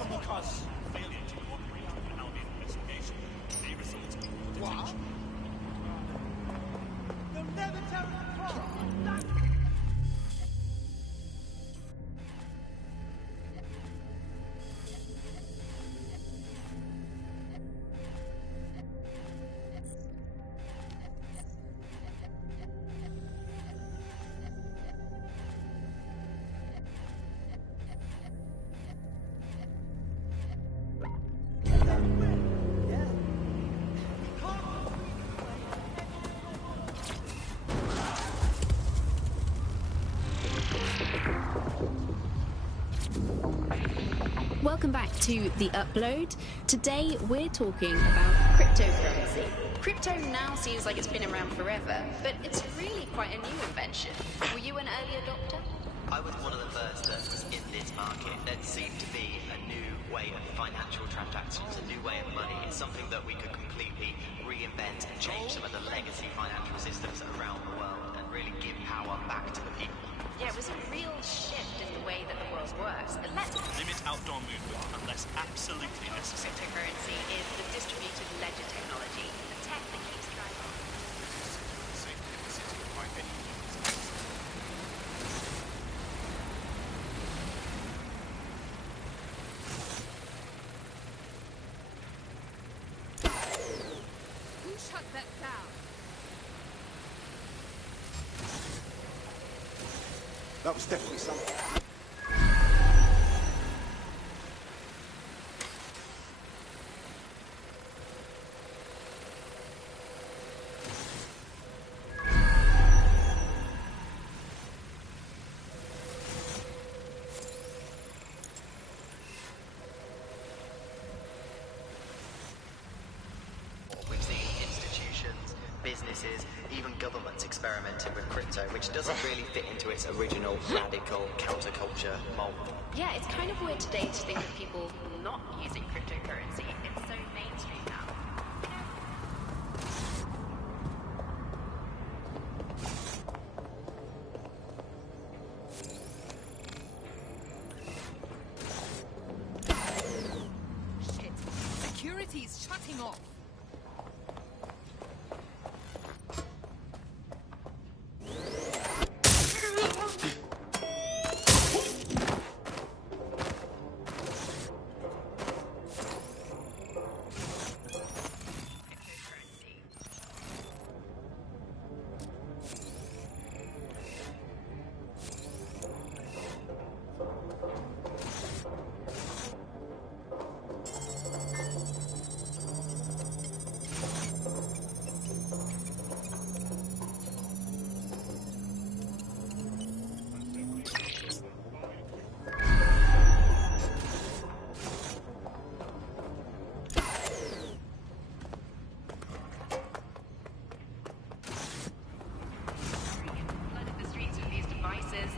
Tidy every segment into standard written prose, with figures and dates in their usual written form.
from me, cuz. Failure to cooperate with the Albion investigation may result in your detention. They'll never tell us apart. Welcome back to The Upload. Today we're talking about cryptocurrency. Crypto now seems like it's been around forever, but it's really quite a new invention. Were you an early adopter? I was one of the first that was in this market. There seemed to be a new way of financial transactions, a new way of money. It's something that we could completely reinvent and change some of the legacy financial systems around the world and really give power back to the people. Yeah, it was a real shift in the way that the world works. Limit outdoor movement unless absolutely necessary. Cryptocurrency is the distributed ledger technology, the tech that keeps track of. Who shut that down? That was definitely something. We've seen institutions, businesses, even governments experimenting with crypto, which doesn't really fit into its original radical counterculture mold. Yeah, it's kind of weird today to think of people not using cryptocurrency. It's so mainstream now. Shit. Security's shutting off.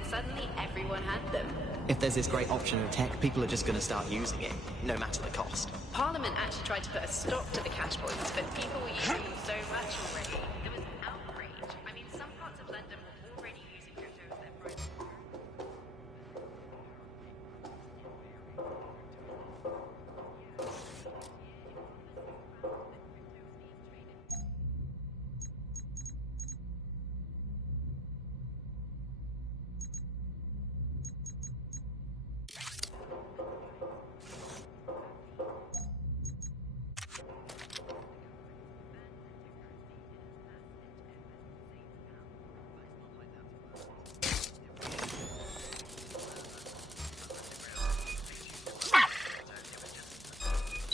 Suddenly everyone had them. If there's this great option in tech, people are just going to start using it, no matter the cost. Parliament actually tried to put a stop to the cash points, but people were using them so much already. There was an outrage. I mean, some parts of London were already using crypto as their private.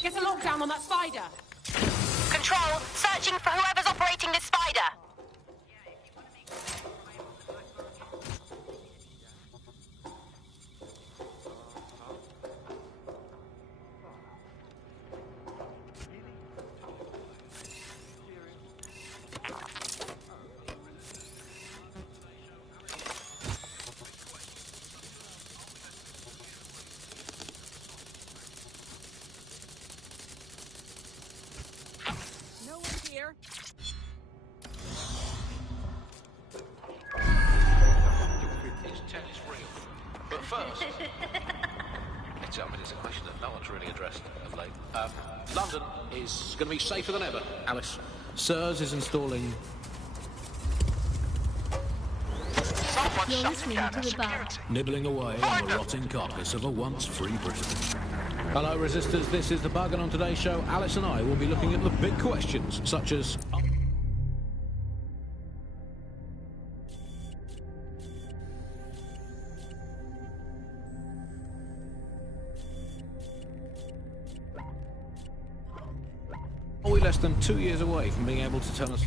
Get a lockdown on that spider. Control, searching for whoever's operating this spider. No one here. This tell is real. But first, I mean, it's a question that no one's really addressed of late. London is going to be safer than ever, Alice. SIRS is installing... You're listening to The Bar. Nibbling away on the rotting carcass of a once free Britain. Hello, Resistors. This is The Bug, and on today's show, Alice and I will be looking at the big questions, such as... Are we less than 2 years away from being able to tell us...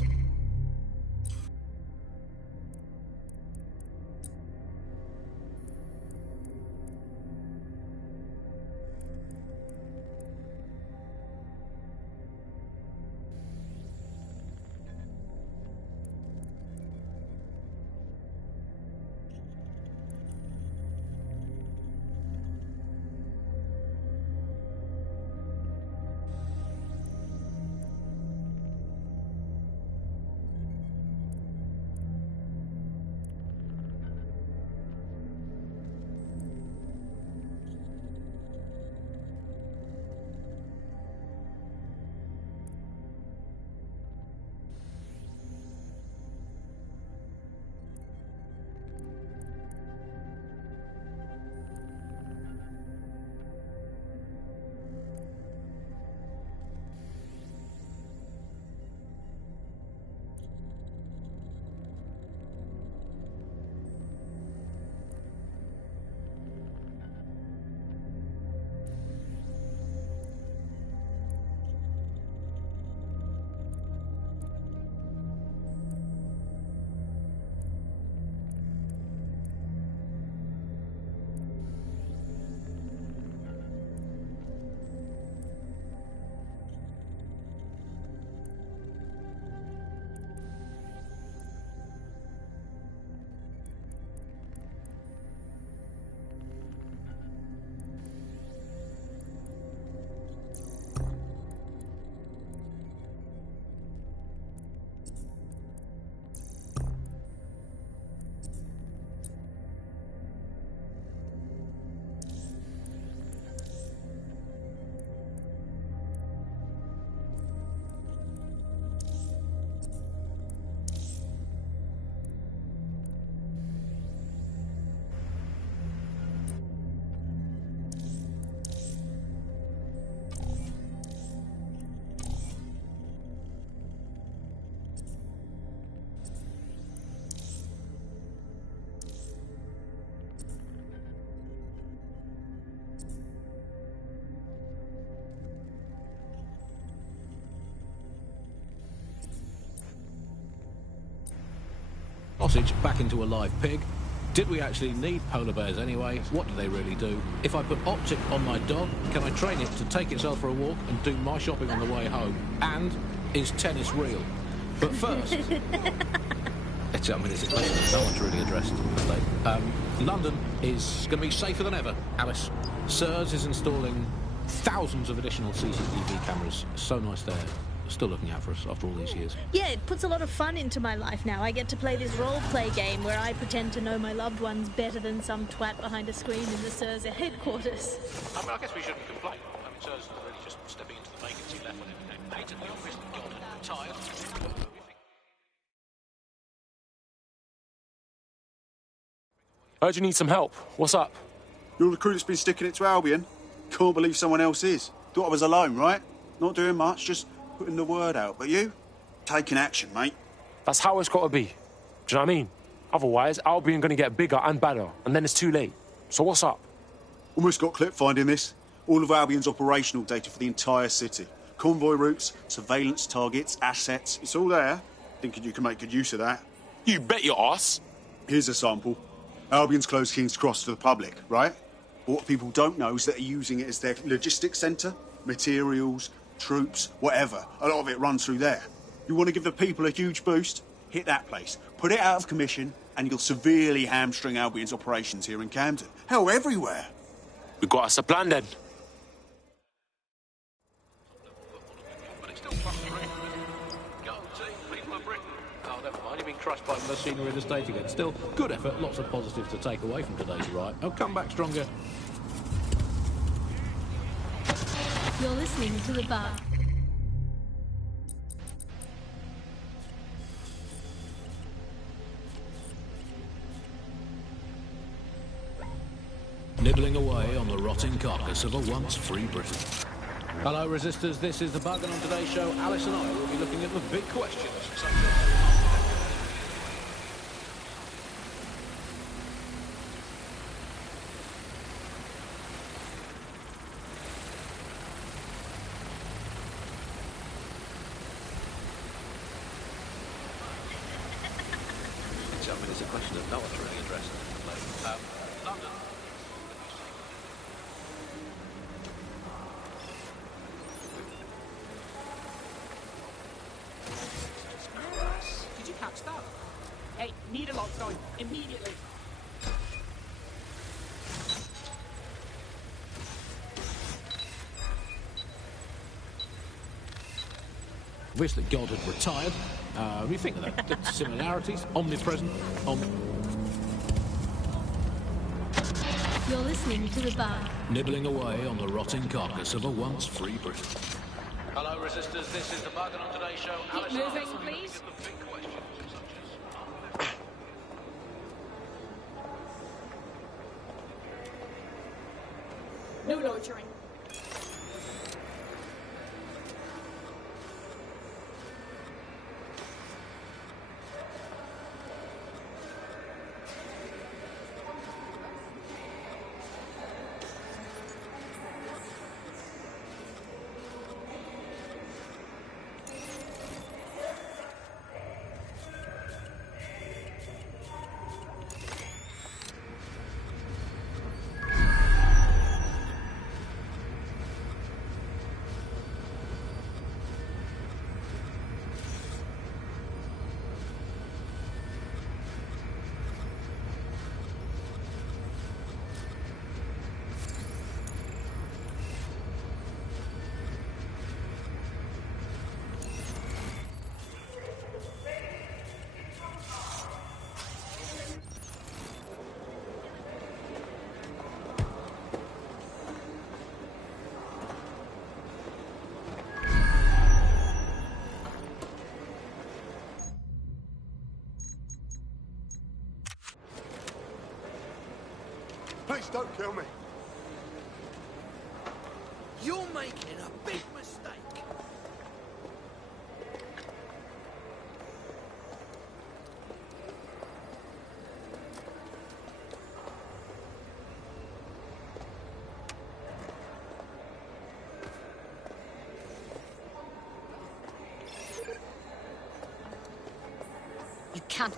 sausage back into a live pig? Did we actually need polar bears anyway? What do they really do? If I put Optic on my dog, can I train it to take itself for a walk and do my shopping on the way home? And is tennis real? But first... it's a question that no one's really addressed today. London is going to be safer than ever, Alice. SIRS is installing thousands of additional CCTV cameras. So nice they're still looking out for us after all these years. Yeah, it puts a lot of fun into my life now. I get to play this role-play game where I pretend to know my loved ones better than some twat behind a screen in the SIRS headquarters. I guess we shouldn't complain. SIRS is really just stepping into the vacancy left when it became patently obvious that God had retired. Heard you need some help. What's up? You're the crew that's been sticking it to Albion. Can't believe someone else is. Thought I was alone, right? Not doing much, just putting the word out. But you? Taking action, mate. That's how it's got to be. Do you know what I mean? Otherwise, Albion going to get bigger and badder, and then it's too late. So what's up? Almost got clip finding this. All of Albion's operational data for the entire city. Convoy routes, surveillance targets, assets. It's all there. Thinking you can make good use of that. You bet your ass. Here's a sample. Albion's closed King's Cross to the public, right? But what people don't know is that they're using it as their logistics centre. Materials, troops, whatever. A lot of it runs through there. You want to give the people a huge boost? Hit that place. Put it out of commission, and you'll severely hamstring Albion's operations here in Camden. Hell, everywhere. We got us a plan then. But it's still frustrating. Go team, people of Britain. Oh, never mind, you've been crushed by the machinery of the state again. Still, good effort, lots of positives to take away from today's riot. I'll come back stronger. You're listening to The Bar. Nibbling away on the rotting carcass of a once free Britain. Hello, Resistors. This is The Bug, and on today's show, Alice and I will be looking at the big questions. I mean, it's a question that no one's really addressed. London. Did you catch that? Hey, need a lock going immediately. Wish that God had retired. We think of that. The similarities, omnipresent. You're listening to The Bar. Nibbling away on the rotting carcass of a once free Britain. Hello, Resistors. This is The Bug, and on today's show, Alice and I moving, will be looking please. at the big questions such as... No loitering. Please don't kill me. You're making a big mistake. You can't.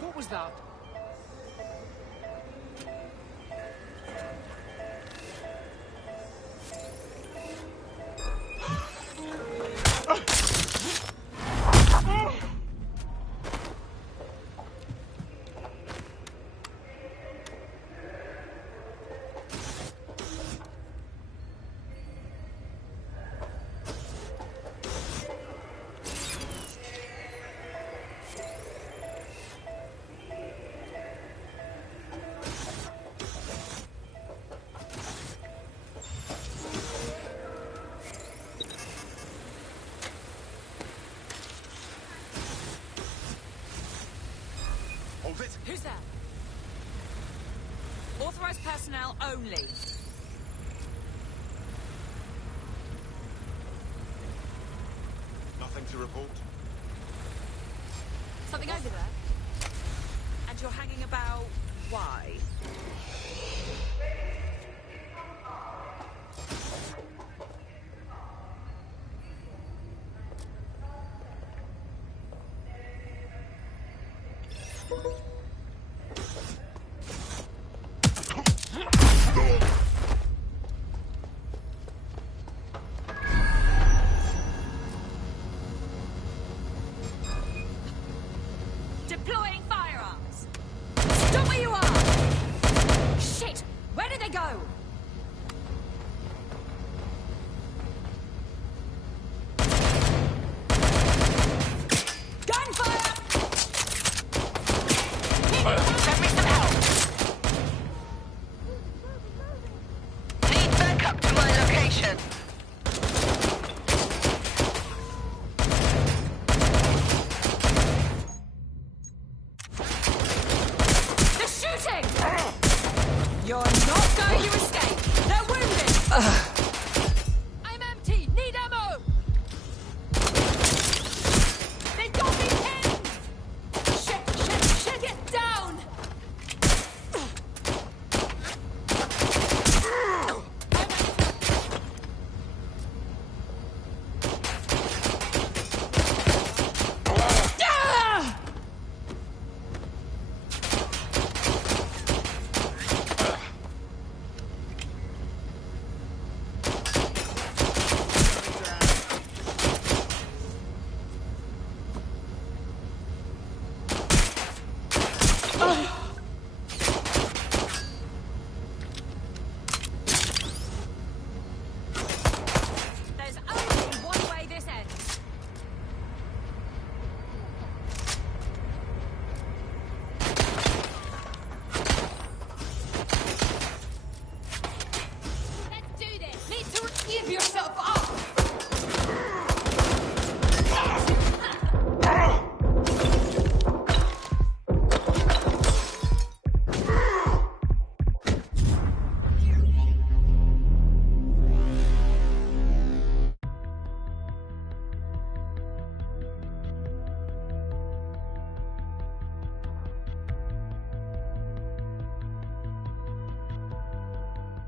What was that? Hold it. Who's that? Authorized personnel only. Nothing to report. Something over there? And you're hanging about why? Deploying firearms! Stop where you are! Shit! Where did they go? Gunfire!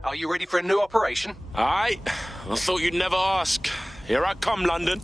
Are you ready for a new operation? Aye. I thought you'd never ask. Here I come, London.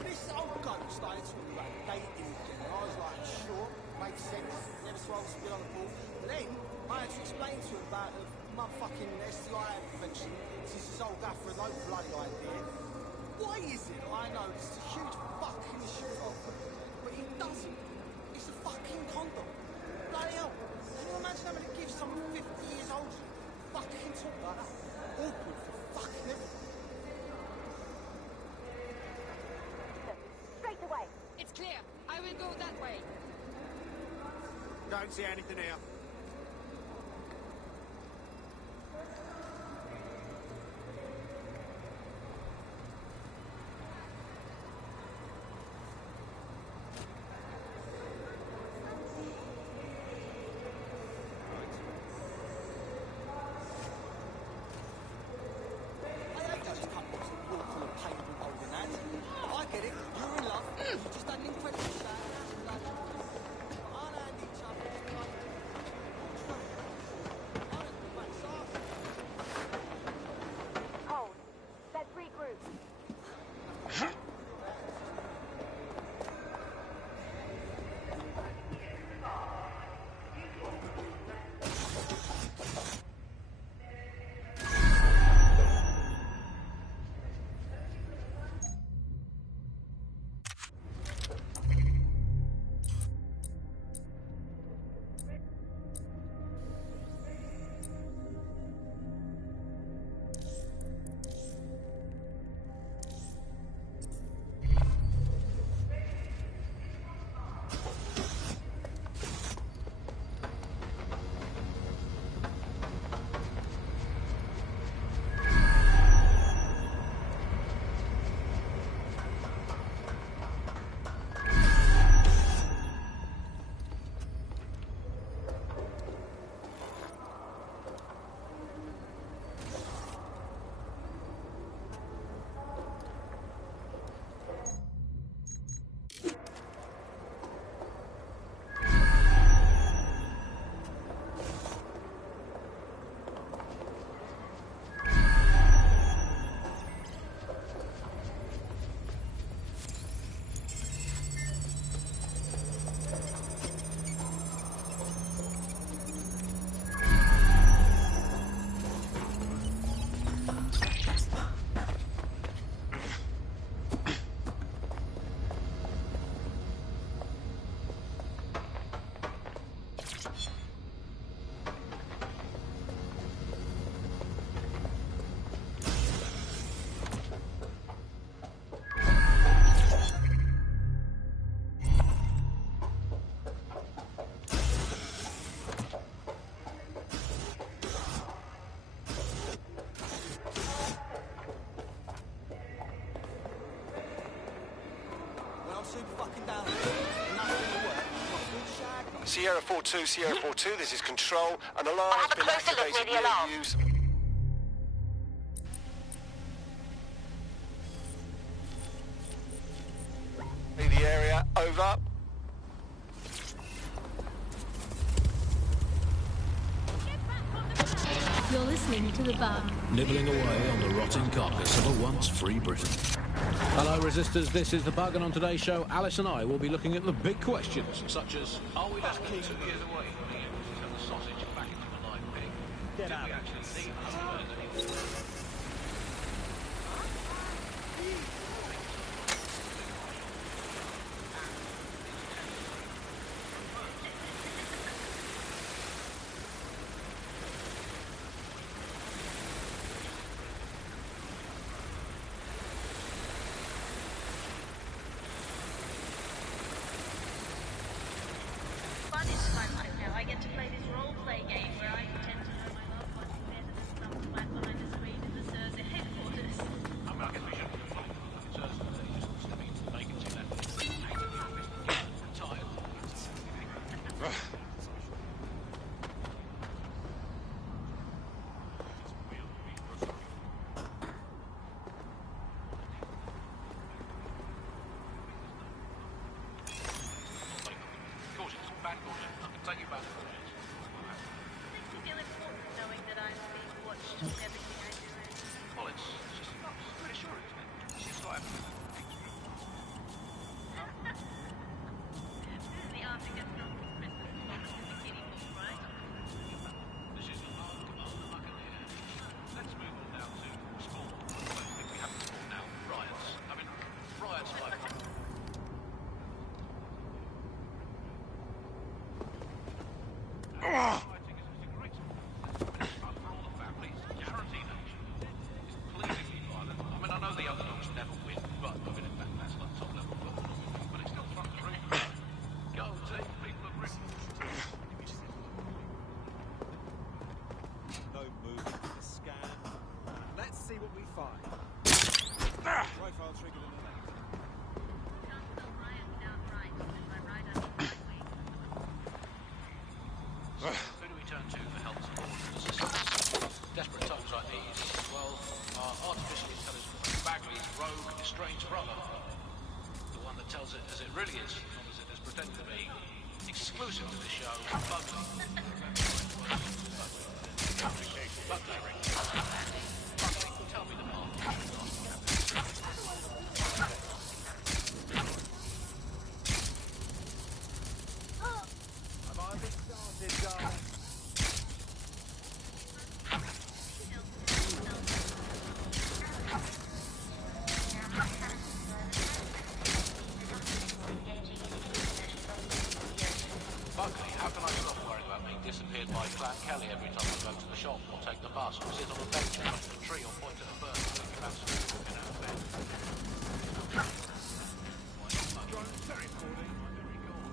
This old gun started talking about dating again. I was like, sure, makes sense. Never supposed to be on the ball. But then I had to explain to him about the motherfucking STI prevention. Since this old gaffer has no bloody idea. Why is it? I know it's a huge fucking issue, but he doesn't. It's a fucking condom. Bloody hell. Can you imagine having to give someone 50 years old fucking talk like that? Awkward for fucking everything. Straight away. It's clear. I will go that way. Don't see anything here. I get it. You're in love. You just had an incredible day. Aren't each other. Hold. Let's regroup. Sierra 4-2, Sierra 4-2, this is Control. An alarm I'll has have a been closer look activated near the alarm. use. The area, over. You're listening to The Bug. Nibbling away on the rotting carcass of a once free Britain. Hello, Resistors. This is The Bug, and on today's show, Alice and I will be looking at the big questions, such as, are we less than 2 years away from being able to turn the sausage back into a live pig? Did we actually need Polar Bears? Well, it's just reassuring, isn't it? Seems like this is the last command I can hear. Let's move on now to sport. I don't think we have sport now. Riots. I mean, riots like... Who do we turn to for help, support, and assistance? Desperate times like these, well, our artificial intelligence Bagley's rogue, estranged brother. The one that tells it as it really is, not as it is pretended to be. Exclusive to this show, Bugley. Bugley, tell me the part. Bugley, how can I stop worrying about being disappeared by Clan Kelly every time I go to the shop or take the bus or sit on a bench in front of a tree or point at a bird thinking about walking out of bed? Why not my drone? Very poorly. Very cool.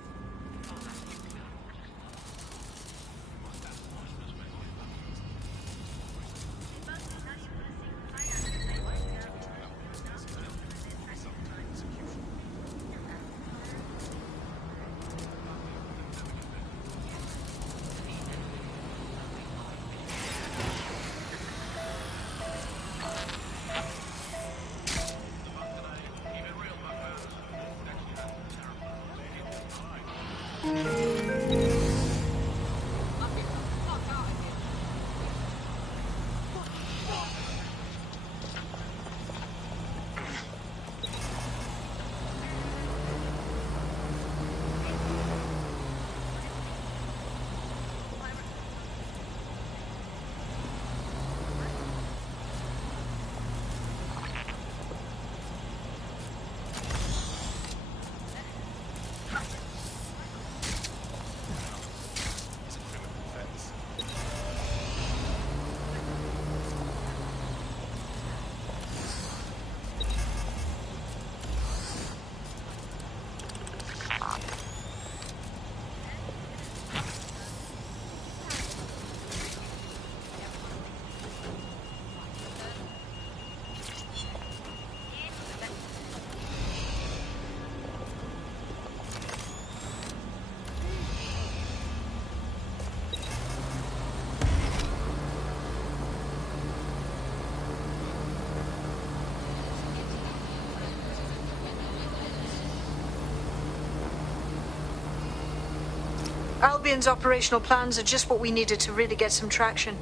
Albion's operational plans are just what we needed to really get some traction.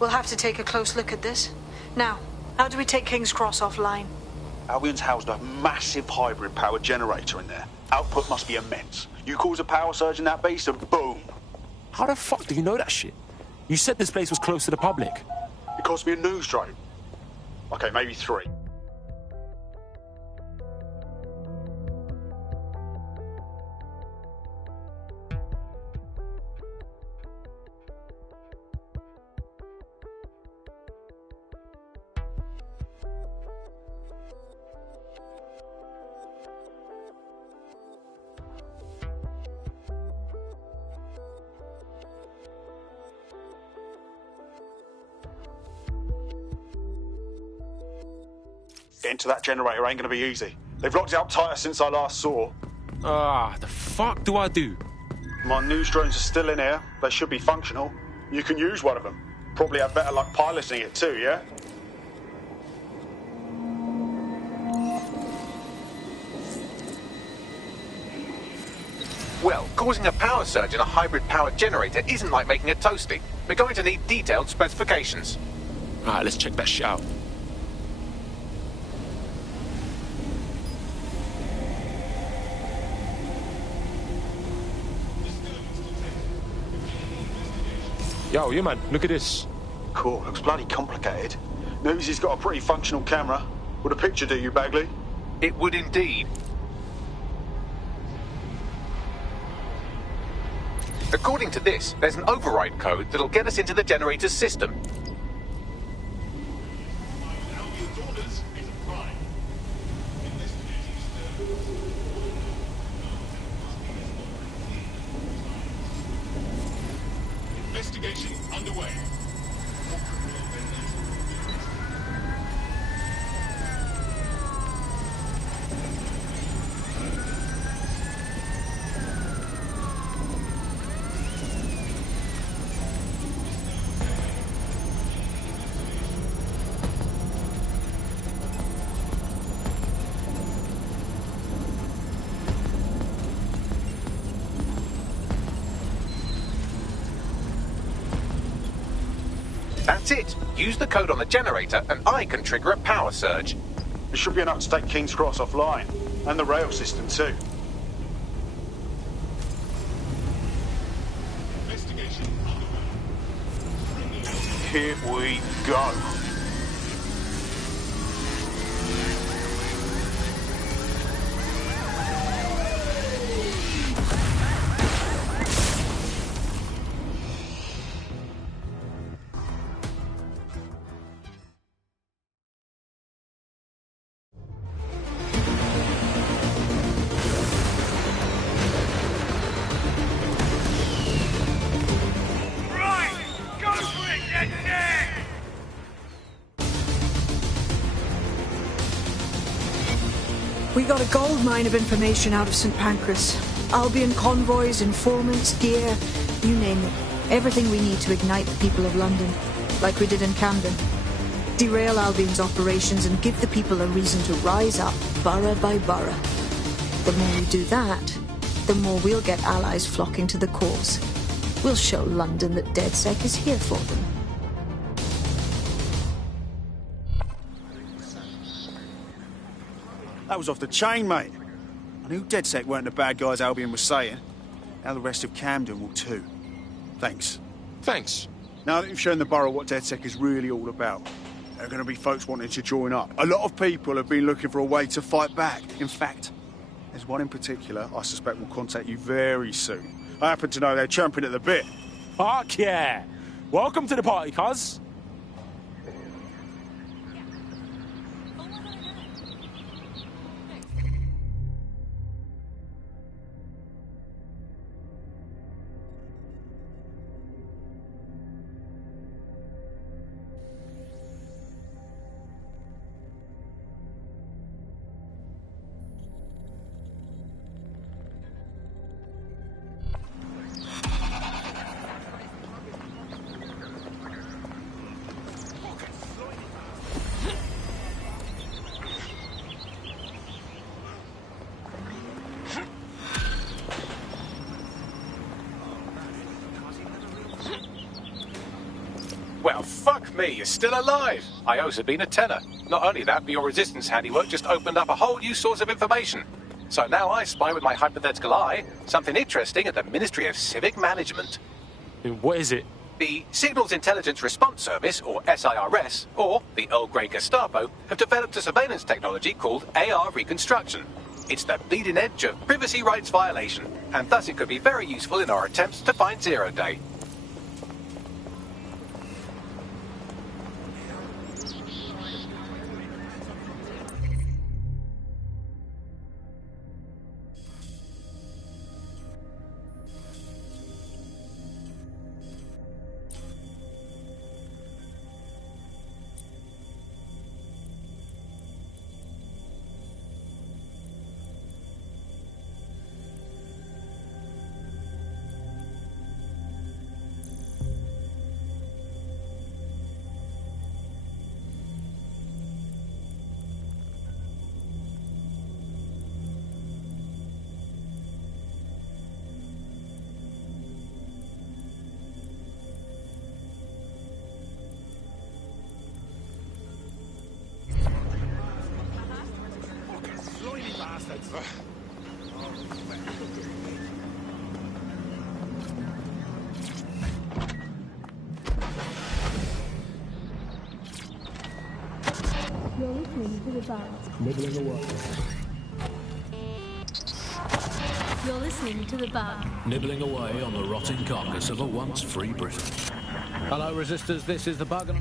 We'll have to take a close look at this. Now, how do we take King's Cross offline? Albion's housed a massive hybrid power generator in there. Output must be immense. You cause a power surge in that beast and boom. How the fuck do you know that shit? You said this place was close to the public. It cost me a news drone. Okay, maybe 3. Getting to that generator ain't gonna be easy. They've locked it up tighter since I last saw. The fuck do I do? My news drones are still in here. They should be functional. You can use one of them. Probably have better luck piloting it too, yeah? Well, causing a power surge in a hybrid power generator isn't like making a toasty. We're going to need detailed specifications. Alright, let's check that shit out. Yo, yeah, man, look at this. Cool, looks bloody complicated. Notice he's got a pretty functional camera. Would a picture do you, Bagley? It would indeed. According to this, there's an override code that'll get us into the generator's system. Investigation underway. That's it. Use the code on the generator and I can trigger a power surge. It should be enough to take King's Cross offline. And the rail system too. Investigation underway. Here we go. We got a gold mine of information out of St. Pancras. Albion convoys, informants, gear, you name it. Everything we need to ignite the people of London, like we did in Camden. Derail Albion's operations and give the people a reason to rise up, borough by borough. The more we do that, the more we'll get allies flocking to the cause. We'll show London that DedSec is here for them. That was off the chain, mate. I knew DedSec weren't the bad guys Albion was saying. Now the rest of Camden will too. Thanks. Thanks. Now that you've shown the borough what DedSec is really all about, there are going to be folks wanting to join up. A lot of people have been looking for a way to fight back. In fact, there's one in particular I suspect will contact you very soon. I happen to know they're champing at the bit. Fuck yeah! Welcome to the party, cuz. Well, fuck me, you're still alive. I owe Sabine a tenner. Not only that, but your resistance handiwork just opened up a whole new source of information. So now I spy with my hypothetical eye something interesting at the Ministry of Civic Management. What is it? The Signals Intelligence Response Service, or SIRS, or the Earl Grey Gestapo, have developed a surveillance technology called AR Reconstruction. It's the bleeding edge of privacy rights violation, and thus it could be very useful in our attempts to find Zero Day. You're listening to the bug. Nibbling away. You're listening to the bug. Nibbling away on the rotting carcass of a once free Britain. Hello, resistors. This is the bug.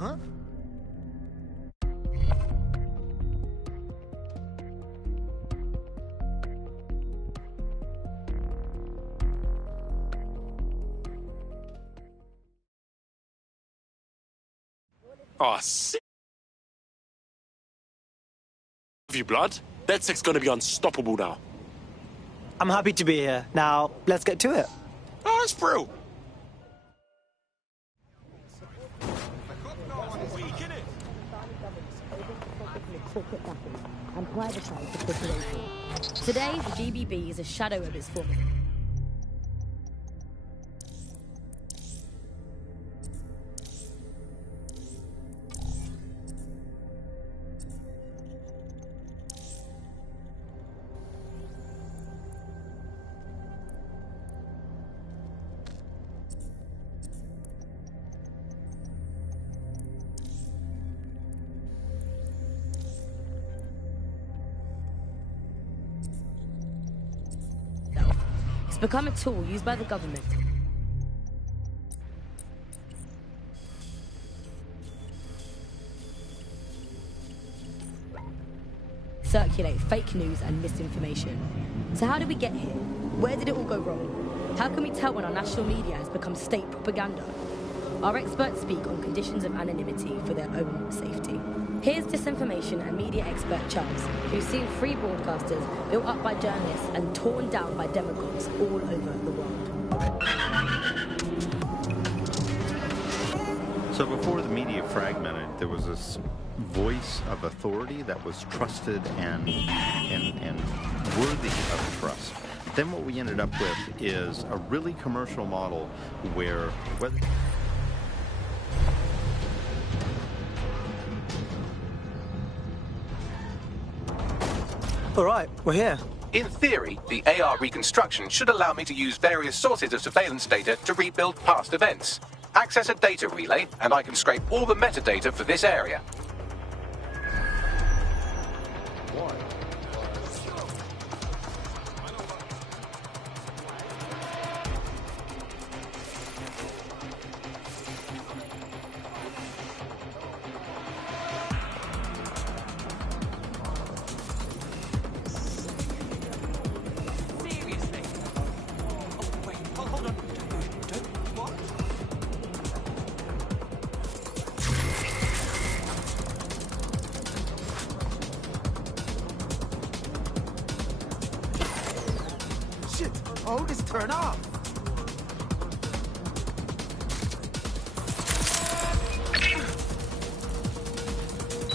Huh? Oh, sick of you, blood. DedSec's gonna be unstoppable now. I'm happy to be here. Now, let's get to it. Oh, it's through. And privatise the corporation. Today, the GBB is a shadow of its former. It's become a tool used by the government. Circulate fake news and misinformation. So how did we get here? Where did it all go wrong? How can we tell when our national media has become state propaganda? Our experts speak on conditions of anonymity for their own safety. Here's disinformation and media expert Charles, who's seen free broadcasters built up by journalists and torn down by demagogues all over the world. So before the media fragmented, there was this voice of authority that was trusted and worthy of trust. Then what we ended up with is a really commercial model where whether All right, we're here. In theory, the AR reconstruction should allow me to use various sources of surveillance data to rebuild past events. Access a data relay, and I can scrape all the metadata for this area. Oh, this turn off.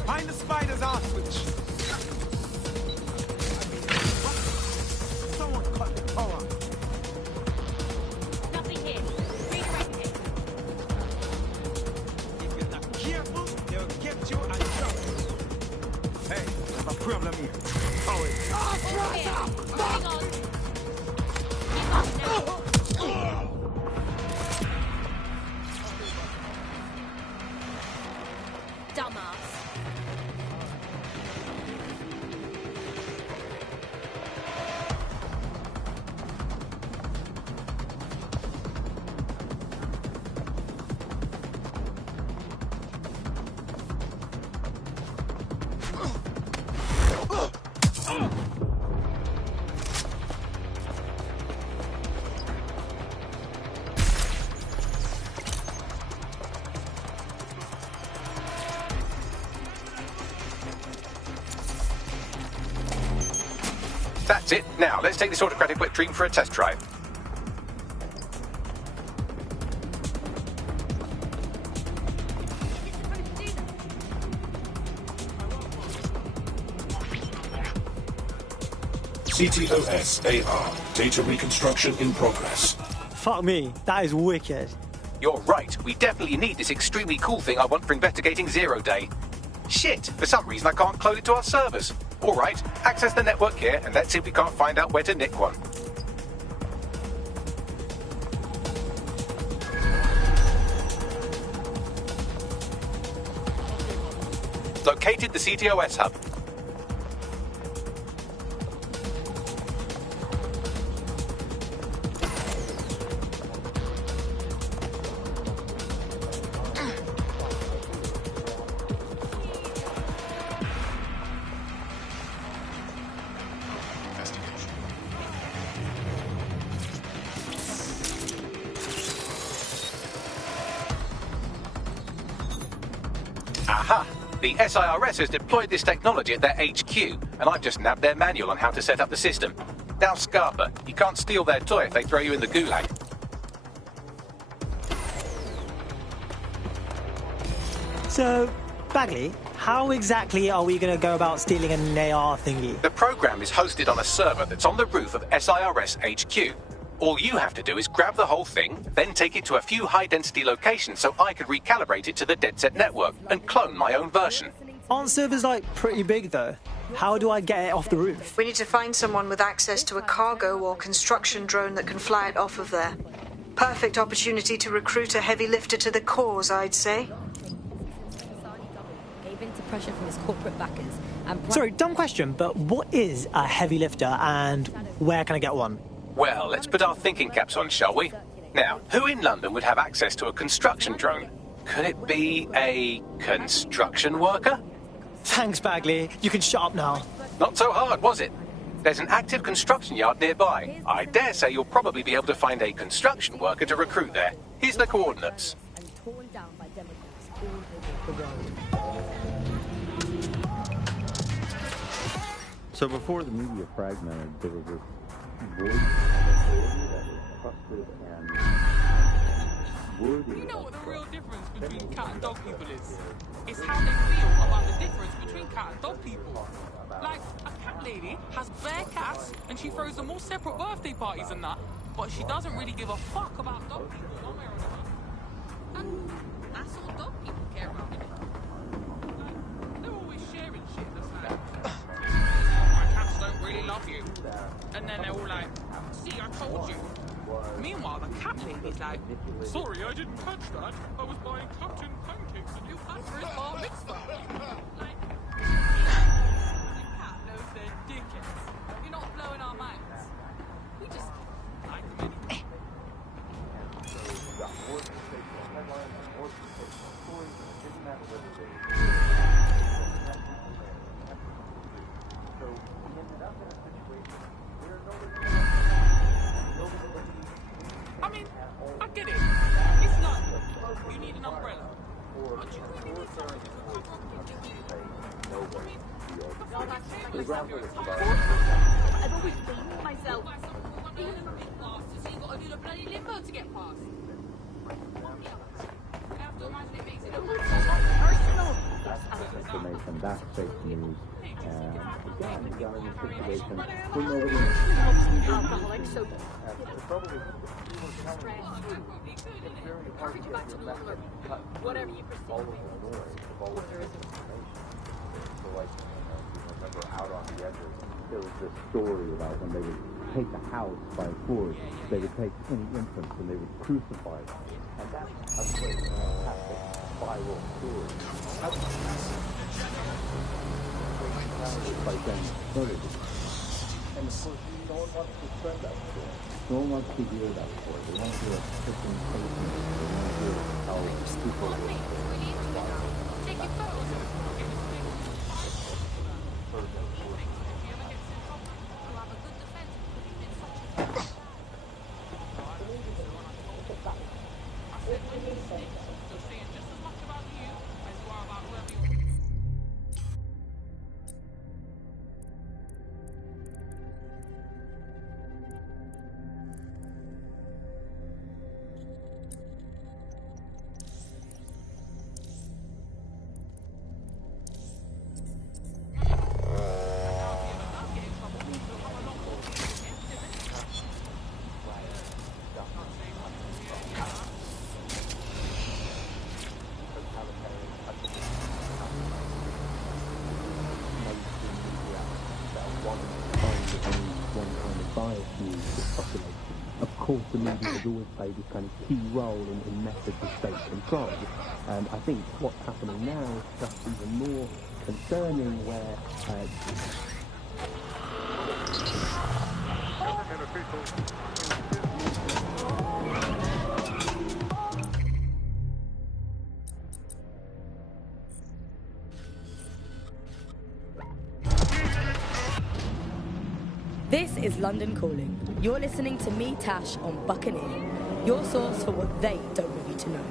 Find the spider's off switch. Someone cut the power. Nothing here. Redirect it. If you're not careful, they'll get you and jump. Hey, I have a problem here. Oh, it's Hang on. Dumbass. That's it. Now, let's take this autocratic wet dream for a test drive. CTOS AR. Data reconstruction in progress. Fuck me, that is wicked. You're right. We definitely need this extremely cool thing I want for investigating Zero Day. Shit, for some reason I can't clone it to our servers. All right, access the network here and let's see if we can't find out where to nick one. Located the CTOS hub. Aha! The SIRS has deployed this technology at their HQ, and I've just nabbed their manual on how to set up the system. Now, Scarpa, you can't steal their toy if they throw you in the gulag. So, Bagley, how exactly are we going to go about stealing an AR thingy? The program is hosted on a server that's on the roof of SIRS HQ. All you have to do is grab the whole thing, then take it to a few high-density locations so I can recalibrate it to the DedSet network and clone my own version. Aren't servers, like, pretty big, though? How do I get it off the roof? We need to find someone with access to a cargo or construction drone that can fly it off of there. Perfect opportunity to recruit a heavy lifter to the cause, I'd say. Gave in to pressure from his corporate backers and... Sorry, dumb question, but what is a heavy lifter and where can I get one? Well, let's put our thinking caps on, shall we? Now, who in London would have access to a construction drone? Could it be a construction worker? Thanks, Bagley. You can shut up now. Not so hard, was it? There's an active construction yard nearby. I dare say you'll probably be able to find a construction worker to recruit there. Here's the coordinates. So before the media fragmented, there was this voice of authority that was trusted and worthy. You know what the real difference between cat and dog people is? It's how they feel about the difference between cat and dog people. Like, a cat lady has bare cats and she throws them all separate birthday parties and that, but she doesn't really give a fuck about dog people one way or another. And that's all dog people care about. Like, they're always sharing shit that's like, my cats don't really love you. And then they're all like, see, I told you. Meanwhile, the cat lady's like, sorry, I didn't catch that. I was buying Captain Pancakes and you had for his bar mitzvah. Like, the cat knows they're dickheads. You're not blowing our minds. We just like them anyway. I mean, I get it. It's not. You need an umbrella. But you really need something to cover up I've always blamed myself. Even for big bastards, you got to do the bloody limbo to get past. I have to imagine it makes it a little personal. That's misinformation, that's fake news. And again, you got in a situation where nobody... Alcoholic, so... Probably... Whatever you perceive. Out on the edges, there was this story about when they would take a house by force, they would take any infants and they would crucify them. And that's a great fantastic viral story. By saying, murder. And of course, no one wants to spread that story. No one wants to hear that story. They want to hear a different statement. They want to hear how people will Take your photos. course, the media has always played this kind of key role in methods of state control. I think what's happening now is just even more concerning, where This is London Calling. You're listening to me, Tash, on Buccaneer, your source for what they don't want you to know.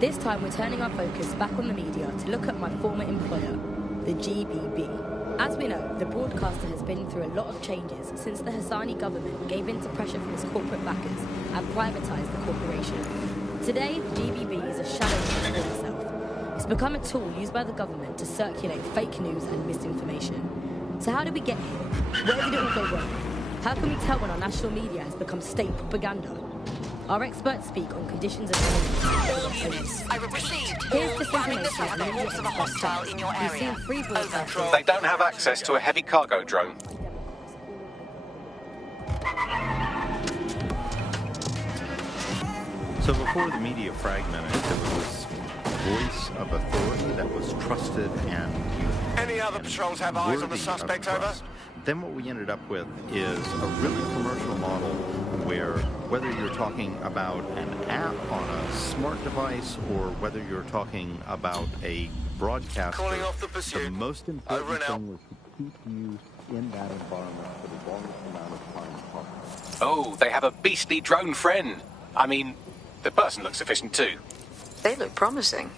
This time we're turning our focus back on the media to look at my former employer, the GBB. As we know, the broadcaster has been through a lot of changes since the Hassani government gave in to pressure from its corporate backers and privatised the corporation. Today, the GBB is a shadow of itself. It's become a tool used by the government to circulate fake news and misinformation. So how did we get here? Where did it all go wrong? How can we tell when our national media has become state propaganda? Our experts speak on conditions of All units, I repeat, Here's this planning the information. threat reports of a hostile in your We've area. seen 3 broadcasters. They don't have access to a heavy cargo drone. So before the media fragmented, there was this voice of authority that was trusted and Any other patrols have eyes on the worthy of suspect, over? trust. Then what we ended up with is a really commercial model where whether you're talking about an app on a smart device or whether you're talking about a broadcaster, Calling off the pursuit. most Over important and out. thing was to keep you in that environment for the longest amount of time possible. Oh, they have a beastly drone friend. I mean, the person looks efficient too. They look promising.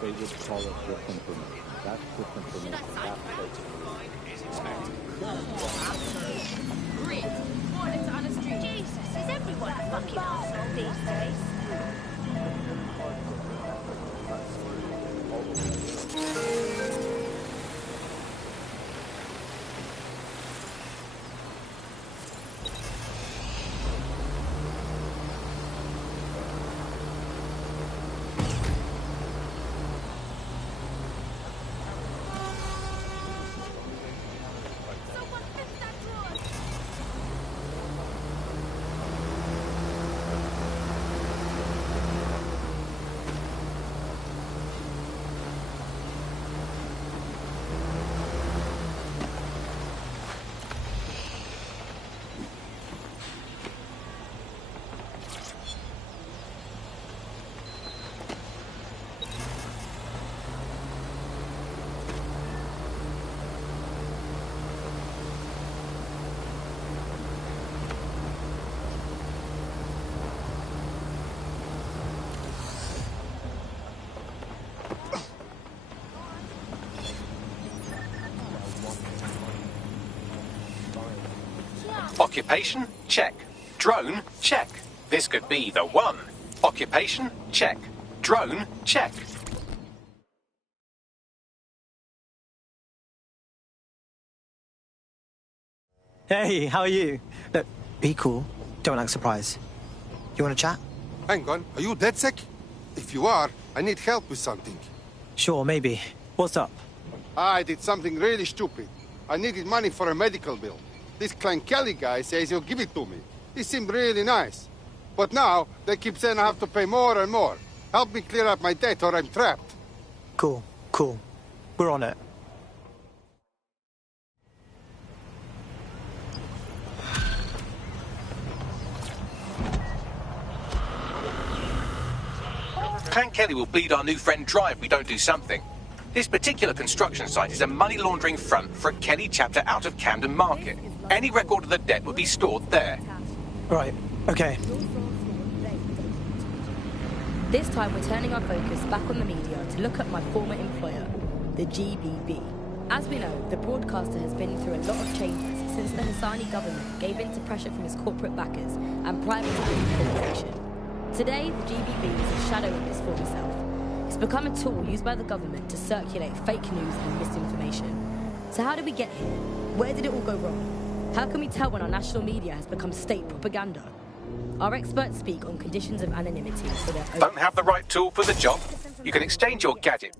They would call it disinformation. That's disinformation. That's Great. Violence on the street. Jesus, is everyone a fucking arsehole these days? Occupation? Check. Drone? Check. This could be the one. Occupation? Check. Drone? Check. Hey, how are you? Look, be cool. Don't act surprised. You want to chat? Hang on, are you dead sick? If you are, I need help with something. Sure, maybe. What's up? I did something really stupid. I needed money for a medical bill. This Clan Kelly guy says he'll give it to me. He seemed really nice. But now, they keep saying I have to pay more and more. Help me clear up my debt or I'm trapped. Cool, cool. We're on it. Clan Kelly will bleed our new friend dry if we don't do something. This particular construction site is a money laundering front for a Kelly chapter out of Camden Market. Any record of the debt would be stored there. Right, okay. This time we're turning our focus back on the media to look at my former employer, the GBB. As we know, the broadcaster has been through a lot of changes since the Hassani government gave in to pressure from his corporate backers and privatised the corporation. Today, the GBB is a shadow of its former self. It's become a tool used by the government to circulate fake news and misinformation. So how did we get here? Where did it all go wrong? How can we tell when our national media has become state propaganda? Our experts speak on conditions of anonymity for their own... Don't have the right tool for the job? You can exchange your gadget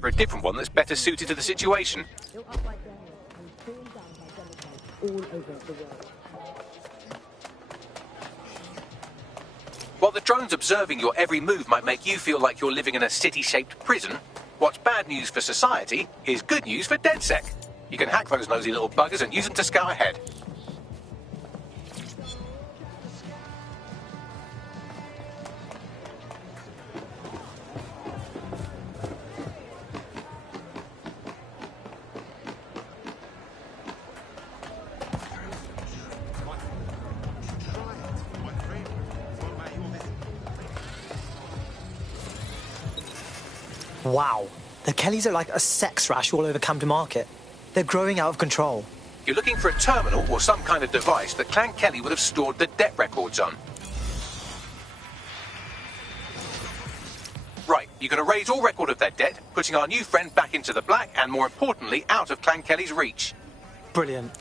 for a different one that's better suited to the situation. all over the world. While the drones observing your every move might make you feel like you're living in a city-shaped prison, what's bad news for society is good news for DedSec. You can hack those nosy little buggers and use them to scout ahead. Wow, the Kellys are like a sex rash all over Camden Market. They're growing out of control. You're looking for a terminal or some kind of device that Clan Kelly would have stored the debt records on. Right, you can erase all record of their debt, putting our new friend back into the black and, more importantly, out of Clan Kelly's reach. Brilliant.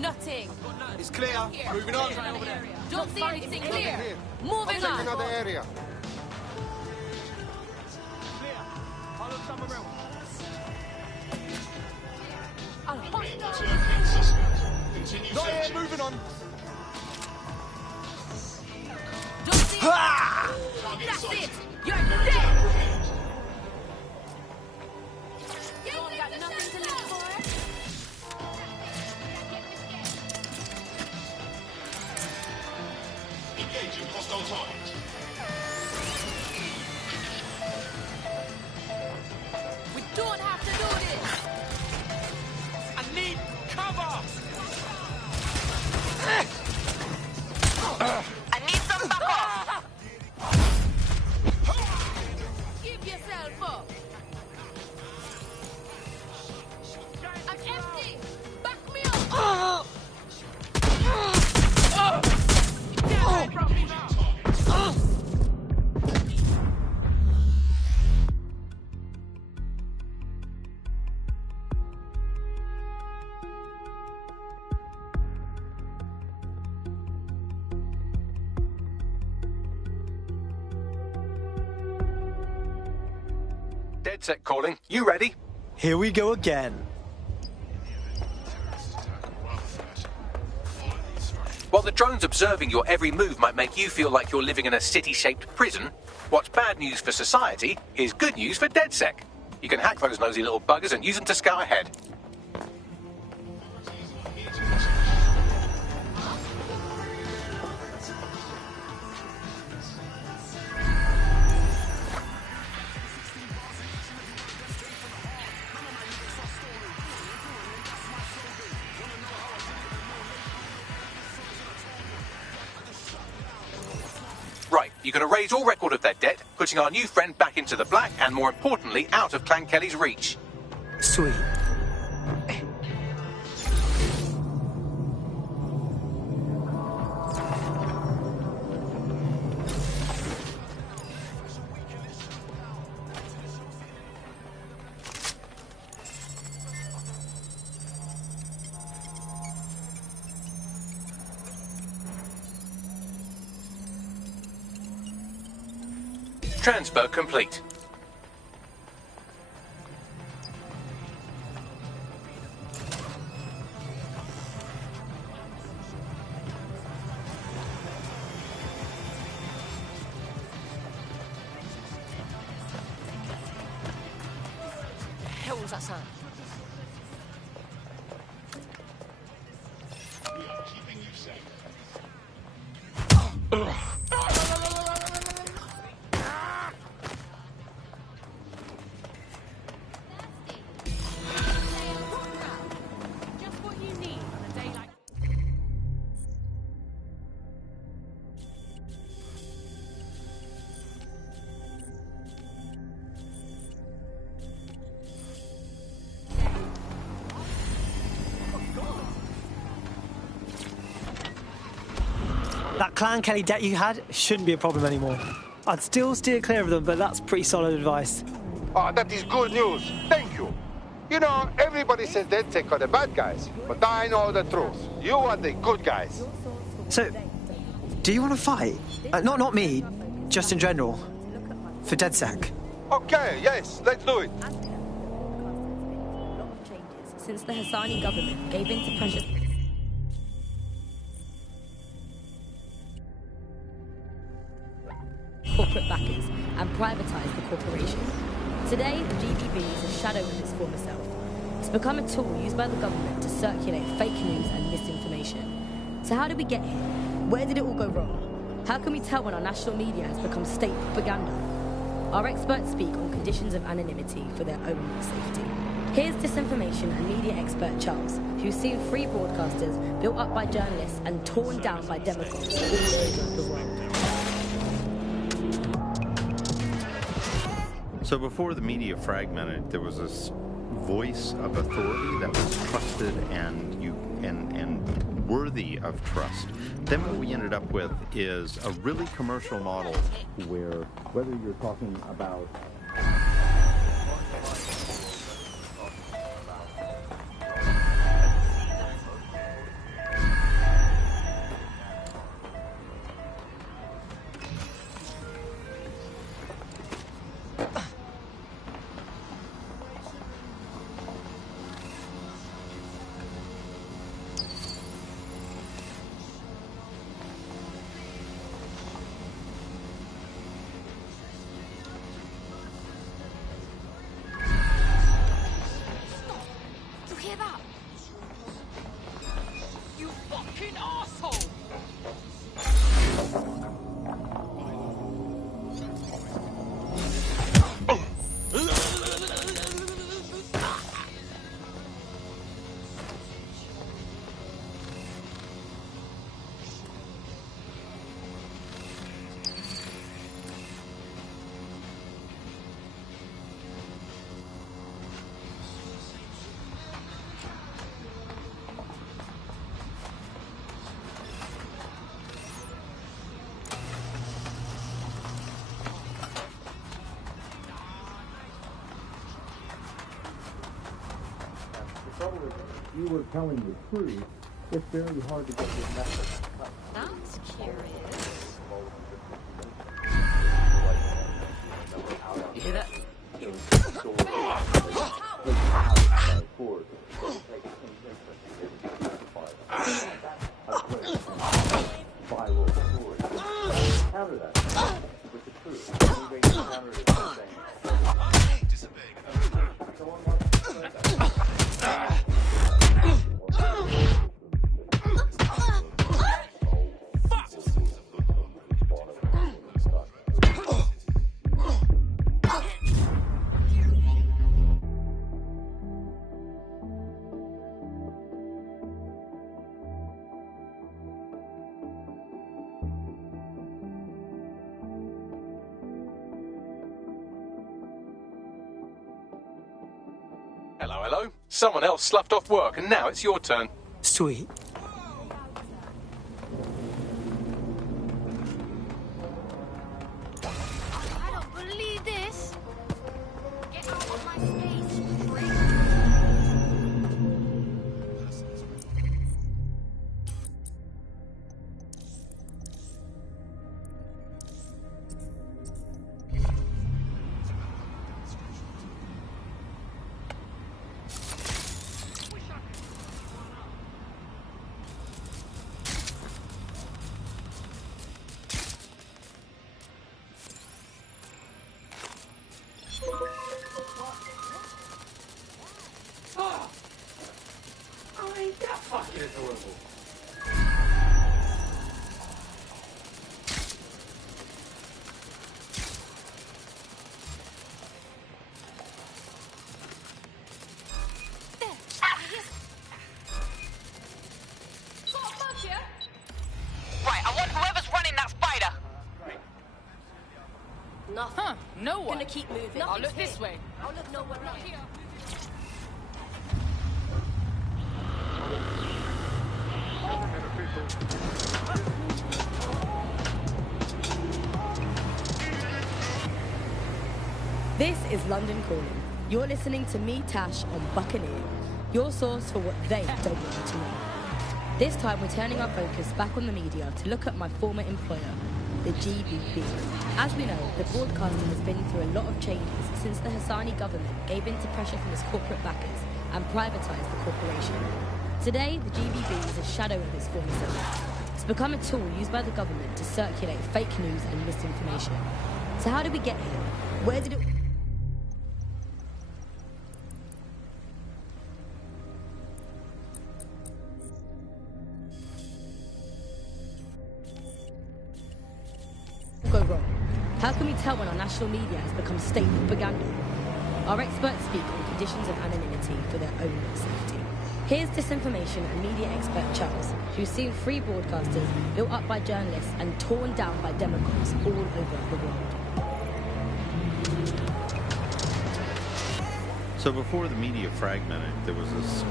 Nothing. It's clear. Moving on. Don't see anything clear. Moving Check on. another area. I'll look somewhere else. Not here, moving on. Don't see That's it. You're dead. You don't got nothing to live for. Engaging hostile target. We don't have to do this. I need cover. I need some backup. Give yourself up. I'm empty. Back me up. DedSec calling. You ready? Here we go again. While the drones observing your every move might make you feel like you're living in a city-shaped prison, what's bad news for society is good news for DedSec. You can hack those nosy little buggers and use them to scout ahead. Right, you can erase all record of their debt, putting our new friend back into the black and, more importantly, out of Clan Kelly's reach. Sweet. Transfer complete. The hell was that sound? We are keeping you safe. Just what you need on a day like. That Clan Kelly debt you had shouldn't be a problem anymore. I'd still steer clear of them, but that's pretty solid advice. Oh, that is good news. Thank you. You know, everybody says DedSec are the bad guys, but I know the truth. You are the good guys. So, do you want to fight? Not me, just in general. For DedSec. Okay, yes, let's do it. Since the Hassani government gave in to pressure. Corporate backers and privatised the corporation. Today, the GBB is a shadow of its former self. It's become a tool used by the government to circulate fake news and misinformation. So how did we get here? Where did it all go wrong? How can we tell when our national media has become state propaganda? Our experts speak on conditions of anonymity for their own safety. Here's disinformation and media expert Charles, who's seen free broadcasters built up by journalists and torn down by demagogues all over the world. So before the media fragmented, there was this voice of authority that was trusted and worthy of trust. Then what we ended up with is a really commercial model where whether you're talking about You hear that? You fucking arsehole! if you were telling the truth, it's very hard to get your message. That's curious. You hear that? Viral story. Counter that with the truth. Anyway, you counter it by saying, someone wants to say that. Hello, hello. Someone else sloughed off work, and now it's your turn. Sweet. I don't believe this. Get out of my space, freak. Nothing. Huh, no one. Gonna keep moving. I'll look this way. I'll look nowhere right here. This is London Calling. You're listening to me, Tash, on Buccaneer, your source for what they don't want you to know. This time we're turning our focus back on the media to look at my former employer, the GBB. As we know, the broadcaster has been through a lot of changes since the Hassani government gave in to pressure from its corporate backers and privatised the corporation. Today, the GBB is a shadow of its former self. It's become a tool used by the government to circulate fake news and misinformation. So how did we get here? Where did it... go wrong? How can we tell when our national media has become state propaganda? Our experts speak on conditions of anonymity for their own safety. Here's disinformation and media expert Charles, who's seen free broadcasters built up by journalists and torn down by demagogues all over the world. So before the media fragmented, there was this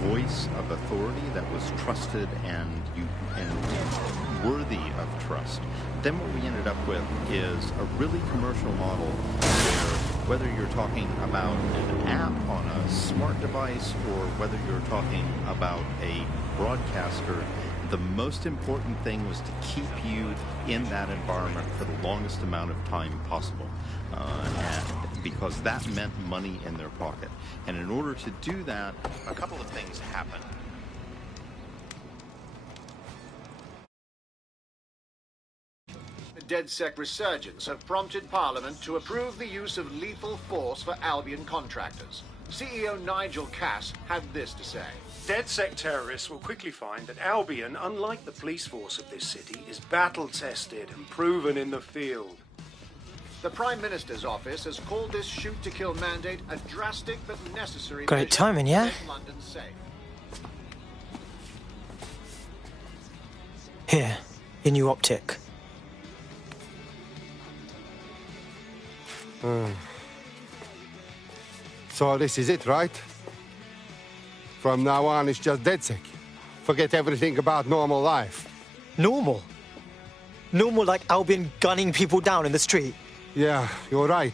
voice of authority that was trusted and worthy of trust. Then what we ended up with is a really commercial model where whether you're talking about an app on a smart device or whether you're talking about a broadcaster, the most important thing was to keep you in that environment for the longest amount of time possible. And because that meant money in their pocket. And in order to do that, a couple of things happened. DedSec resurgence have prompted Parliament to approve the use of lethal force for Albion contractors. CEO Nigel Cass had this to say. DedSec terrorists will quickly find that Albion, unlike the police force of this city, is battle-tested and proven in the field. The Prime Minister's office has called this shoot-to-kill mandate a drastic but necessary Great measure timing, yeah? to keep London safe. Here, your new optic. So this is it, right? From now on, it's just DedSec. Forget everything about normal life. Normal? Normal like Albion gunning people down in the street? Yeah, you're right.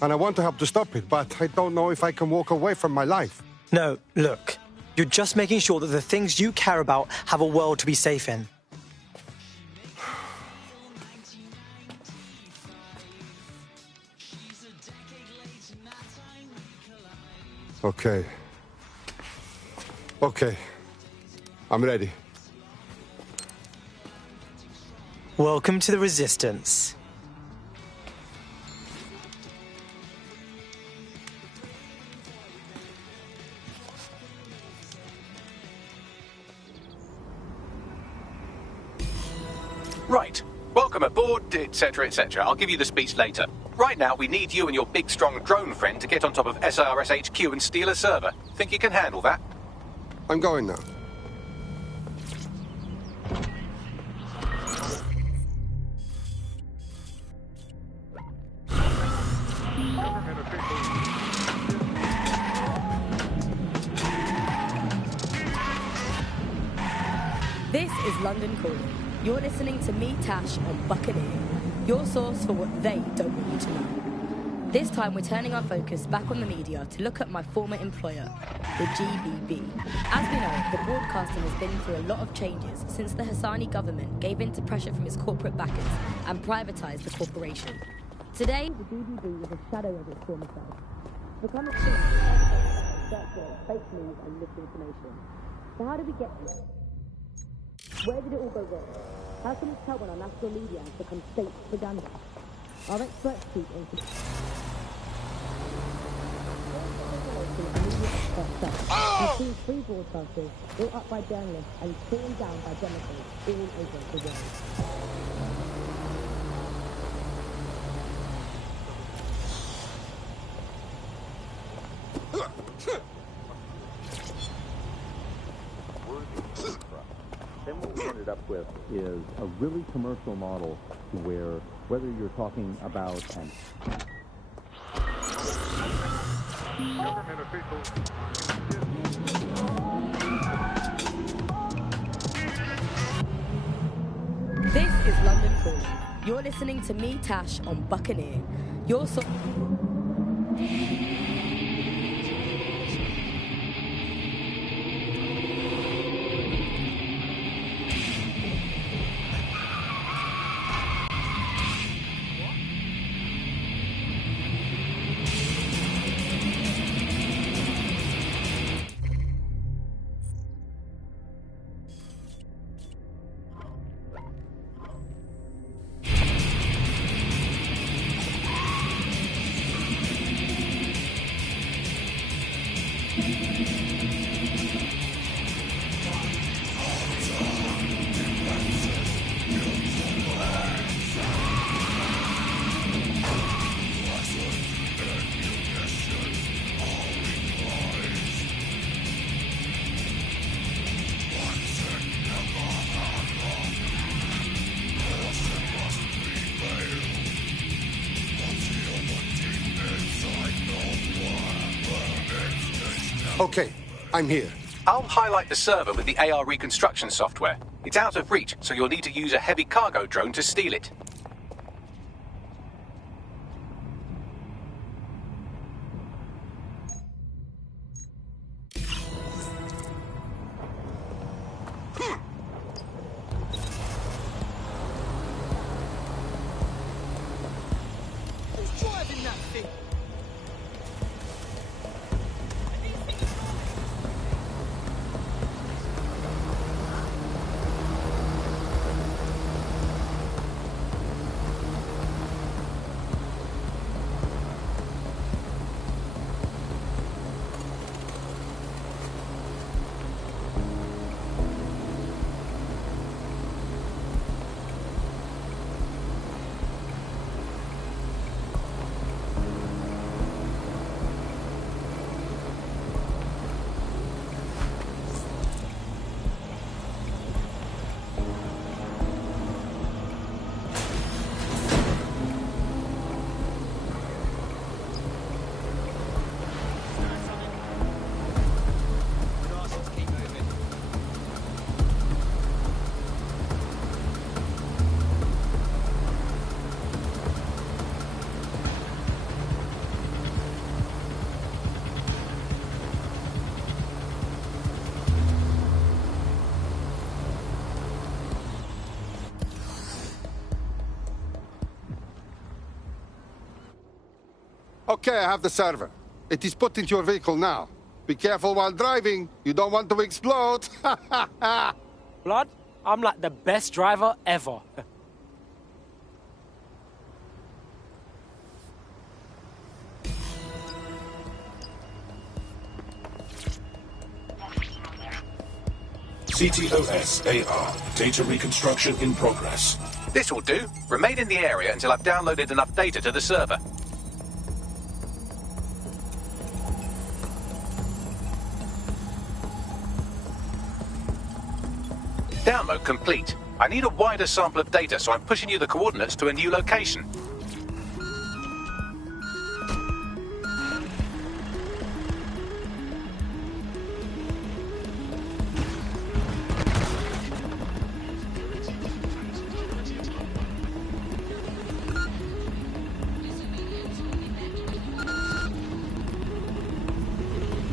And I want to help to stop it, but I don't know if I can walk away from my life. No, look. You're just making sure that the things you care about have a world to be safe in. Okay. Okay. I'm ready. Welcome to the Resistance. Right. Welcome aboard, etc., etc. I'll give you the speech later. Right now, we need you and your big, strong drone friend to get on top of SIRS HQ and steal a server. Think you can handle that? I'm going now. This is London Calling. You're listening to me, Tash, on Buccaneer, your source for what they don't want you to know. This time we're turning our focus back on the media to look at my former employer, the GBB. As we know, the broadcaster has been through a lot of changes since the Hassani government gave in to pressure from its corporate backers and privatised the corporation. Today, the GBB is a shadow of its former self. It's become a tool to circulate fake news and misinformation. So how did we get here? Where did it all go wrong? How can we tell when our national media has become state propaganda? Our experts speak on We've seen free broadcasters built up by journalists and torn down by demagogues all over the world. Then what we ended ended up with is a really commercial model where whether you're talking about an government officials. This is London Calling. You're listening to me, Tash, on Buccaneer. You're so... Okay, I'm here. I'll highlight the server with the AR reconstruction software. It's out of reach, so you'll need to use a heavy cargo drone to steal it. Who's driving that thing? Okay, I have the server. It is put into your vehicle now. Be careful while driving. You don't want to explode. Blood, I'm like the best driver ever. CTOS AR. Data reconstruction in progress. This will do. Remain in the area until I've downloaded enough data to the server. Download complete. I need a wider sample of data, so I'm pushing you the coordinates to a new location.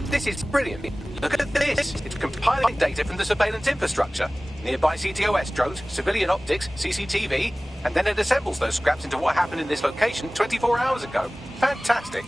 This is brilliant. Look at this. It's compiling data from the surveillance infrastructure. Nearby CTOS drones, civilian optics, CCTV, and then it assembles those scraps into what happened in this location 24 hours ago. Fantastic.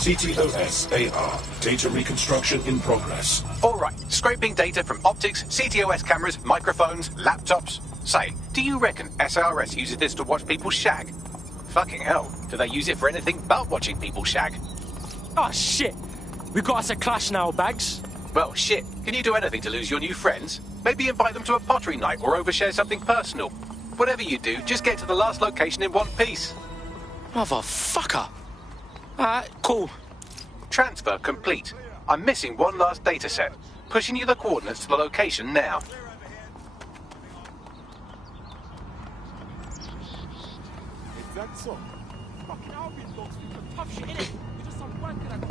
CTOS-AR. Data reconstruction in progress. All right, scraping data from optics, CTOS cameras, microphones, laptops. Say, do you reckon SRS uses this to watch people shag? Fucking hell, do they use it for anything but watching people shag? Oh, shit. We got us a clash now, Bags. Well, shit, can you do anything to lose your new friends? Maybe invite them to a pottery night or overshare something personal. Whatever you do, just get to the last location in one piece. Motherfucker. Alright, cool. Transfer complete. I'm missing one last data set. Pushing you the coordinates to the location now. Is that so? Fucking Albion dogs think the tough shit, innit? You're just some wanker that got...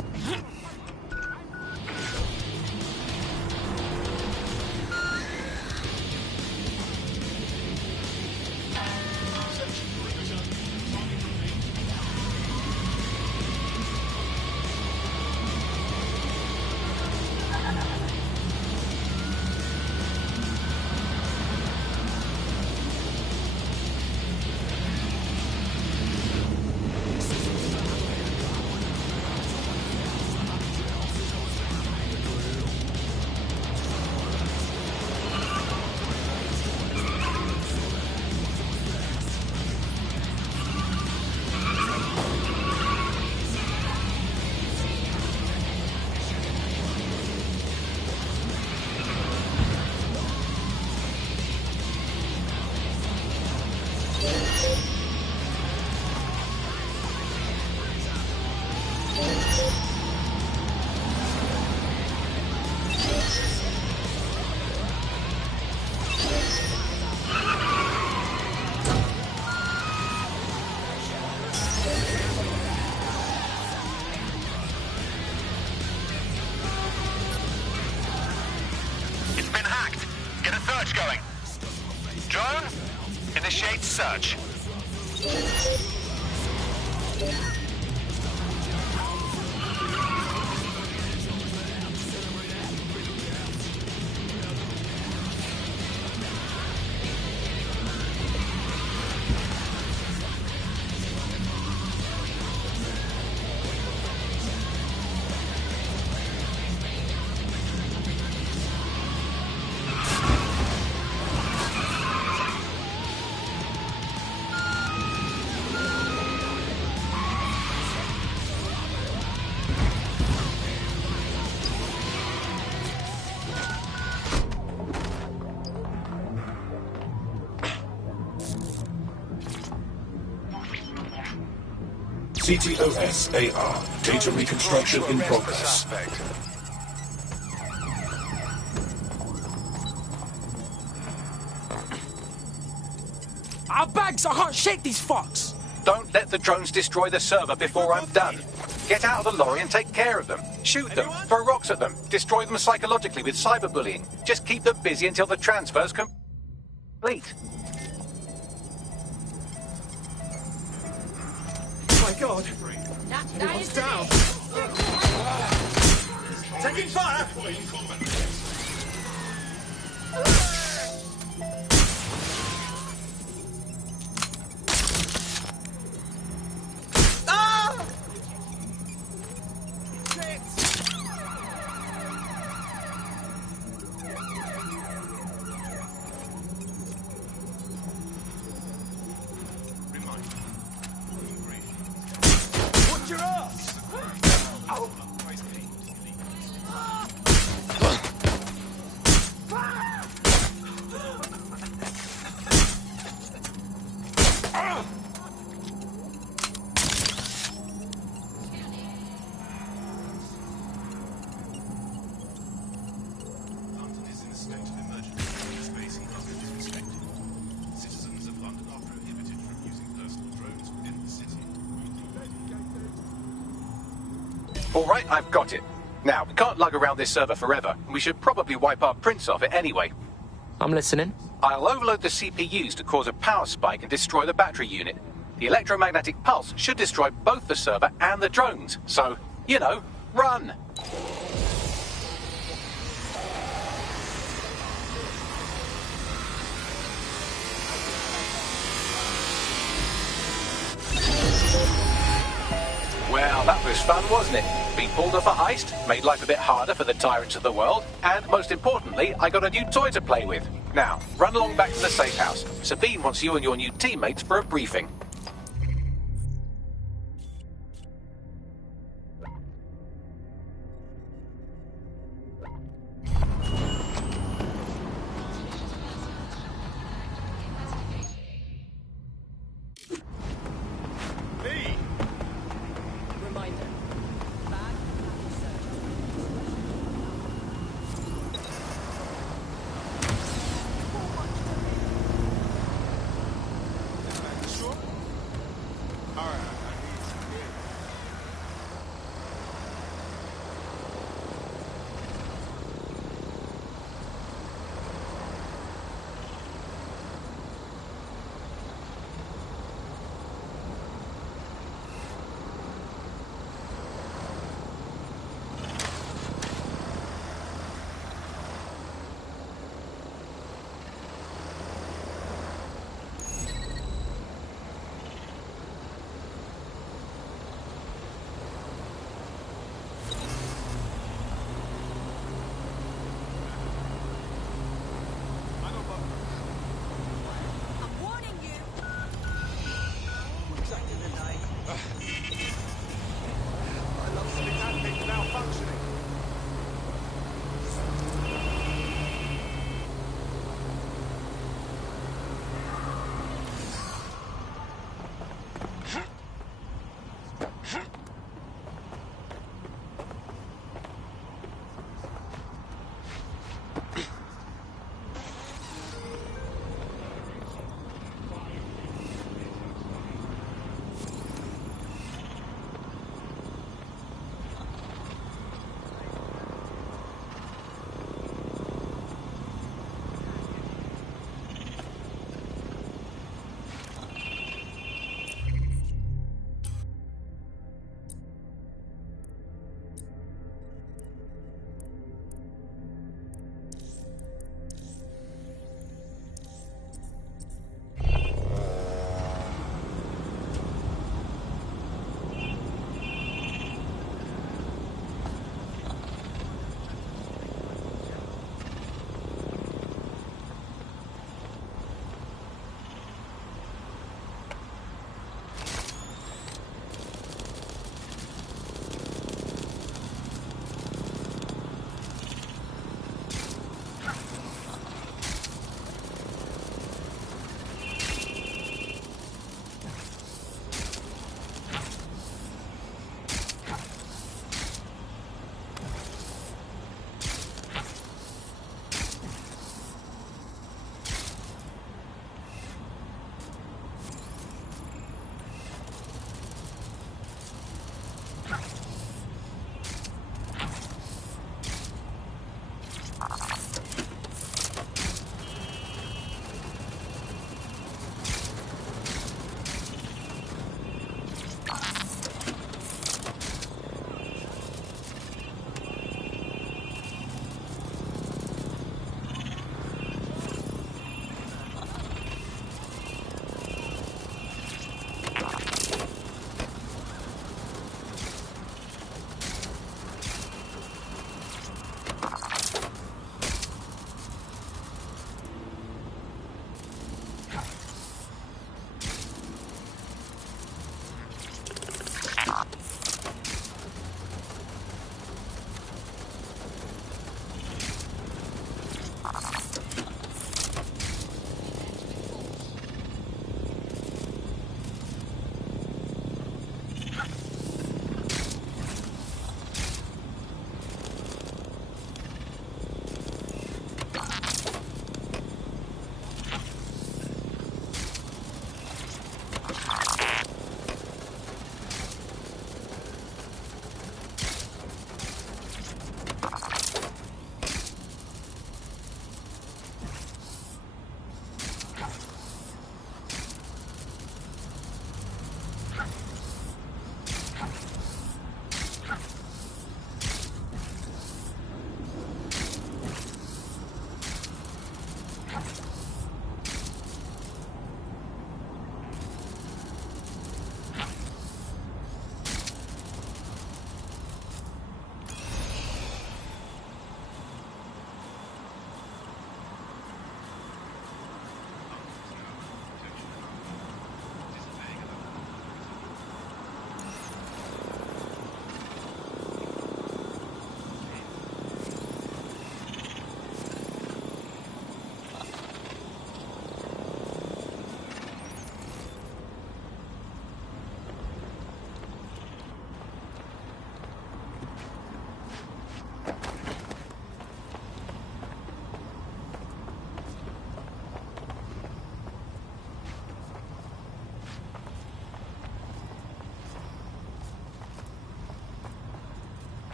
Search. CTOS-AR. Data reconstruction in progress. Bags, I can't shake these fucks. Don't let the drones destroy the server before I'm done. Get out of the lorry and take care of them. Shoot them, throw rocks at them, destroy them psychologically with cyberbullying. Just keep them busy until the transfer's complete. Oh my god! Everyone's down! Taking fire! Ah! Watch your ass! Ow! All right, I've got it. Now, we can't lug around this server forever. We should probably wipe our prints off it anyway. I'm listening. I'll overload the CPUs to cause a power spike and destroy the battery unit. The electromagnetic pulse should destroy both the server and the drones. So, you know, run! Well, that was fun, wasn't it? Been pulled off a heist, made life a bit harder for the tyrants of the world, and most importantly, I got a new toy to play with. Now, run along back to the safe house. Sabine wants you and your new teammates for a briefing.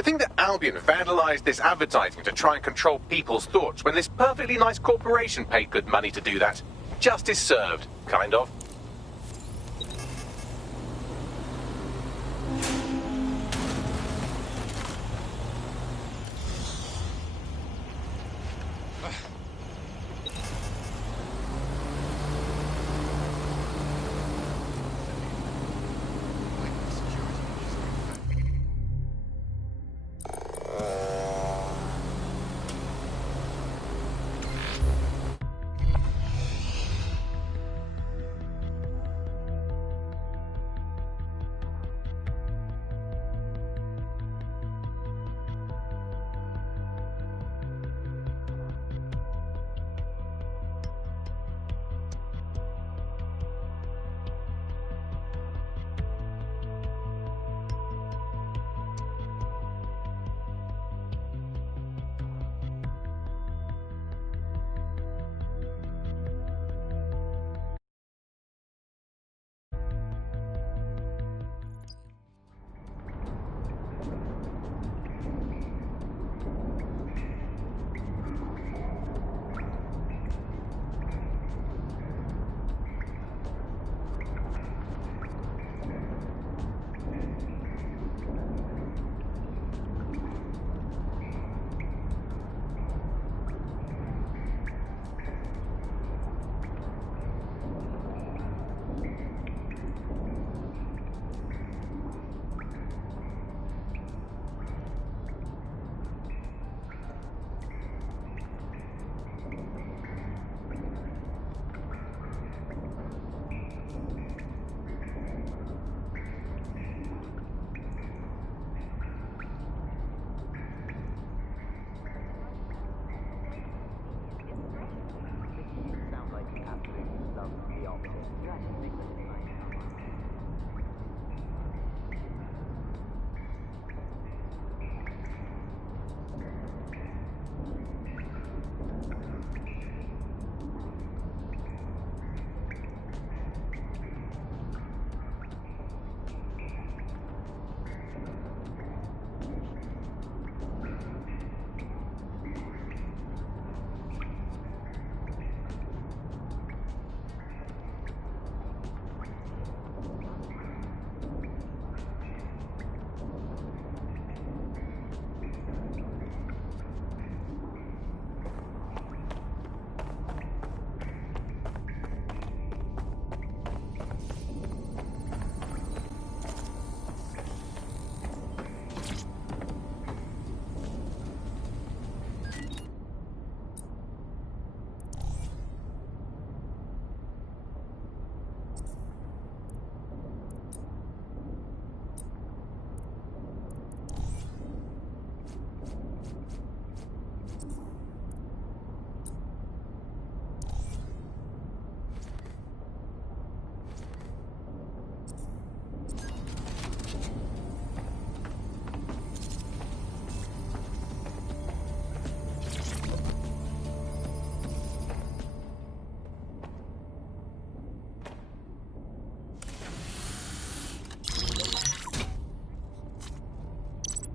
To think that Albion vandalized this advertising to try and control people's thoughts when this perfectly nice corporation paid good money to do that. Justice served, kind of.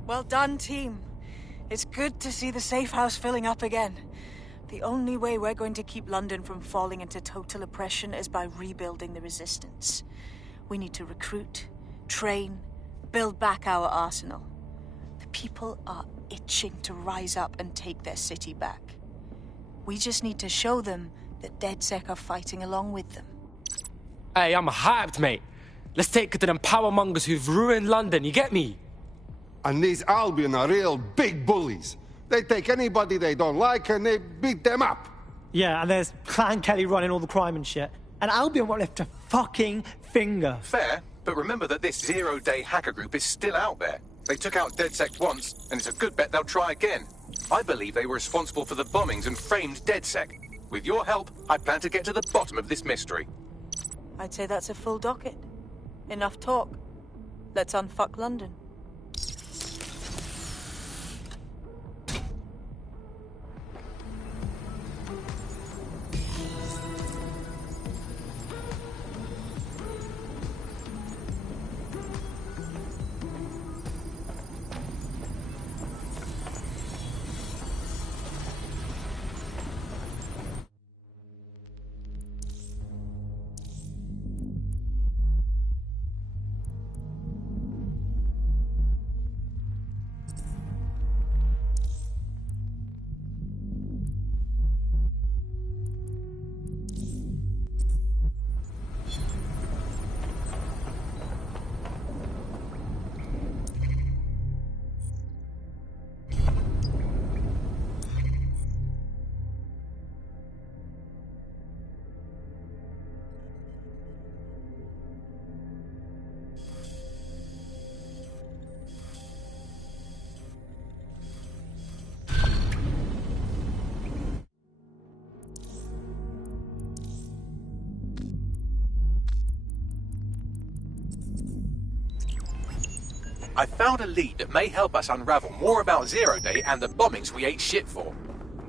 Well done, team. It's good to see the safe house filling up again. The only way we're going to keep London from falling into total oppression is by rebuilding the resistance. We need to recruit, train, build back our arsenal. The people are itching to rise up and take their city back. We just need to show them that DedSec are fighting along with them. Hey, I'm hyped, mate. Let's take it to them powermongers who've ruined London, you get me? And these Albion are real big bullies. They take anybody they don't like and they beat them up. Yeah, and there's Clan Kelly running all the crime and shit. And Albion won't lift a fucking finger. Fair, but remember that this zero-day hacker group is still out there. They took out DedSec once, and it's a good bet they'll try again. I believe they were responsible for the bombings and framed DedSec. With your help, I plan to get to the bottom of this mystery. I'd say that's a full docket. Enough talk. Let's unfuck London. I found a lead that may help us unravel more about Zero Day and the bombings we ate shit for.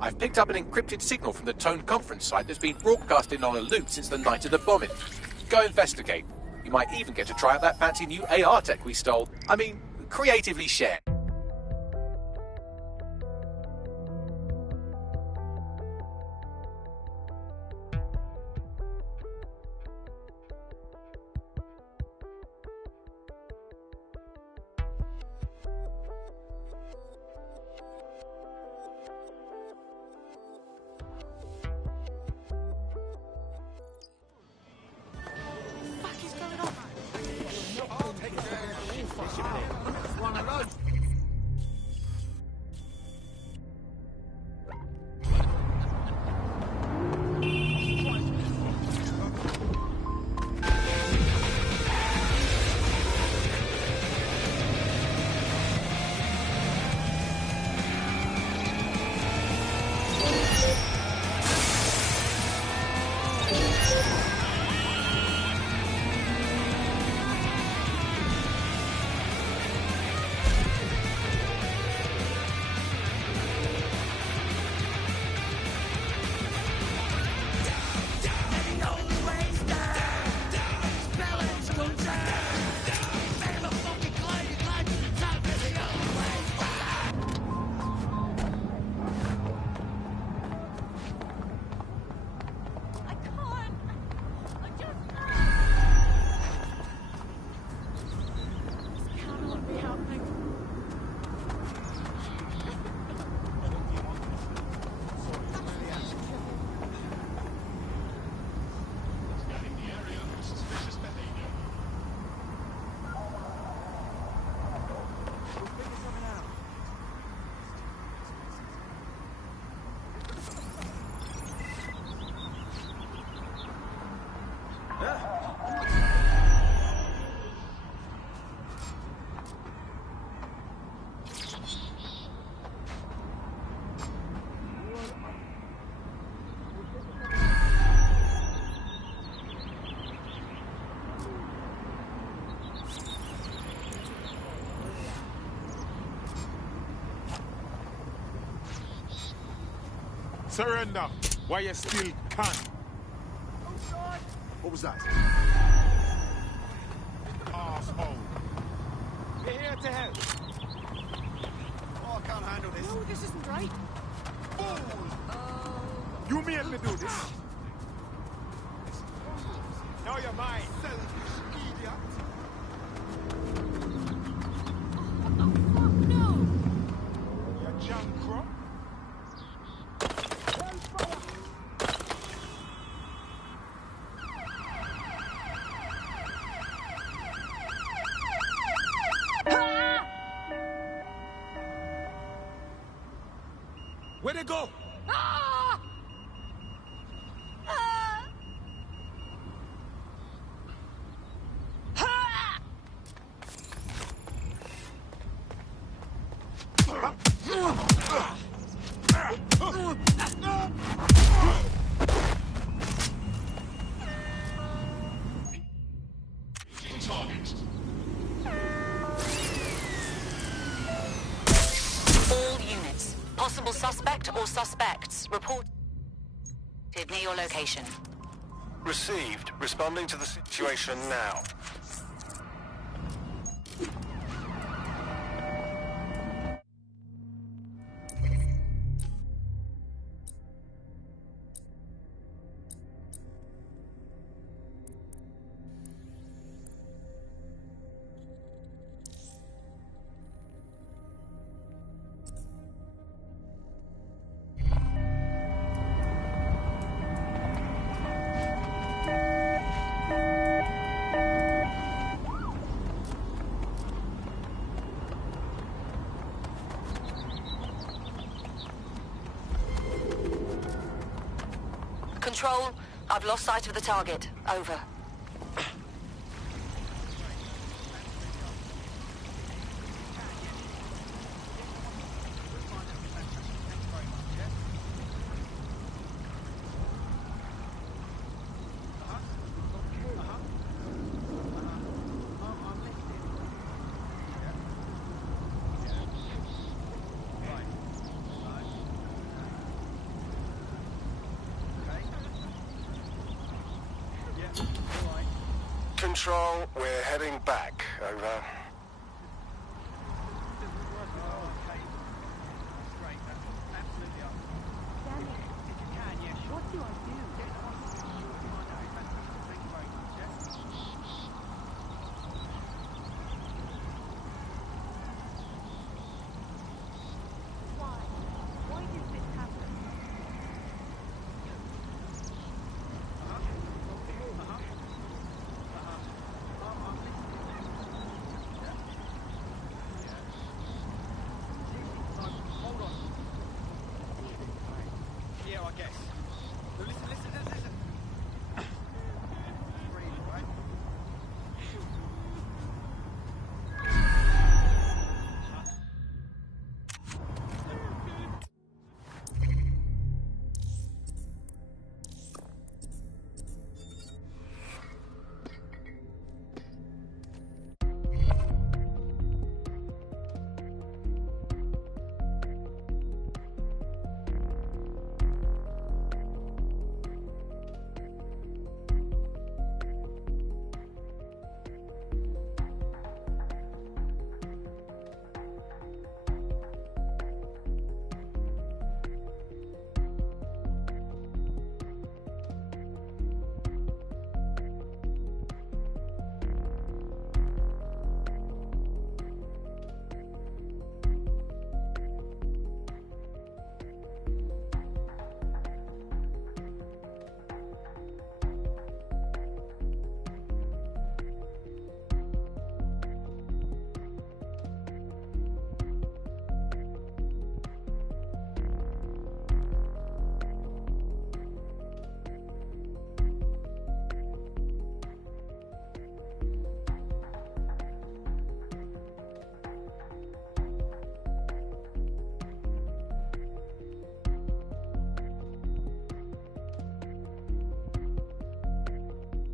I've picked up an encrypted signal from the Tone conference site that's been broadcasting on a loop since the night of the bombing. Go investigate. You might even get to try out that fancy new AR tech we stole. I mean, creatively share. Surrender, while you still can. What was that? Asshole. We're here to help. Oh, I can't handle this. No, this isn't right. You made me do this. Now you're mine. Selfish idiot. What the fuck? No. You jankro. Where'd it go? Ah! Ah! Ah! All units. Possible suspect or suspects reported near your location. Received. Responding to the situation now. Control, I've lost sight of the target. Over. Control, we're heading back. Over.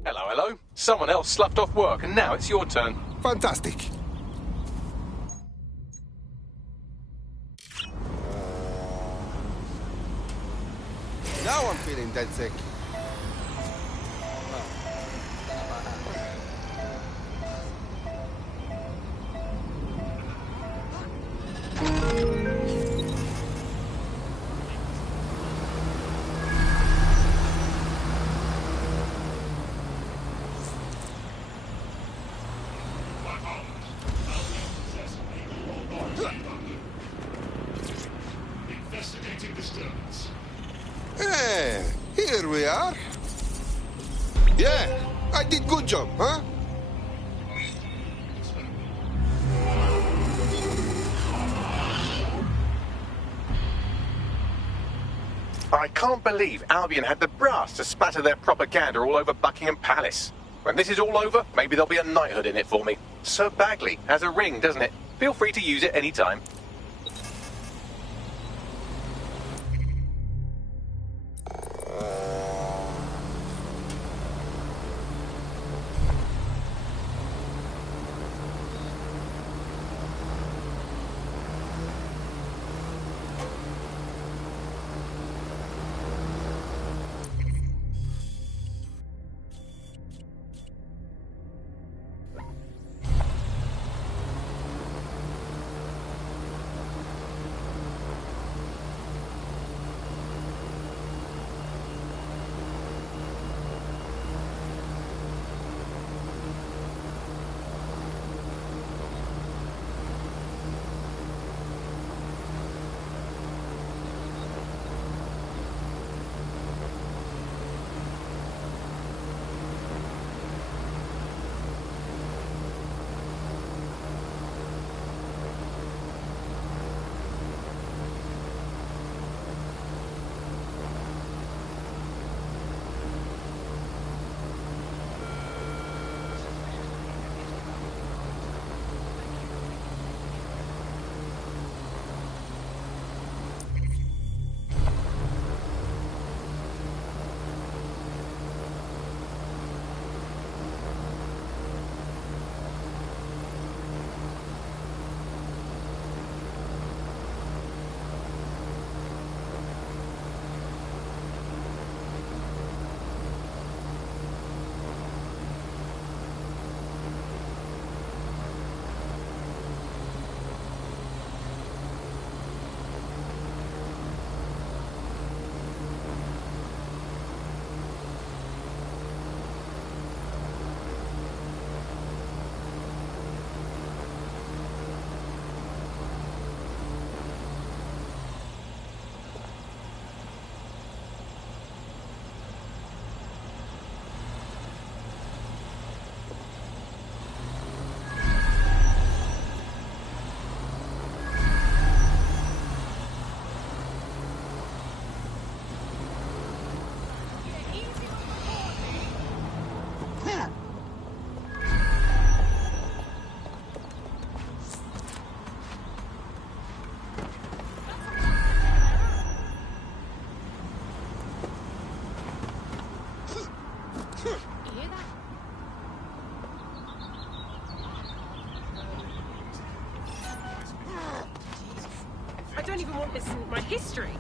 Hello, hello. Someone else sloughed off work, and now it's your turn. Fantastic. Now I'm feeling dead sick. Investigating disturbance. Hey, here we are. Yeah, I did good job, huh? I can't believe Albion had the brass to spatter their propaganda all over Buckingham Palace. When this is all over, maybe there'll be a knighthood in it for me. Sir Bagley has a ring, doesn't it? Feel free to use it anytime. this, my history.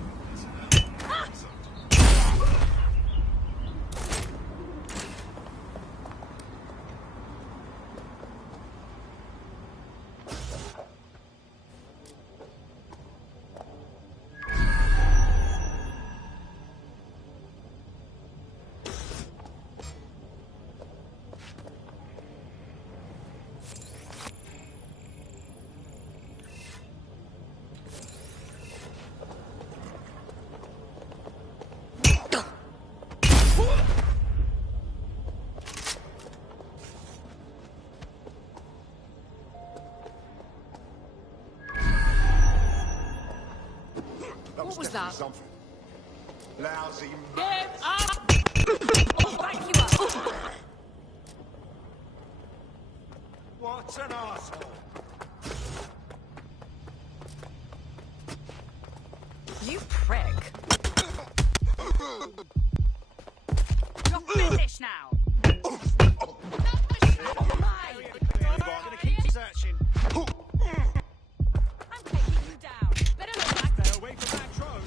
What was that? Something. Lousy. Get up! Oh, back you up! What an asshole! You prick. You're finished now. I'm gonna keep searching. I'm taking you down. Better look back. Stay away from that drone.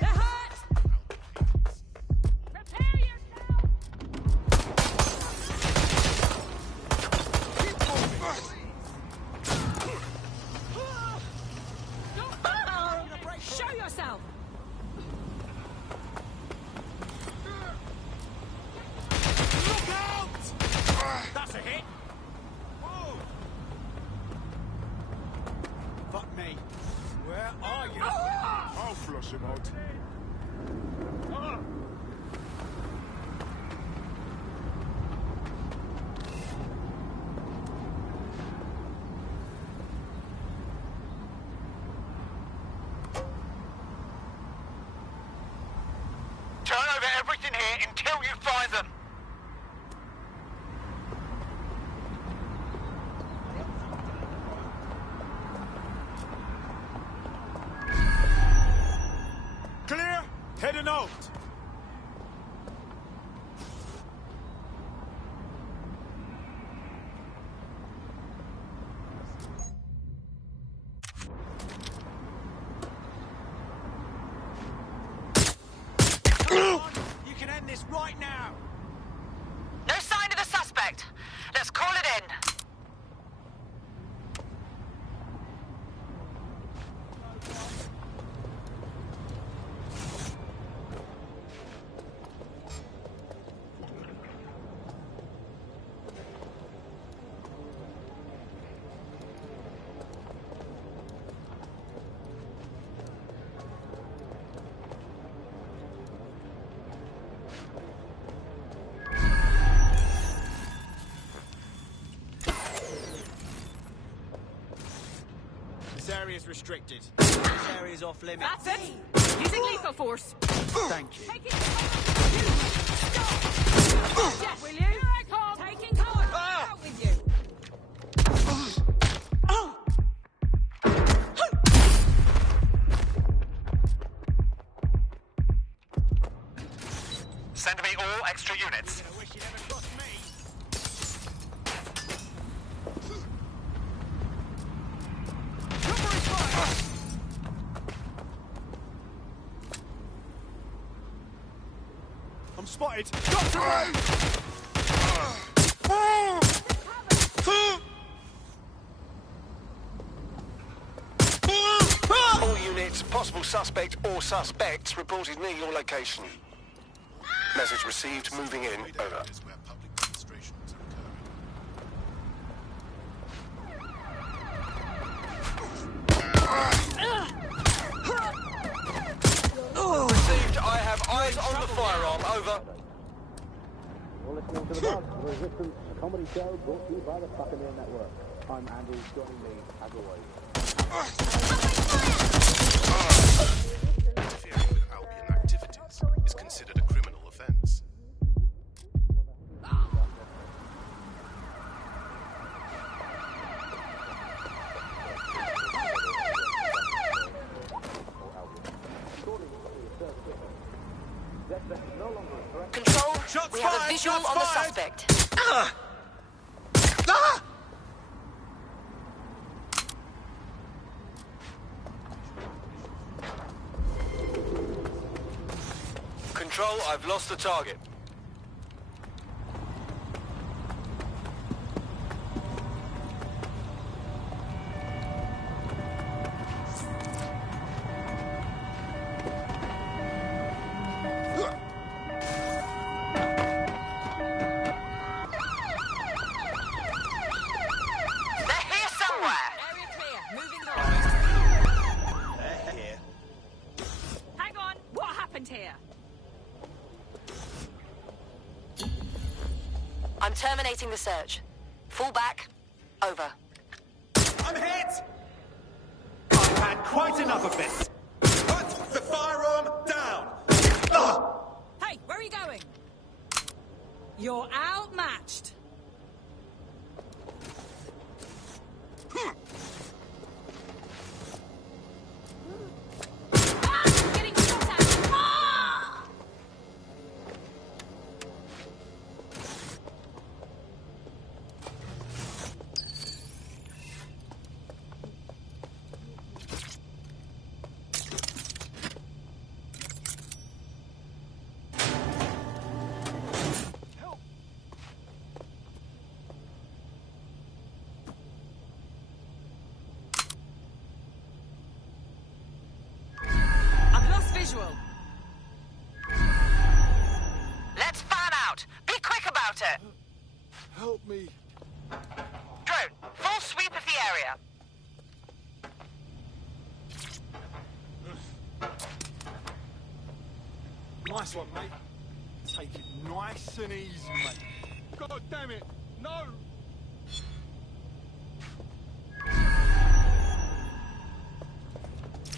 They're hurt. Prepare yourself. Show yourself. Look out! That's a hit. Whoa. Fuck me. Where are you? I'll flush him out. Turn over everything here until you find them. Clear? Heading out. You can end this right now. No sign of the suspect. Let's call it in. This area's restricted. This area's off limits. That's it. Using lethal force. Thank you. Taking Yes, will you? Here I come. Taking cover. Out with you. Send me all extra units. I wish you never crossed me. Covering fire. I'm spotted. Got to move. All units, possible suspect or suspects reported near your location. Message received, moving in, over. Received, I have eyes on the firearm, over. You're listening to the Buzz, the Resistance comedy show brought to you by the Buccaneer Network. I'm Andy, joining me, as always. Interfering with Albion activities is considered a criminal offense. Control, Shots we have a fired, visual shots on the fired. suspect. Control, I've lost the target. I'm terminating the search. Fall back. Over. I'm hit! I've had quite enough of this. Put the firearm down! Hey, where are you going? You're outmatched. Let's fan out. Be quick about it. Help me. Drone, full sweep of the area. Nice one, mate. Take it nice and easy, mate. God damn it! No!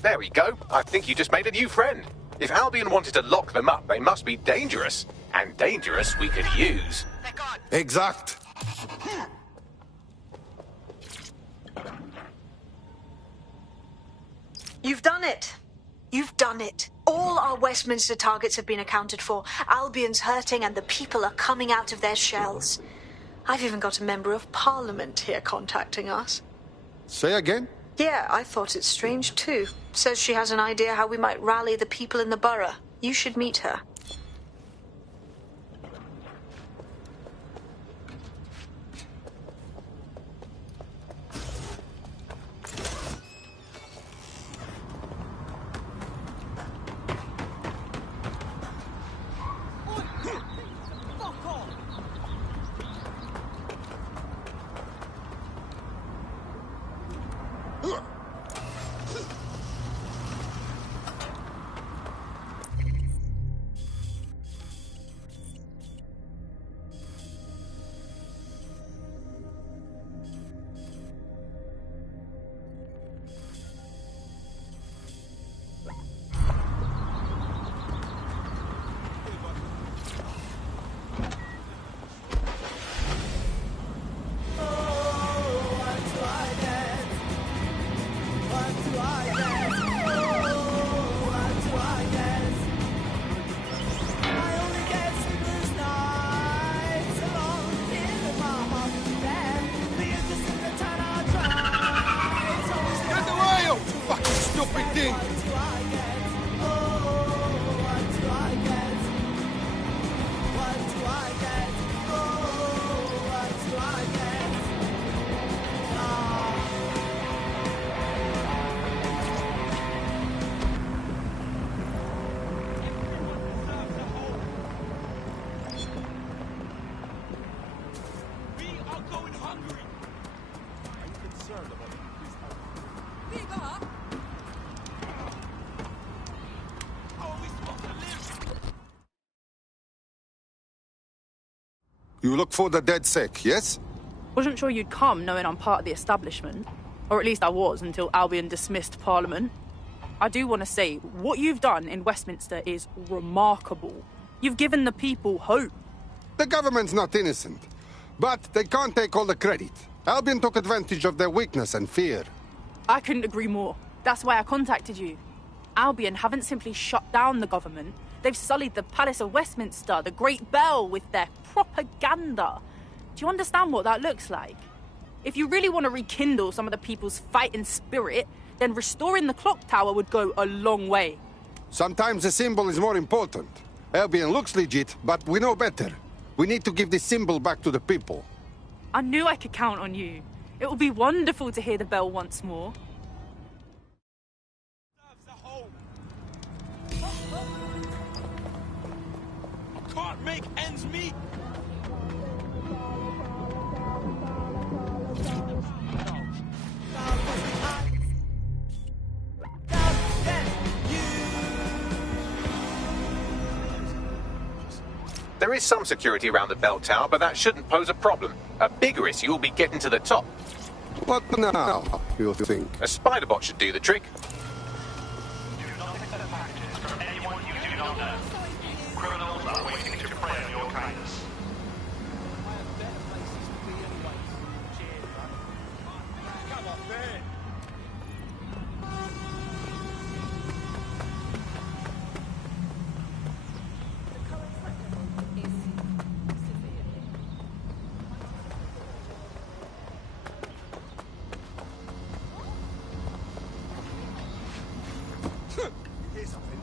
There we go. I think you just made a new friend. If Albion wanted to lock them up, they must be dangerous. And dangerous we could use. Exact. You've done it. You've done it. All our Westminster targets have been accounted for. Albion's hurting and the people are coming out of their shells. I've even got a member of Parliament here contacting us. Say again? Yeah, I thought it strange too. Says she has an idea how we might rally the people in the borough. You should meet her. You look for the dead sec, yes? Wasn't sure you'd come knowing I'm part of the establishment. Or at least I was until Albion dismissed Parliament. I do want to say, what you've done in Westminster is remarkable. You've given the people hope. The government's not innocent. But they can't take all the credit. Albion took advantage of their weakness and fear. I couldn't agree more. That's why I contacted you. Albion haven't simply shut down the government. They've sullied the Palace of Westminster, the Great Bell, with their propaganda. Do you understand what that looks like? If you really want to rekindle some of the people's fighting spirit, then restoring the clock tower would go a long way. Sometimes the symbol is more important. Albion looks legit, but we know better. We need to give this symbol back to the people. I knew I could count on you. It will be wonderful to hear the bell once more. I can't make ends meet. There is some security around the bell tower, but that shouldn't pose a problem. A bigger issue will be getting to the top. What now, you think? A spider bot should do the trick. Criminals are waiting to prey on your kindness. Come on, man. Here's something.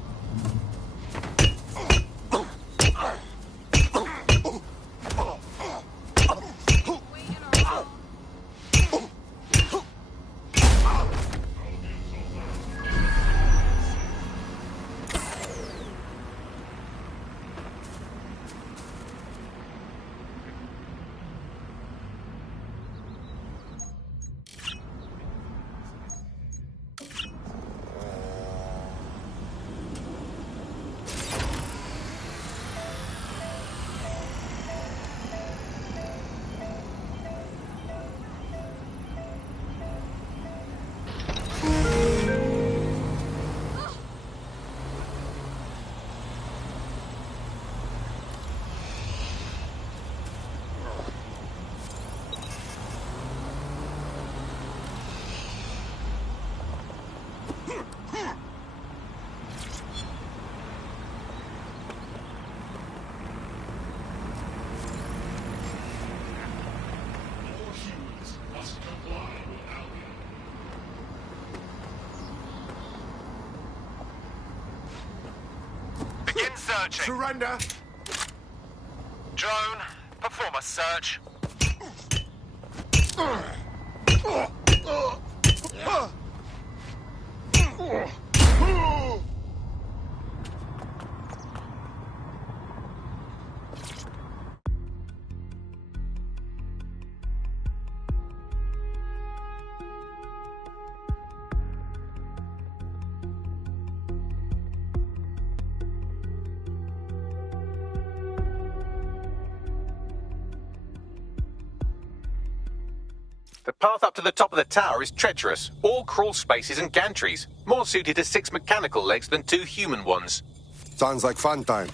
Begin searching. Surrender. Drone, perform a search. The path up to the top of the tower is treacherous, all crawl spaces and gantries, more suited to 6 mechanical legs than 2 human ones. Sounds like fun time.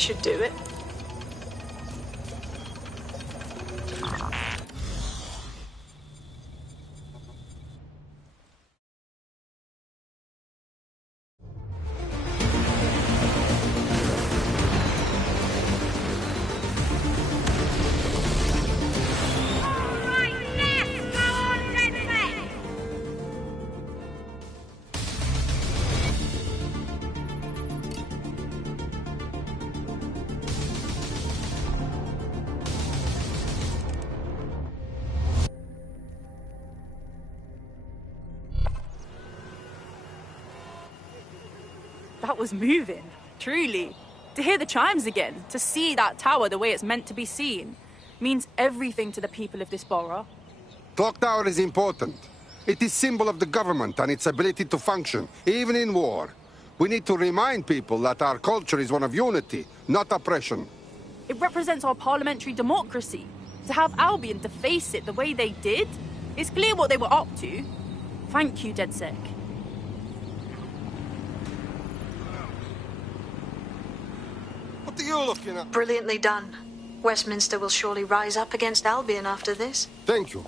Should do it. That was moving, truly. To hear the chimes again, to see that tower the way it's meant to be seen, means everything to the people of this borough. Clock Tower is important. It is symbol of the government and its ability to function, even in war. We need to remind people that our culture is one of unity, not oppression. It represents our parliamentary democracy. To have Albion deface it the way they did, it's clear what they were up to. Thank you, DedSec. What are you looking at? Brilliantly done. Westminster will surely rise up against Albion after this. Thank you.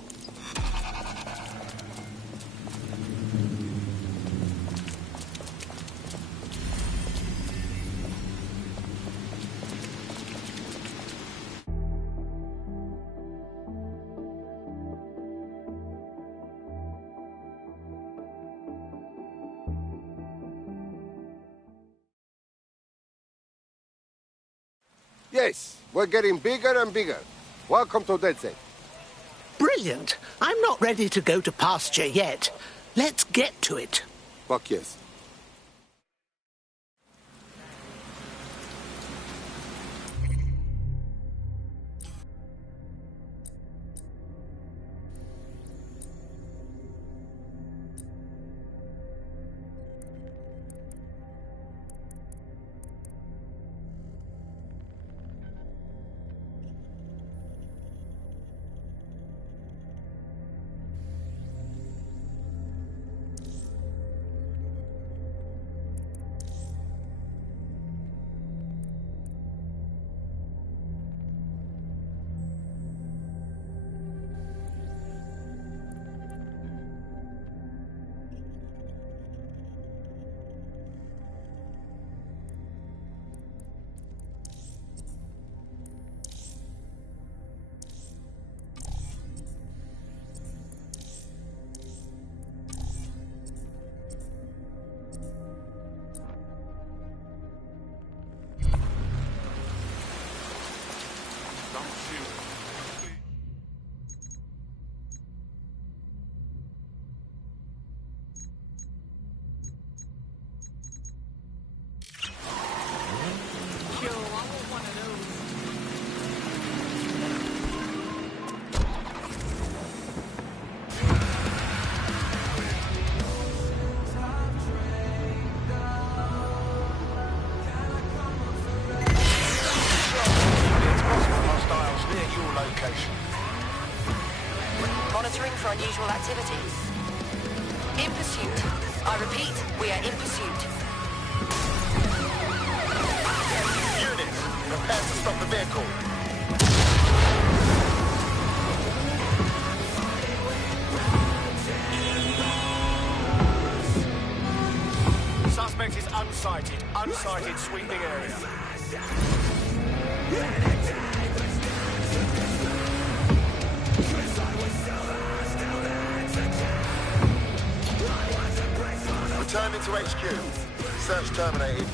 Yes, we're getting bigger and bigger. Welcome to DedSec. Brilliant. I'm not ready to go to pasture yet. Let's get to it. Fuck yes. Monitoring for unusual activities. In pursuit. I repeat, we are in pursuit. Units, prepare to stop the vehicle. Suspect is unsighted. Unsighted, sweeping area. Returning to HQ. Search terminated.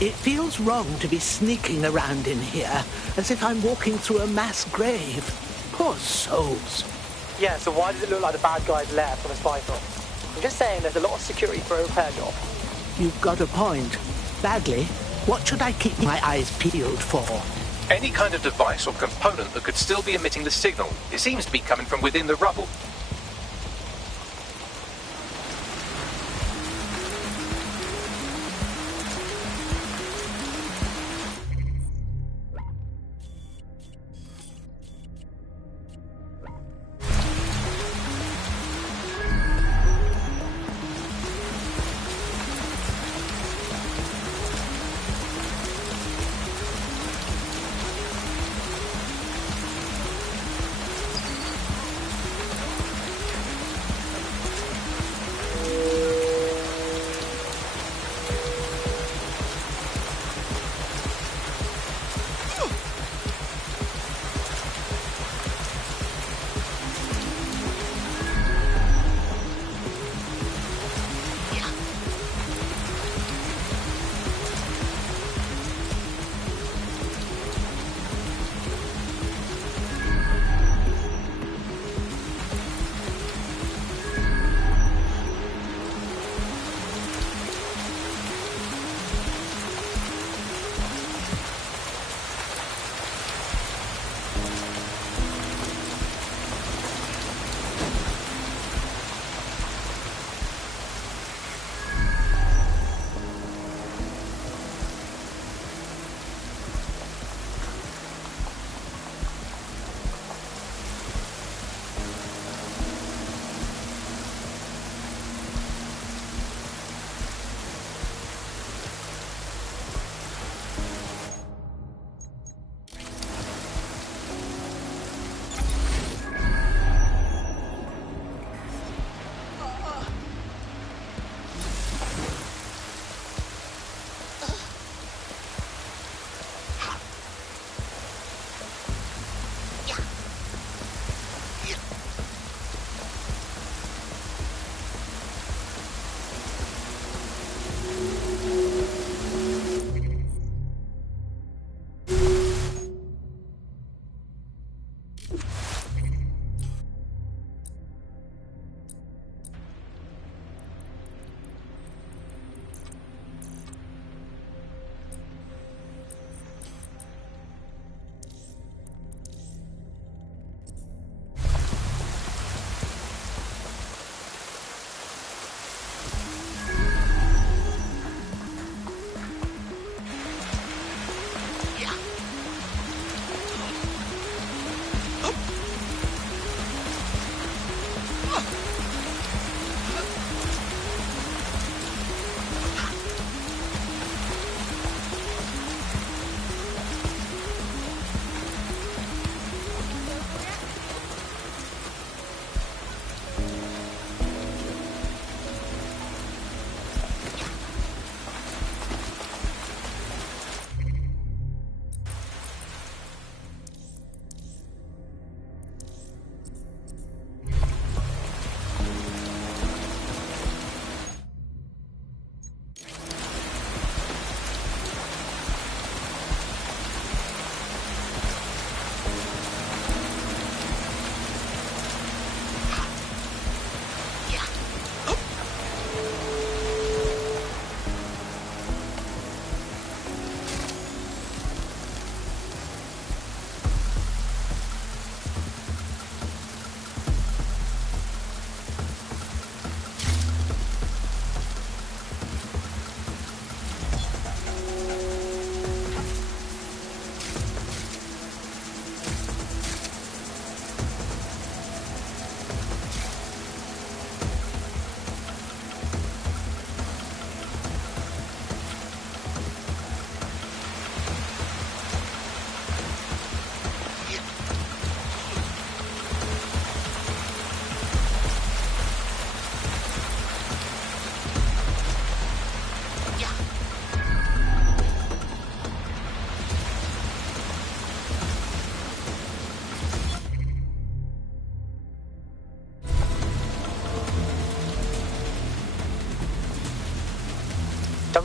It feels wrong to be sneaking around in here, as if I'm walking through a mass grave. Poor souls. Yeah, so why does it look like the bad guys left on a spy film? I'm just saying there's a lot of security for a repair job. You've got a point. Bagley, what should I keep my eyes peeled for? Any kind of device or component that could still be emitting the signal. It seems to be coming from within the rubble.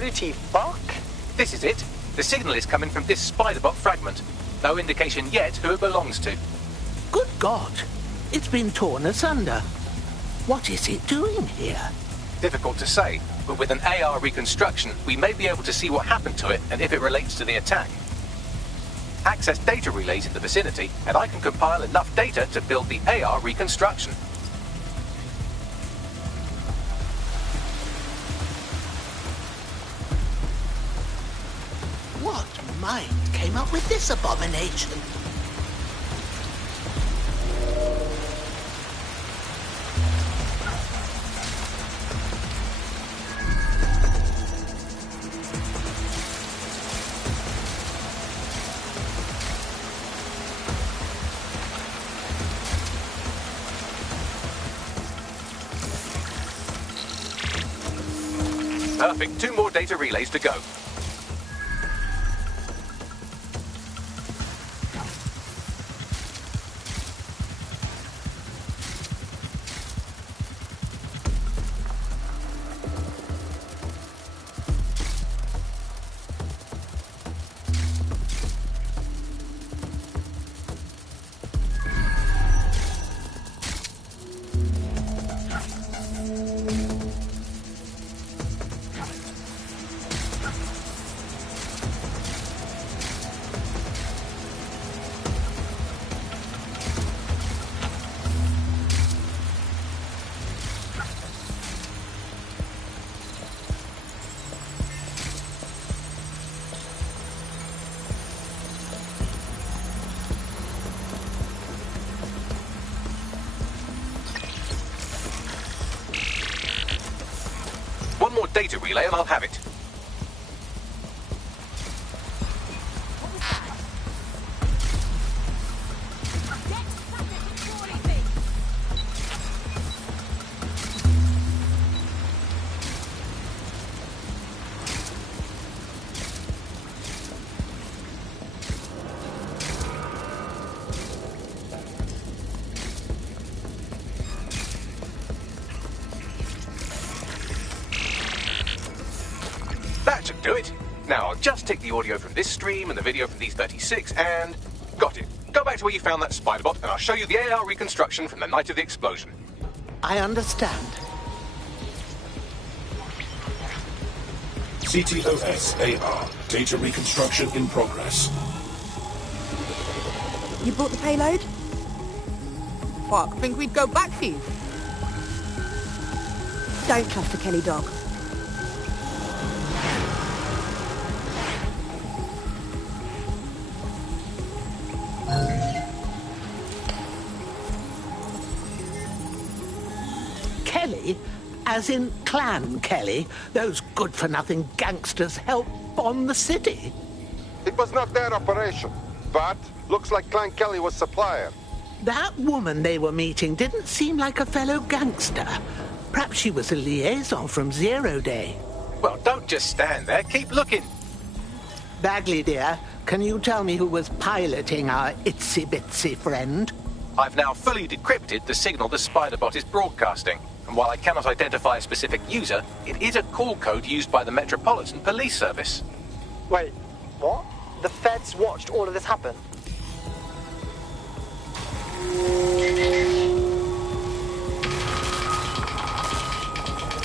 WT fuck? This is it. The signal is coming from this Spiderbot fragment. No indication yet who it belongs to. Good God! It's been torn asunder. What is it doing here? Difficult to say, but with an AR reconstruction, we may be able to see what happened to it and if it relates to the attack. Access data relays in the vicinity, and I can compile enough data to build the AR reconstruction. What mind came up with this abomination? Perfect. 2 more data relays to go. One more data relay and I'll have it. That should do it. Now, I'll just take the audio from this stream and the video from these 36 and... got it. Go back to where you found that Spiderbot and I'll show you the AR reconstruction from the night of the explosion. I understand. CTOS AR. Data reconstruction in progress. You brought the payload? Fuck, think we'd go back for you? Don't trust the Kelly dog. Kelly? As in Clan Kelly? Those good-for-nothing gangsters help bomb the city? It was not their operation, but looks like Clan Kelly was supplier. That woman they were meeting didn't seem like a fellow gangster. Perhaps she was a liaison from Zero Day. Well, don't just stand there. Keep looking. Bagley, dear, can you tell me who was piloting our itsy-bitsy friend? I've now fully decrypted the signal the Spiderbot is broadcasting. And while I cannot identify a specific user, it is a call code used by the Metropolitan Police Service. Wait, what? The feds watched all of this happen?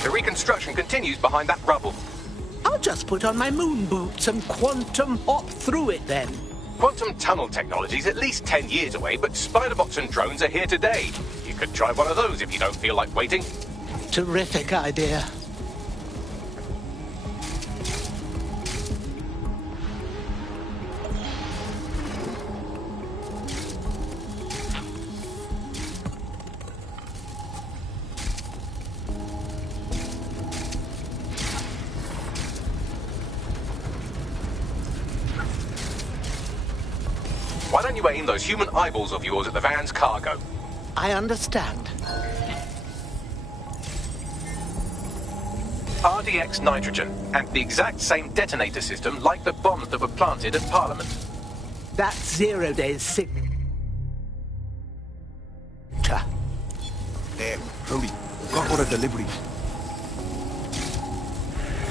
The reconstruction continues behind that rubble. I'll just put on my moon boots and quantum hop through it then. Quantum tunnel technology's at least 10 years away, but Spiderbots and drones are here today. You could try one of those if you don't feel like waiting. Terrific idea. Why don't you aim those human eyeballs of yours at the van's cargo? I understand. RDX nitrogen, and the exact same detonator system like the bombs that were planted at Parliament. That's Zero Day's signature. Damn, Brody, got all the deliveries.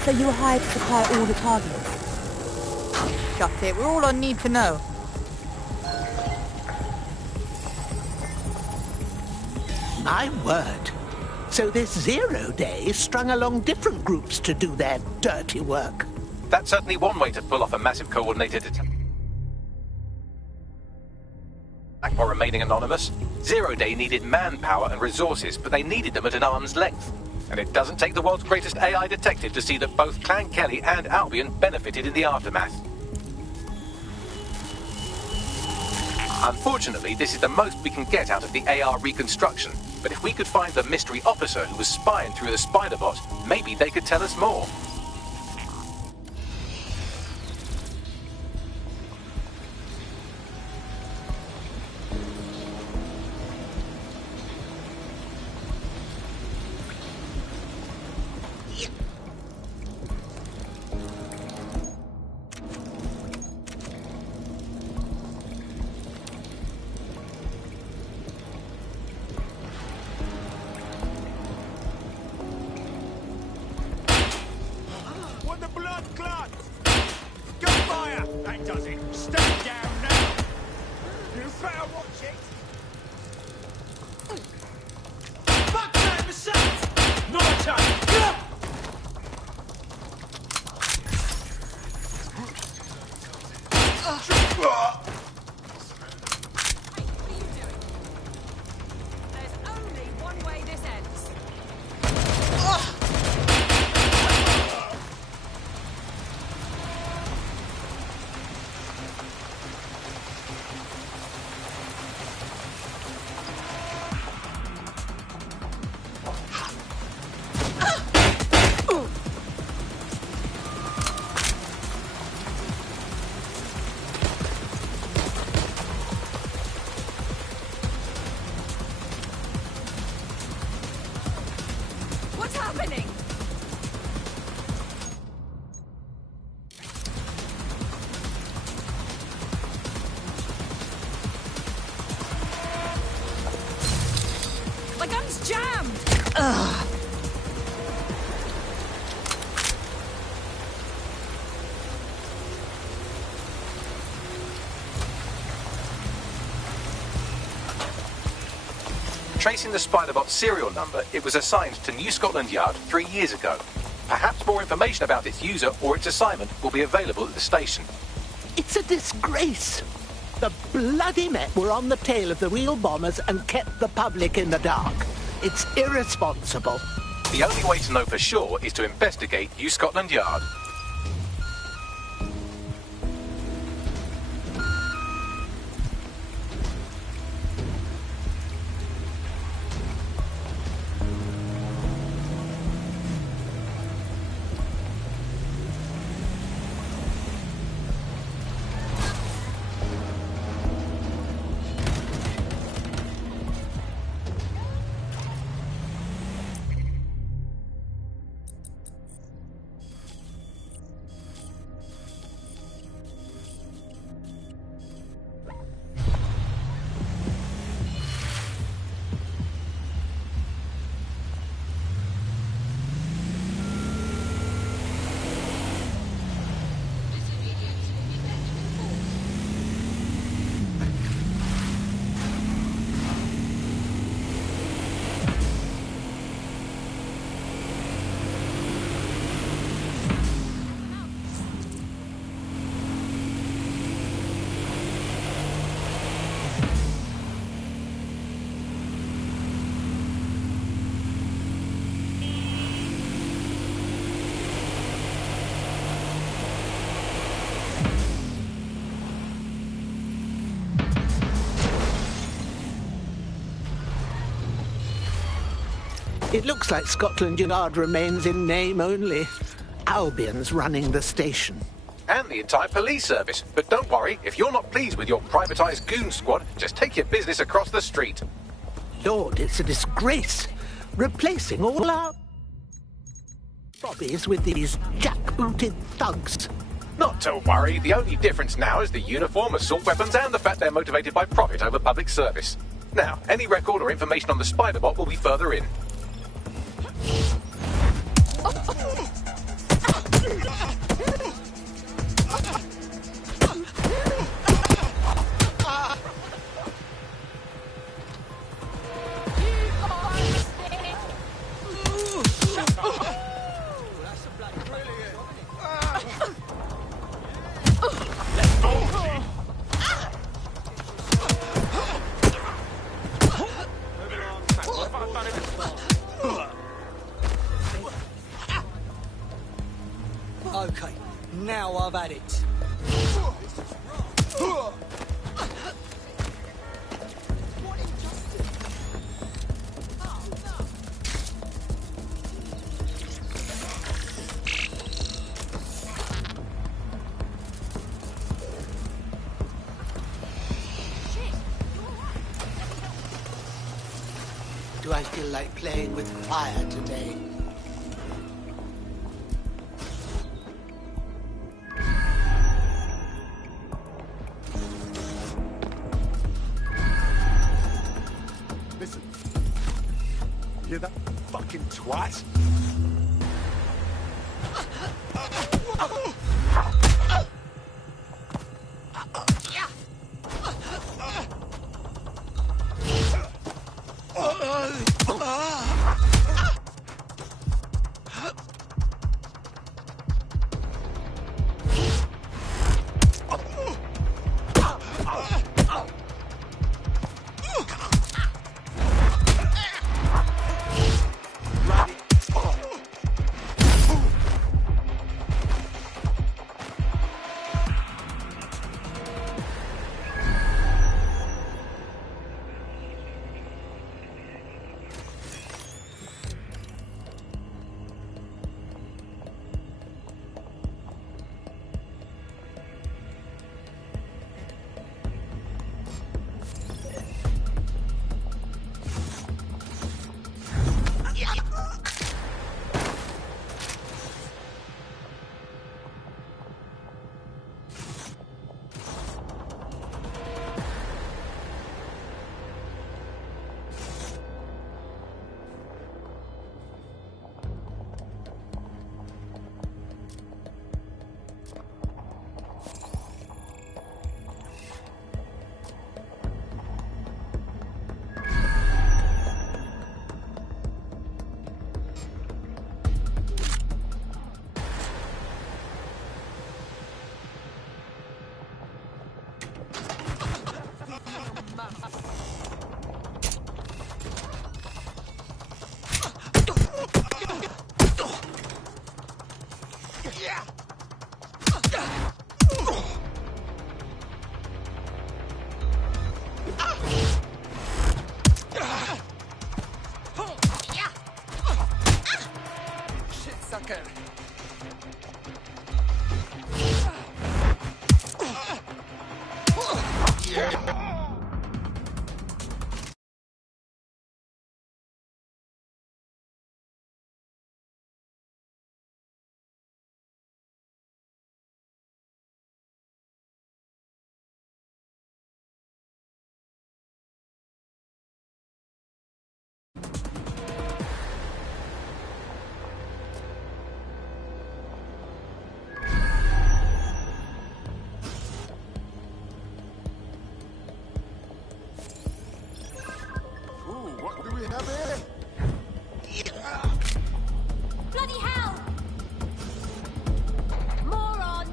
So you were hired to supply all the targets? Shut it. We're all on need to know. My word. So this Zero Day strung along different groups to do their dirty work. That's certainly one way to pull off a massive coordinated attack while remaining anonymous. Zero Day needed manpower and resources, but they needed them at an arm's length. And it doesn't take the world's greatest AI detective to see that both Clan Kelly and Albion benefited in the aftermath. Unfortunately, this is the most we can get out of the AR reconstruction, but if we could find the mystery officer who was spying through the Spider-Bot, maybe they could tell us more. When the blood clots! Gunfire! That does it. Stay down now. You better watch it. Fuck that, the shots! Not time. There's only one way this ends. What's happening? My gun's jammed! Ugh. Tracing the Spider-Bot serial number, it was assigned to New Scotland Yard 3 years ago. Perhaps more information about its user or its assignment will be available at the station. It's a disgrace. The bloody Met were on the tail of the real bombers and kept the public in the dark. It's irresponsible. The only way to know for sure is to investigate New Scotland Yard. It looks like Scotland Yard remains in name only. Albion's running the station. And the entire police service. But don't worry, if you're not pleased with your privatised goon squad, just take your business across the street. Lord, it's a disgrace. Replacing all our bobbies with these jackbooted thugs. Not to worry, the only difference now is the uniform, assault weapons, and the fact they're motivated by profit over public service. Now, any record or information on the Spider-Bot will be further in. I've had it. Do I feel like playing with fire today? Listen. You hear that fucking twat? What do we have here? Bloody hell! Moron!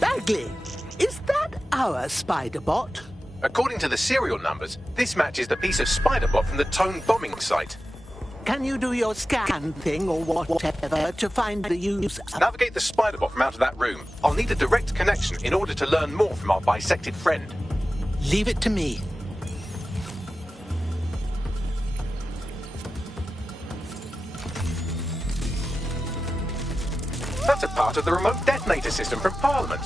Bagley, is that our spider bot? According to the serial numbers, this matches the piece of spider bot from the Tone bombing site. Can you do your scan thing or whatever to find the user? Navigate the spider bot from out of that room. I'll need a direct connection in order to learn more from our bisected friend. Leave it to me. That's a part of the remote detonator system from Parliament.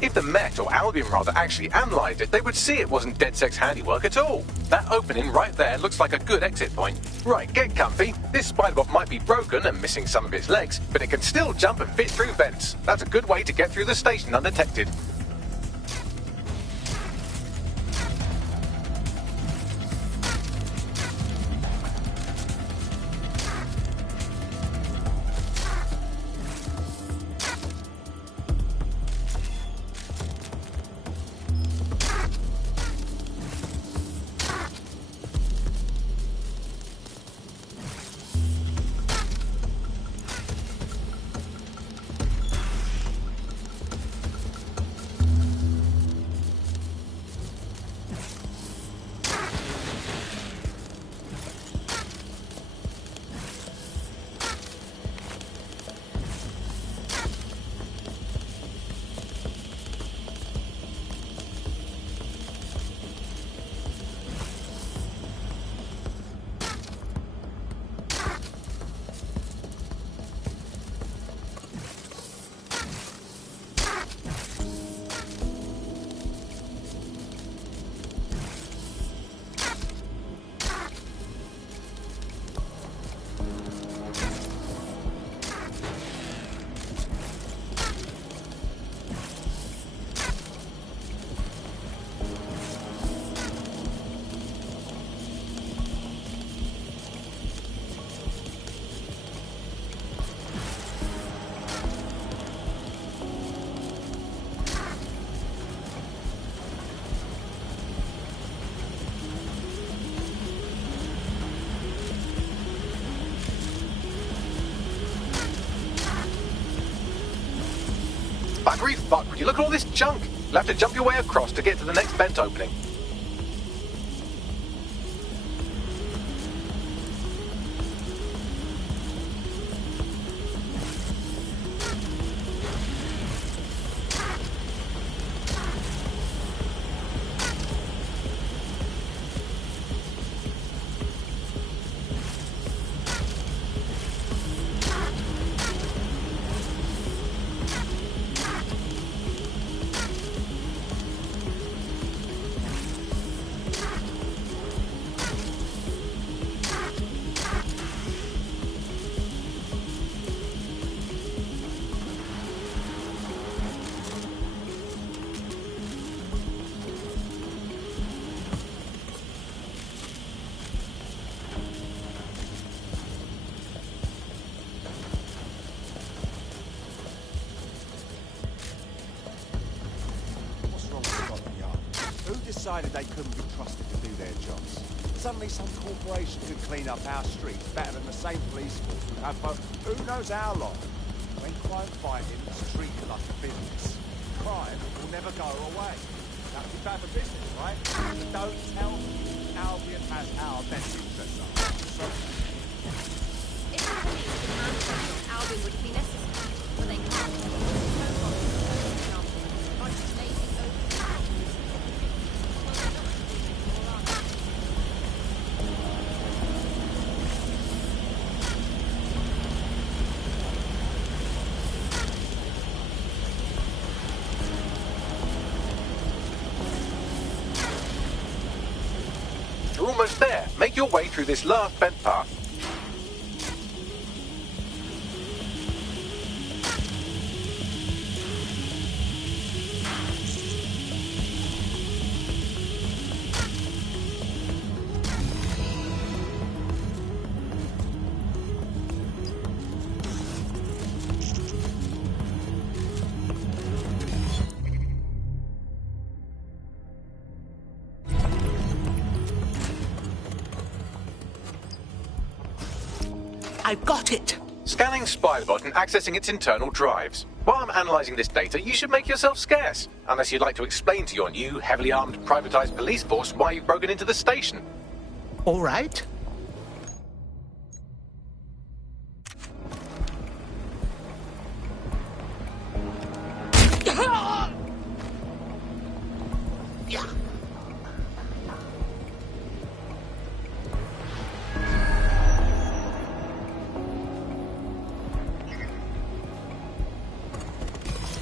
If the Met, or Albion rather, actually analysed it, they would see it wasn't DedSec's handiwork at all. That opening right there looks like a good exit point. Right, get comfy. This spider-bot might be broken and missing some of its legs, but it can still jump and fit through vents. That's a good way to get through the station undetected. very fucked with you. Look at all this junk. You'll have to jump your way across to get to the next vent opening. Decided they couldn't be trusted to do their jobs. Suddenly some corporation could clean up our streets better than the same police force would have for who knows how long. When crime fighting is treated like a business, crime will never go away. That would be bad for business, right? But don't tell me Albion has our best interests up. So If the police could manage on Albion would be necessary, but they can't. You're almost there. Make your way through this last vent path. I've got it. Scanning Spiderbot and accessing its internal drives. While I'm analysing this data, you should make yourself scarce. Unless you'd like to explain to your new, heavily armed, privatised police force why you've broken into the station. All right.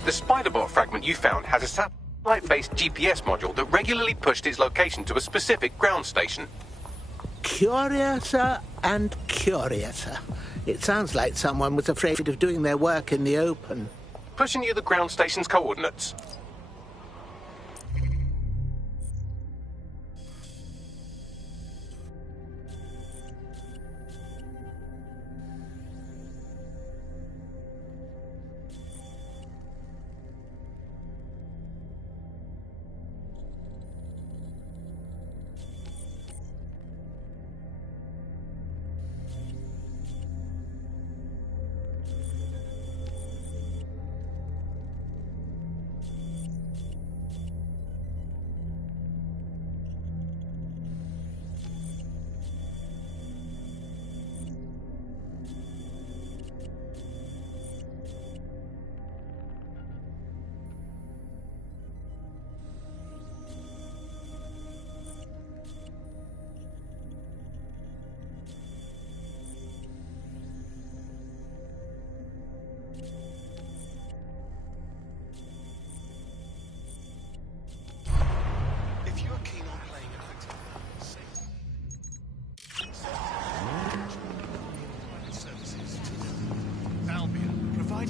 The Spiderbot fragment you found has a satellite-based GPS module that regularly pushed its location to a specific ground station. Curiouser and curiouser. It sounds like someone was afraid of doing their work in the open. Pushing you the ground station's coordinates.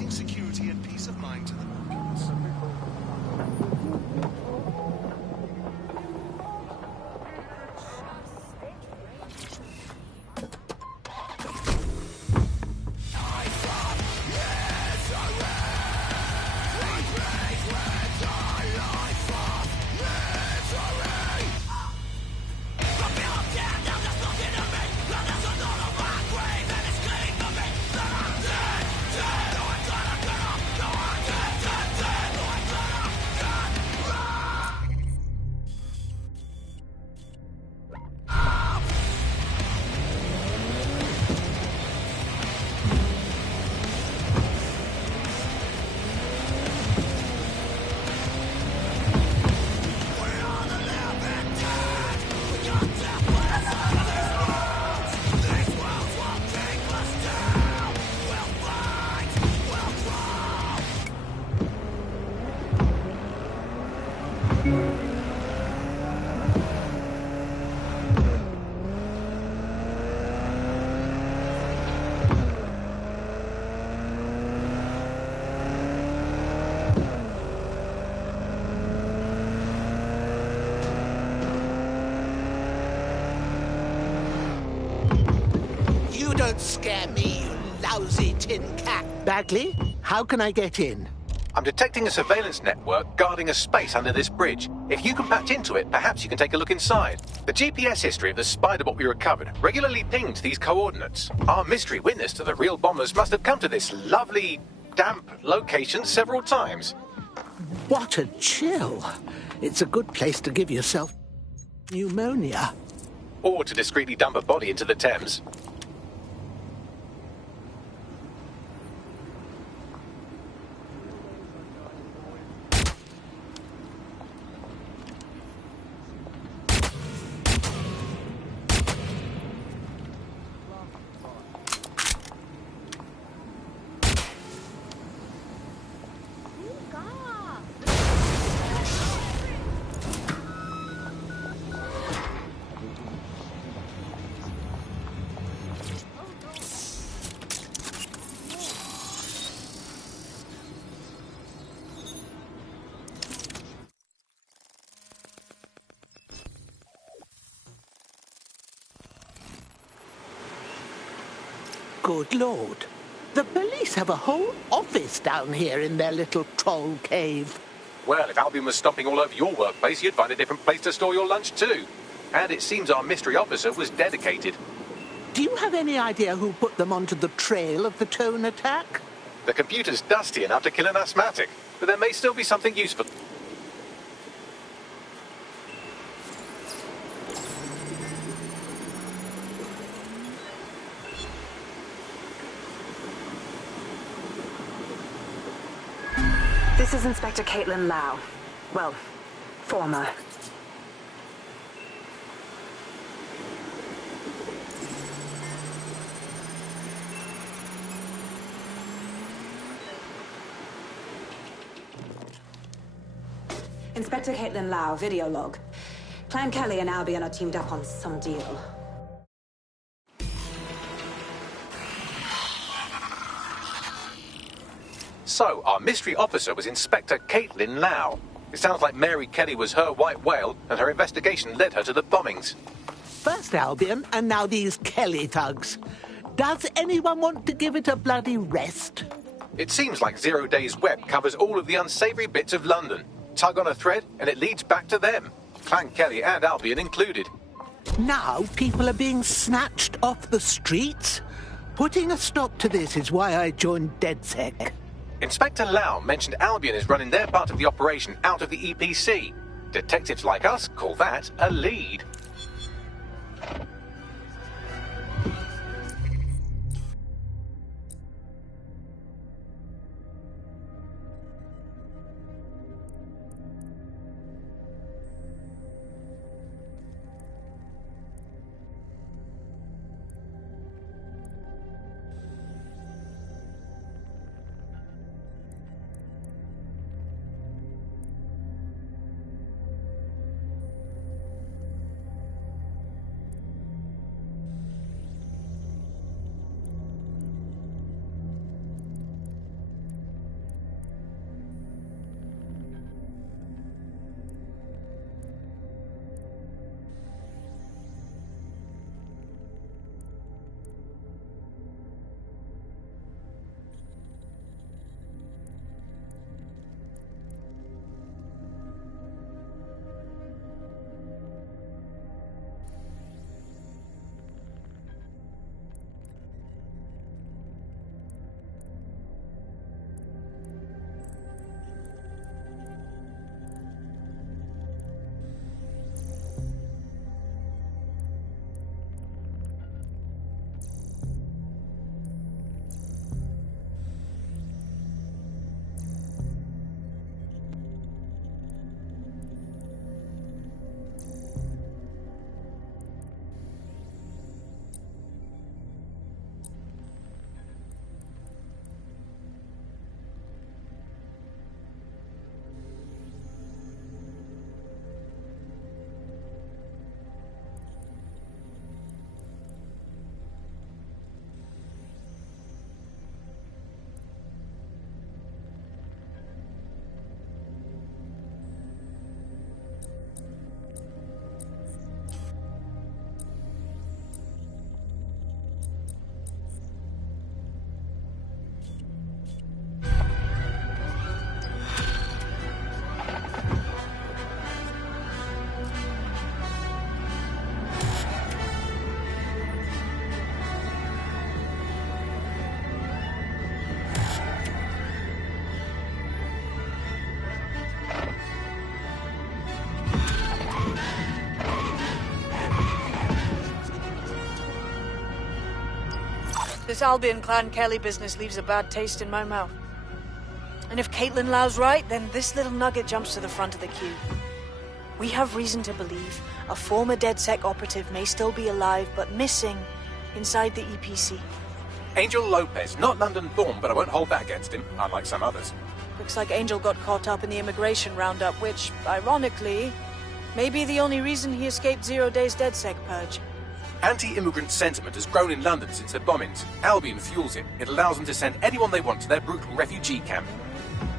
Security and peace of mind to the markets. don't scare me, you lousy tin cat. Bagley, how can I get in? I'm detecting a surveillance network guarding a space under this bridge. If you can patch into it, perhaps you can take a look inside. The GPS history of the Spider-Bot we recovered regularly pinged these coordinates. Our mystery witness to the real bombers must have come to this lovely, damp location several times. What a chill. It's a good place to give yourself pneumonia. Or to discreetly dump a body into the Thames. Good Lord. The police have a whole office down here in their little troll cave. Well, if Albion was stomping all over your workplace, you'd find a different place to store your lunch too. And it seems our mystery officer was dedicated. Do you have any idea who put them onto the trail of the Tone attack? The computer's dusty enough to kill an asthmatic, but there may still be something useful. This is Inspector Caitlin Lau. Well, former. Inspector Caitlin Lau, video log. Clan Kelly and Albion are teamed up on some deal. So, our mystery officer was Inspector Caitlin Lau. It sounds like Mary Kelly was her white whale, and her investigation led her to the bombings. First Albion, and now these Kelly thugs. Does anyone want to give it a bloody rest? It seems like 0 Days Web covers all of the unsavoury bits of London. Tug on a thread, and it leads back to them. Clan Kelly and Albion included. Now people are being snatched off the streets? Putting a stop to this is why I joined DedSec. Inspector Lau mentioned Albion is running their part of the operation out of the EPC. Detectives like us call that a lead. This Albion Clan Kelly business leaves a bad taste in my mouth. And if Caitlin Lau's right, then this little nugget jumps to the front of the queue. We have reason to believe a former DedSec operative may still be alive, but missing inside the EPC. Angel Lopez, not London-born, but I won't hold that against him, unlike some others. Looks like Angel got caught up in the immigration roundup, which, ironically, may be the only reason he escaped 0 Days DedSec purge. Anti-immigrant sentiment has grown in London since the bombings. Albion fuels it. It allows them to send anyone they want to their brutal refugee camp.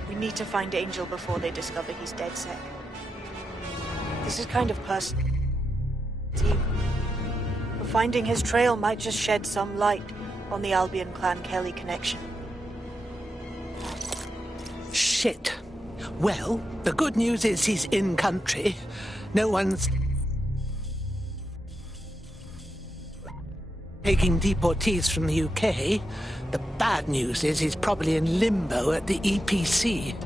We need to find Angel before they discover he's DedSec. This is kind of personal. But finding his trail might just shed some light on the Albion Clan Kelly connection. Shit. Well, the good news is he's in country. No one's taking deportees from the UK. The bad news is he's probably in limbo at the EPC.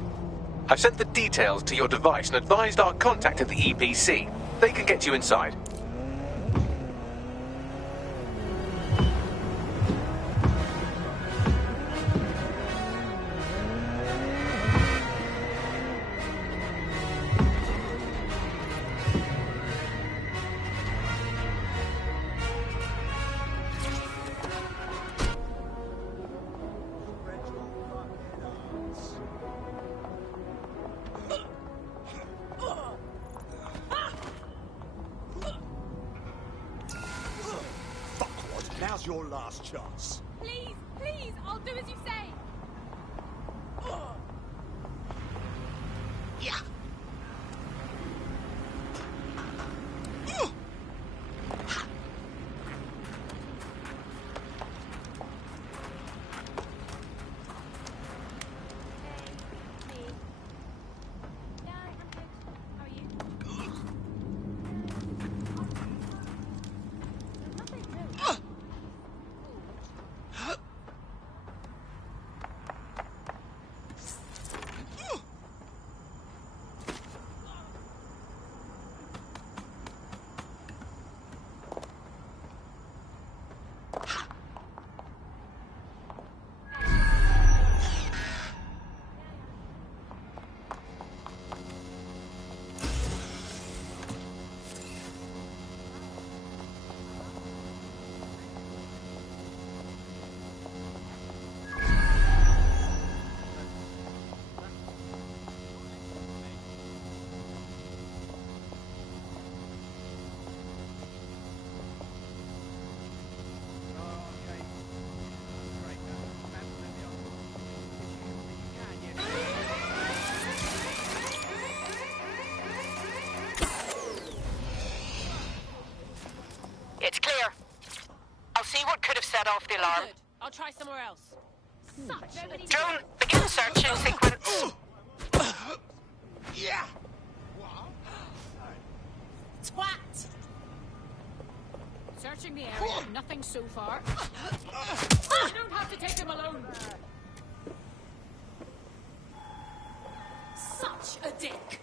I've sent the details to your device and advised our contact at the EPC. They can get you inside. Now's your last chance. Please, please, I'll do as you say. Yeah. It's clear. I'll see what could have set off the alarm. Good. I'll try somewhere else. Such Drone, begin searching sequence. Yeah. twat! Searching the area, nothing so far. You don't have to take him alone. Such a dick.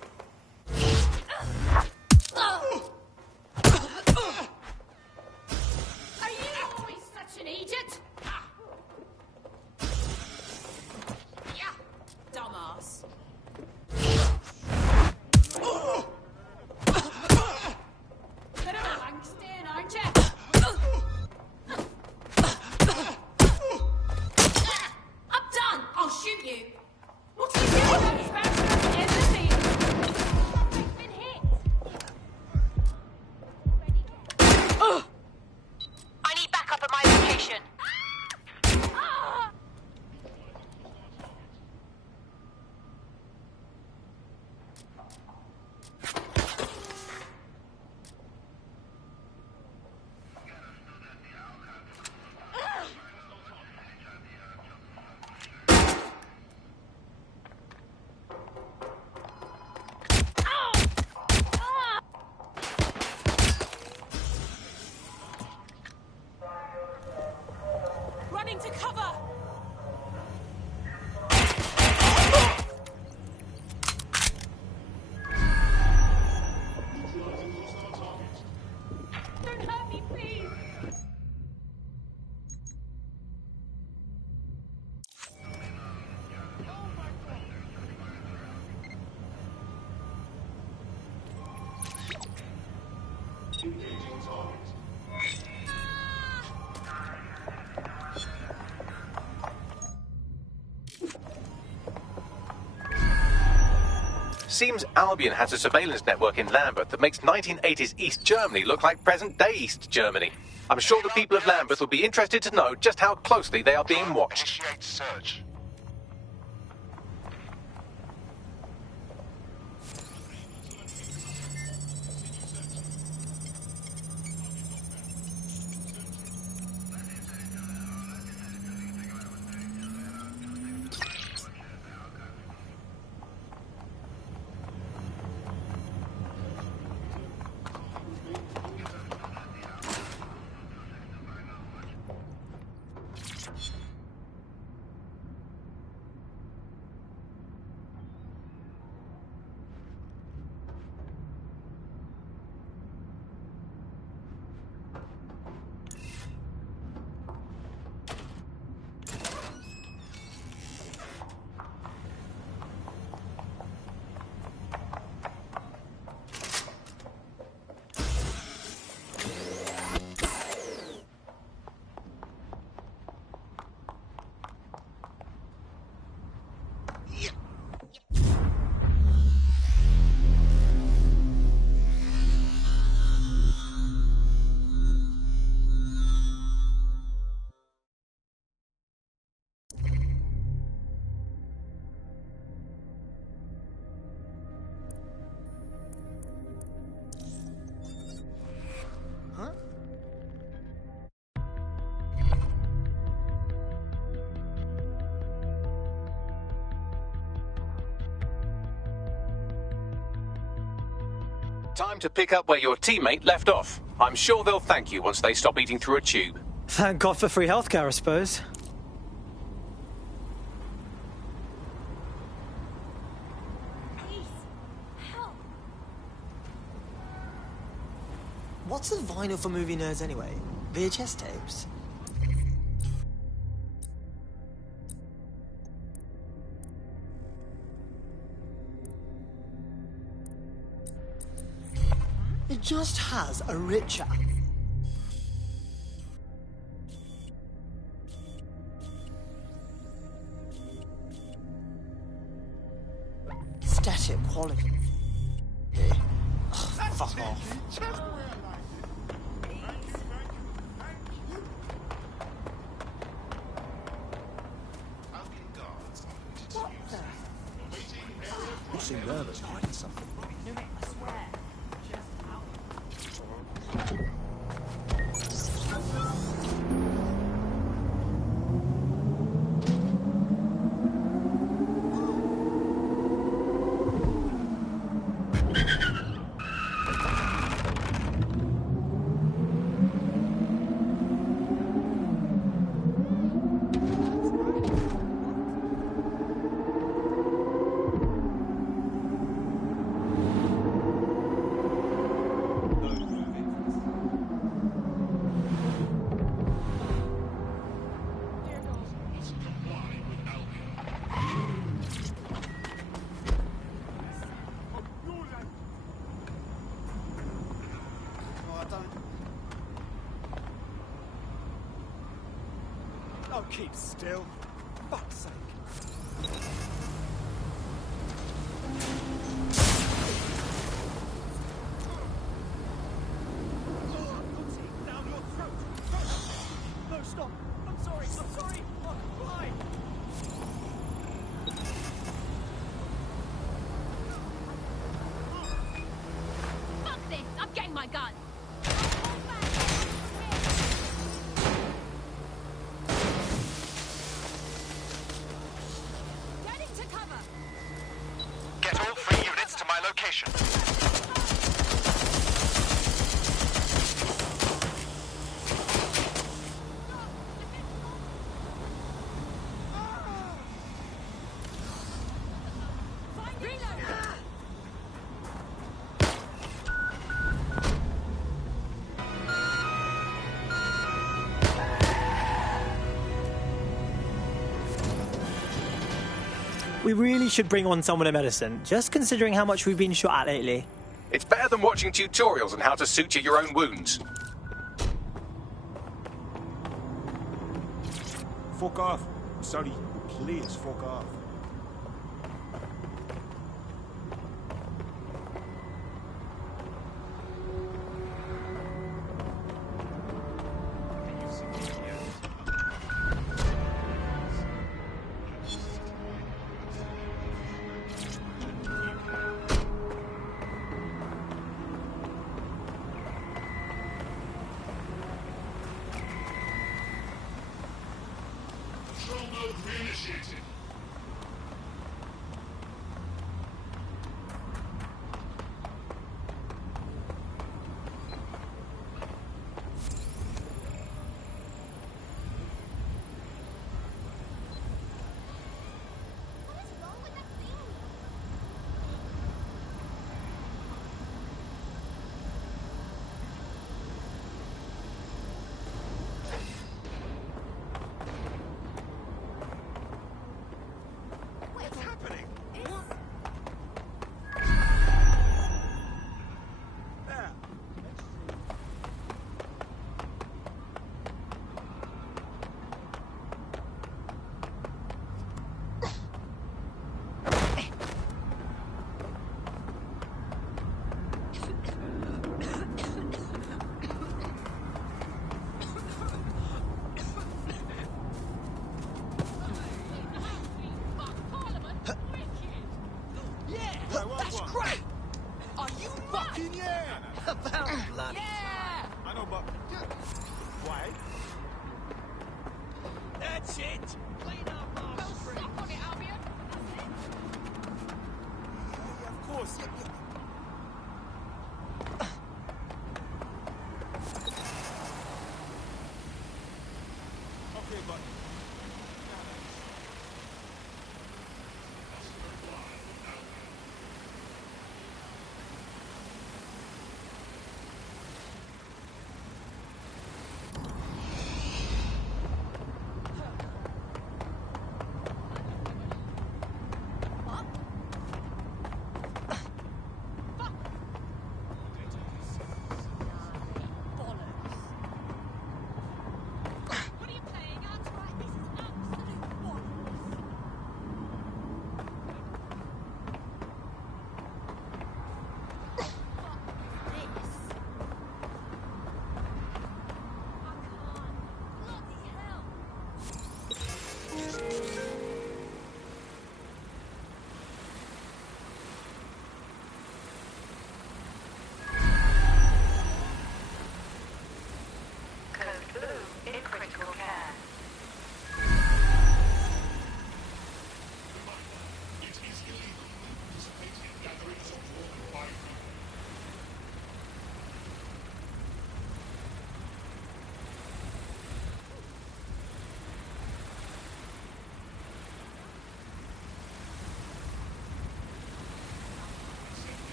Are you always such an idiot? Yeah, dumbass. Bit of a Langston, aren't you? I'm done. I'll shoot you. What are you doing? Inspector in the scene. Seems Albion has a surveillance network in Lambeth that makes 1980s East Germany look like present-day East Germany. I'm sure the people of Lambeth will be interested to know just how closely they are being watched. Initiate search. Time to pick up where your teammate left off. I'm sure they'll thank you once they stop eating through a tube. Thank God for free healthcare, I suppose. What's a vinyl for movie nerds anyway? VHS tapes? It just has a richer. Static quality. Ugh, fuck off. You seem nervous, hiding something. I swear. Oh, keep still. Fuck's sake. Down your throat! No, stop! I'm sorry! I'm sorry! Why? Fuck this! I'm getting my gun! Get into cover! Get all 3 units to my location. We really should bring on someone in medicine, just considering how much we've been shot at lately. It's better than watching tutorials on how to suture your own wounds. Fuck off. Sorry, please fuck off.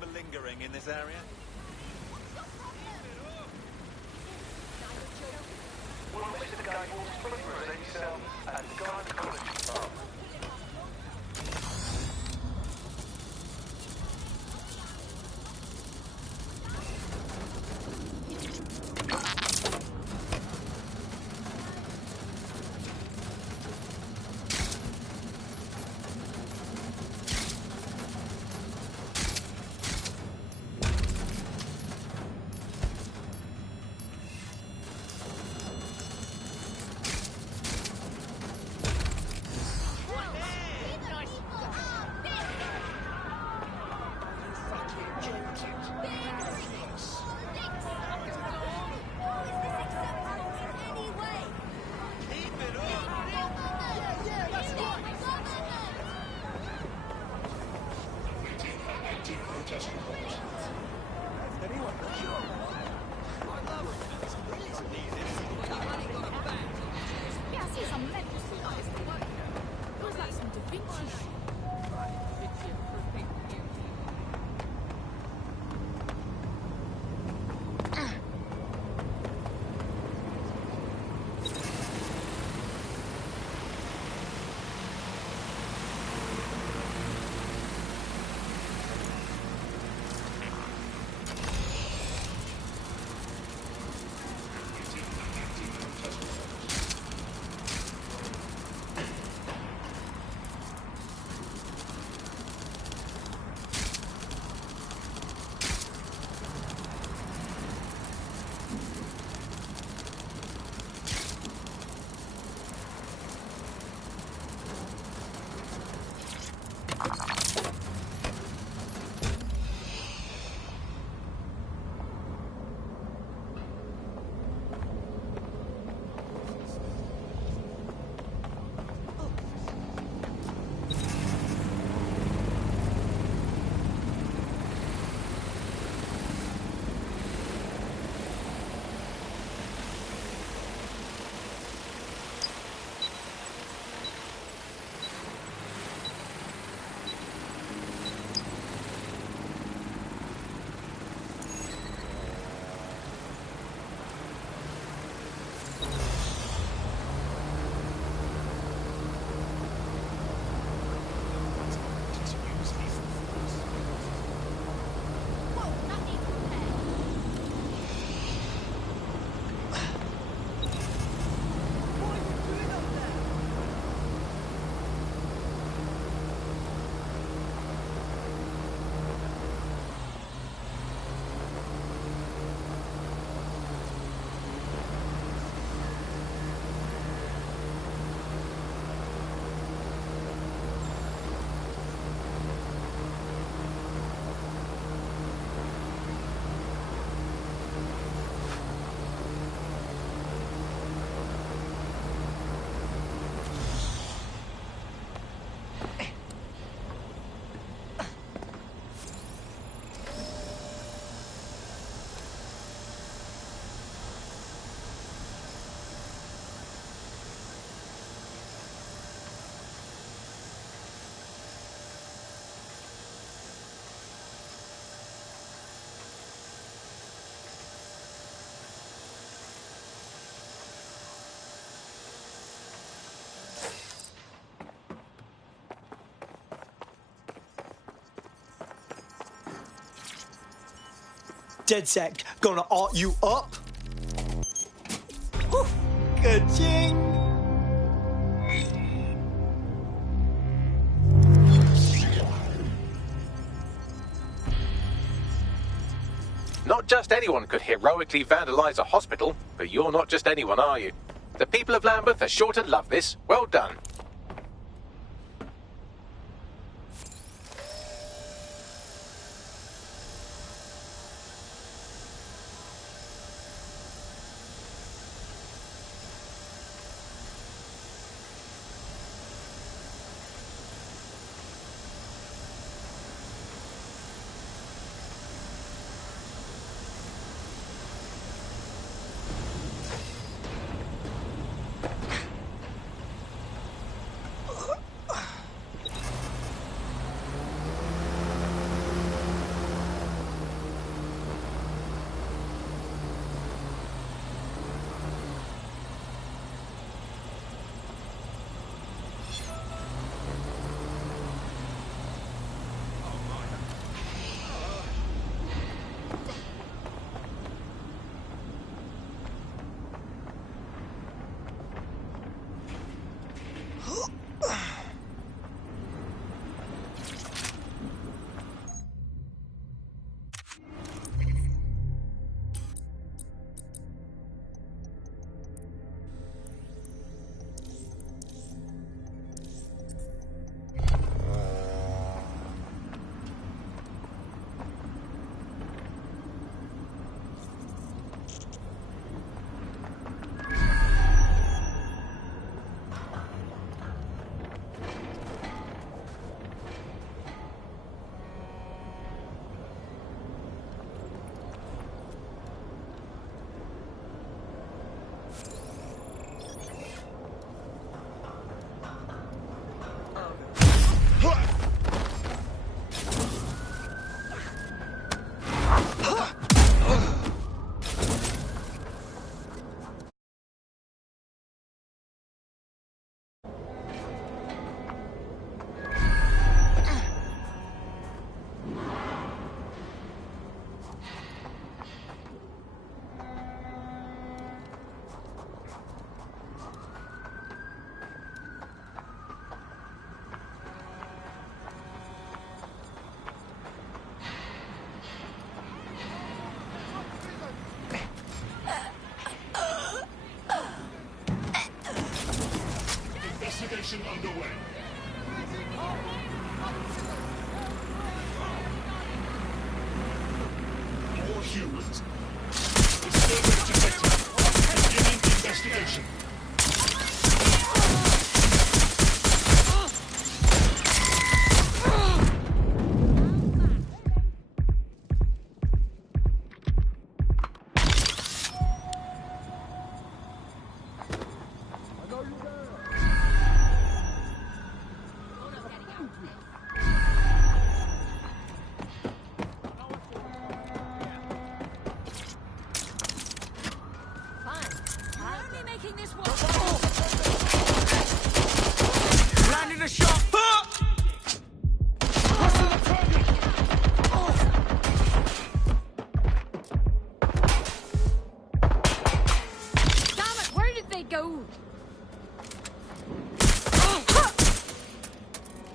Malingering in this area? DedSec gonna art you up. Whew, ka-ching. Not just anyone could heroically vandalize a hospital, but you're not just anyone, are you? The people of Lambeth are sure to love this. Well done. Investigation underway. All humans. Disturbance detected. Beginning investigation. Landing a shot! Damn it, where did they go?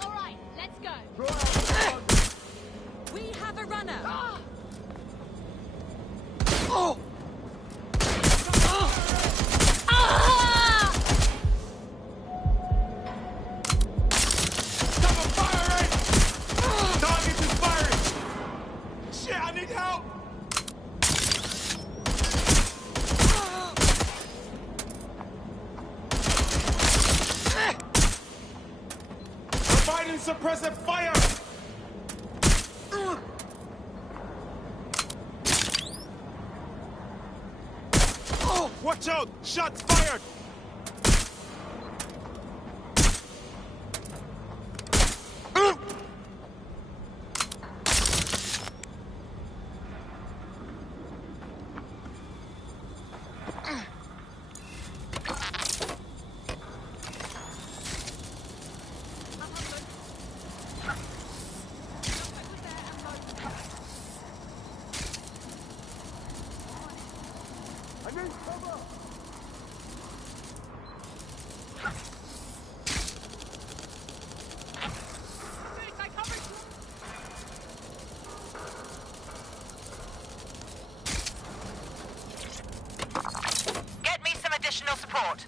Alright, let's go. We have a runner. Oh! Target is firing! Shit, I need help! Providing suppressive fire! Watch out! Shots fired! Get me some additional support.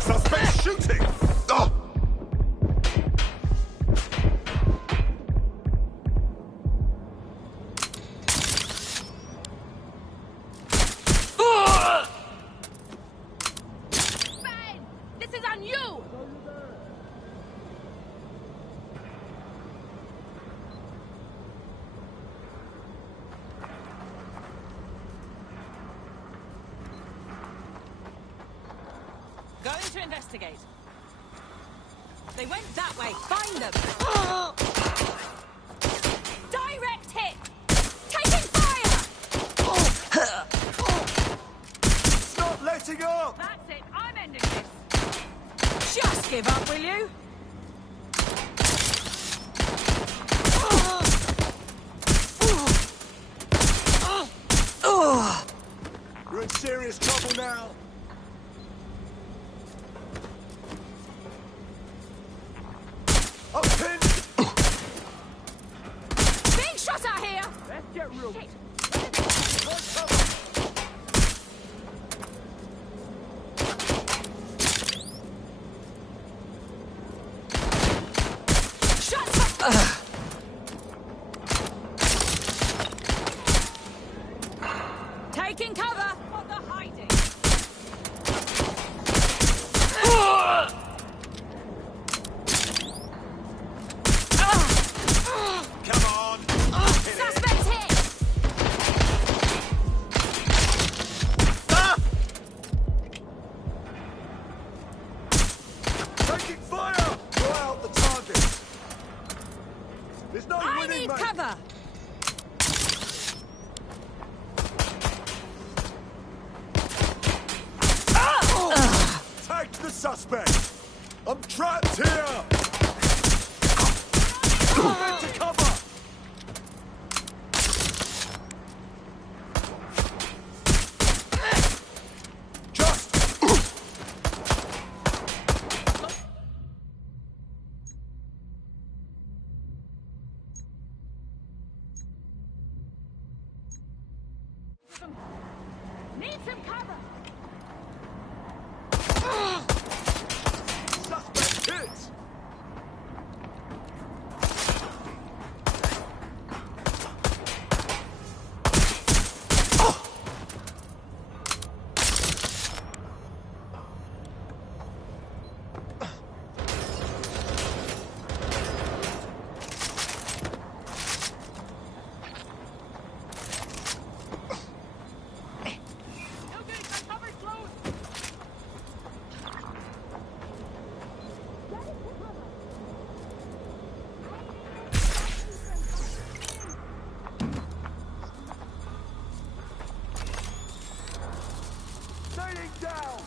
Suspect shooting! Oh! Ben! This is on you! Going to investigate. They went that way. Find them. Direct hit! Taking fire! Stop letting up! That's it, I'm ending this. Just give up, will you? You're in serious trouble now. Up pin! Being shot at here! Let's get real. Shit. Taking cover. What the hiding? Come on! Suspect hit! Taking fire! Blow out the target! There's no I winning, need mate! cover. Take the suspect! I'm trapped here! Move into cover! Just... Need some cover! Suspect hit! Staying down!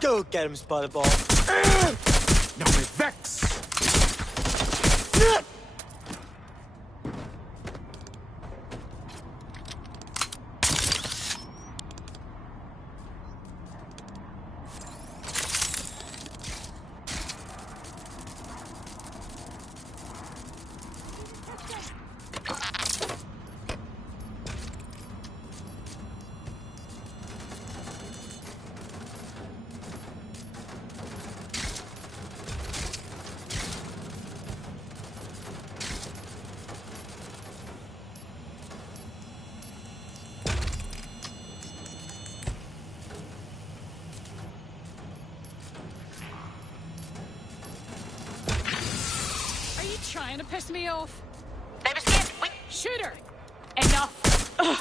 Go get him, Spiderball. No me vex! Trying to piss me off. They've escaped. Shoot her. Enough. Ugh.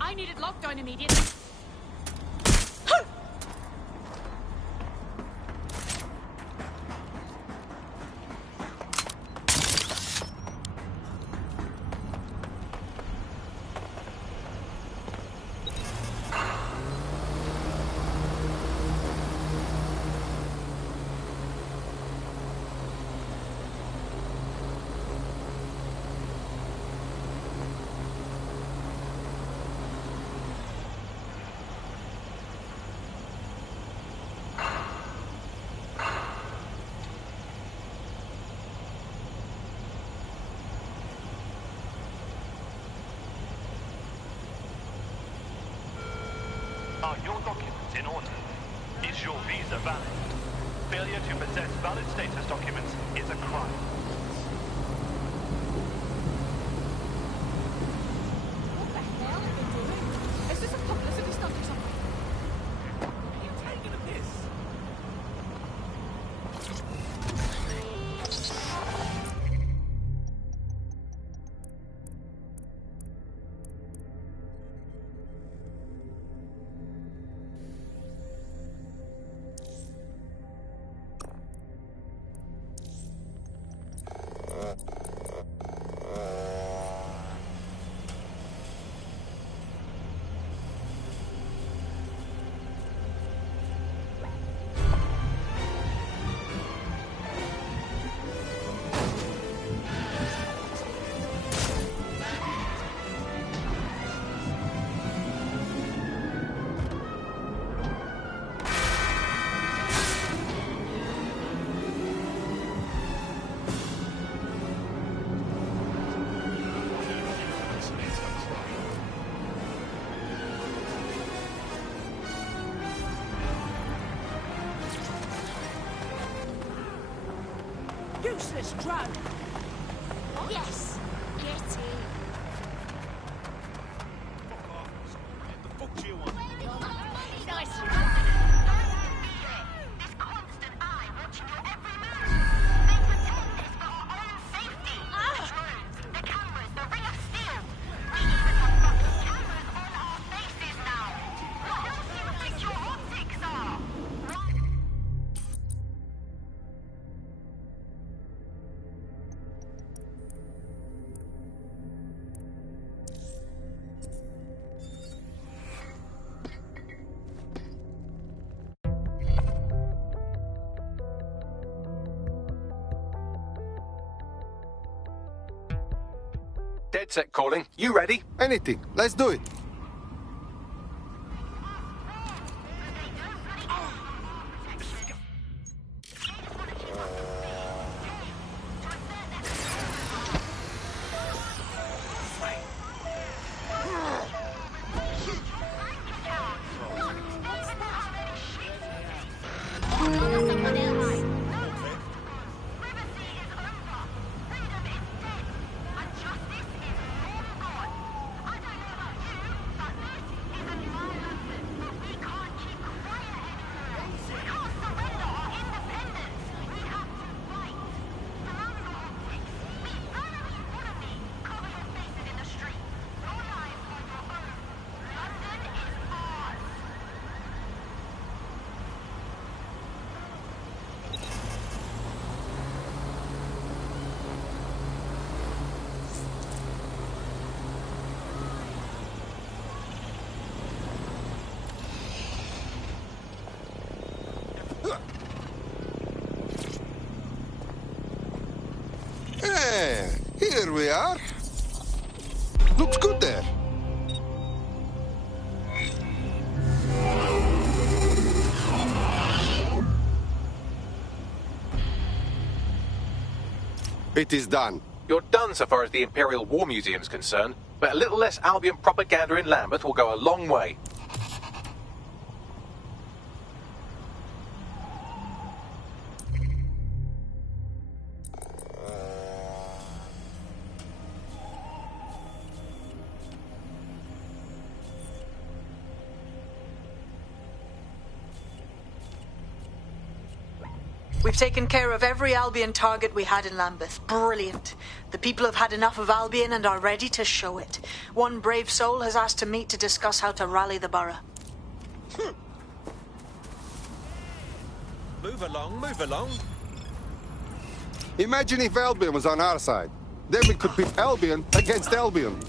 I needed lockdown immediately. Are your documents in order? Is your visa valid? Failure to possess valid status documents is a crime. What the hell are they doing? Is this a publicity stunt or something? Are you taking a piss? Useless drug. Yes, get it. The fuck do you want? Nice. This constant eye watching your every move. They pretend this for our own safety. The drones, the cameras, the ring of steel. We even have fucking cameras on our faces now. What else do you think your optics are? Dead set calling. You ready? Anything. Let's do it. we are. Looks good there. It is done. You're done so far as the Imperial War Museum's concerned, but a little less Albion propaganda in Lambeth will go a long way. We've taken care of every Albion target we had in Lambeth. Brilliant. The people have had enough of Albion and are ready to show it. One brave soul has asked to meet to discuss how to rally the borough. Move along, move along. Imagine if Albion was on our side. Then we could pit Albion against Albion.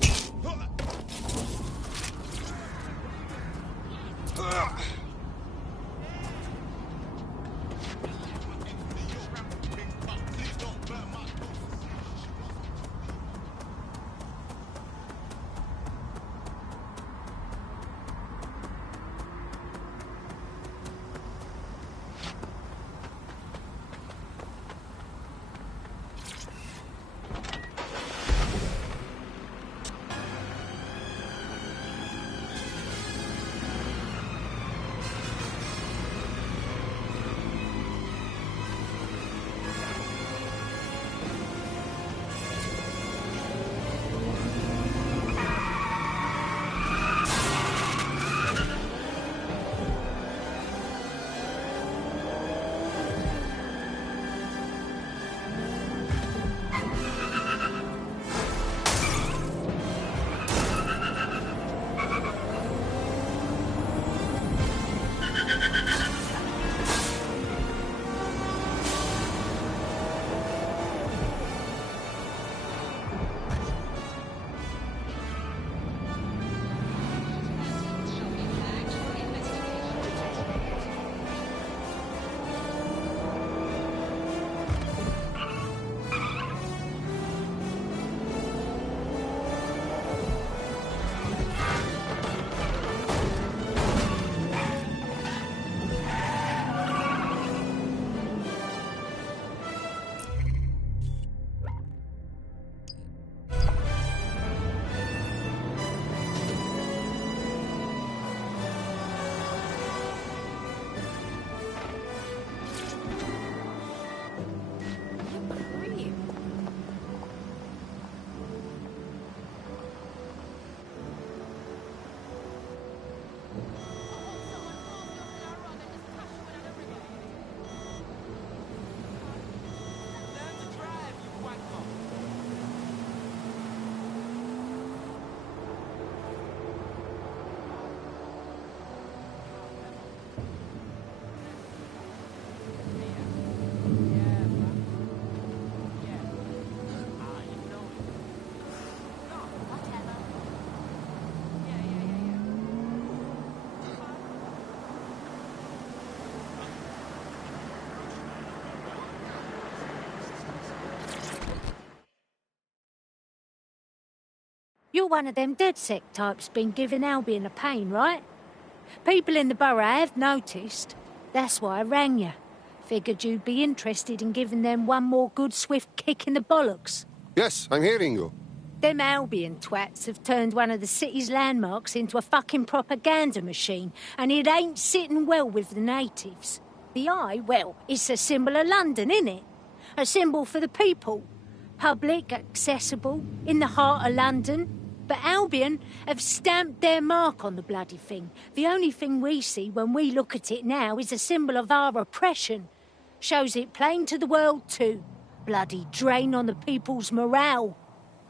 You're one of them DedSec types been giving Albion a pain, right? People in the borough have noticed. That's why I rang you. Figured you'd be interested in giving them one more good swift kick in the bollocks. Yes, I'm hearing you. Them Albion twats have turned one of the city's landmarks into a fucking propaganda machine, and it ain't sitting well with the natives. The Eye, well, it's a symbol of London, innit? A symbol for the people. Public, accessible, in the heart of London. But Albion have stamped their mark on the bloody thing. The only thing we see when we look at it now is a symbol of our oppression. Shows it plain to the world too. Bloody drain on the people's morale.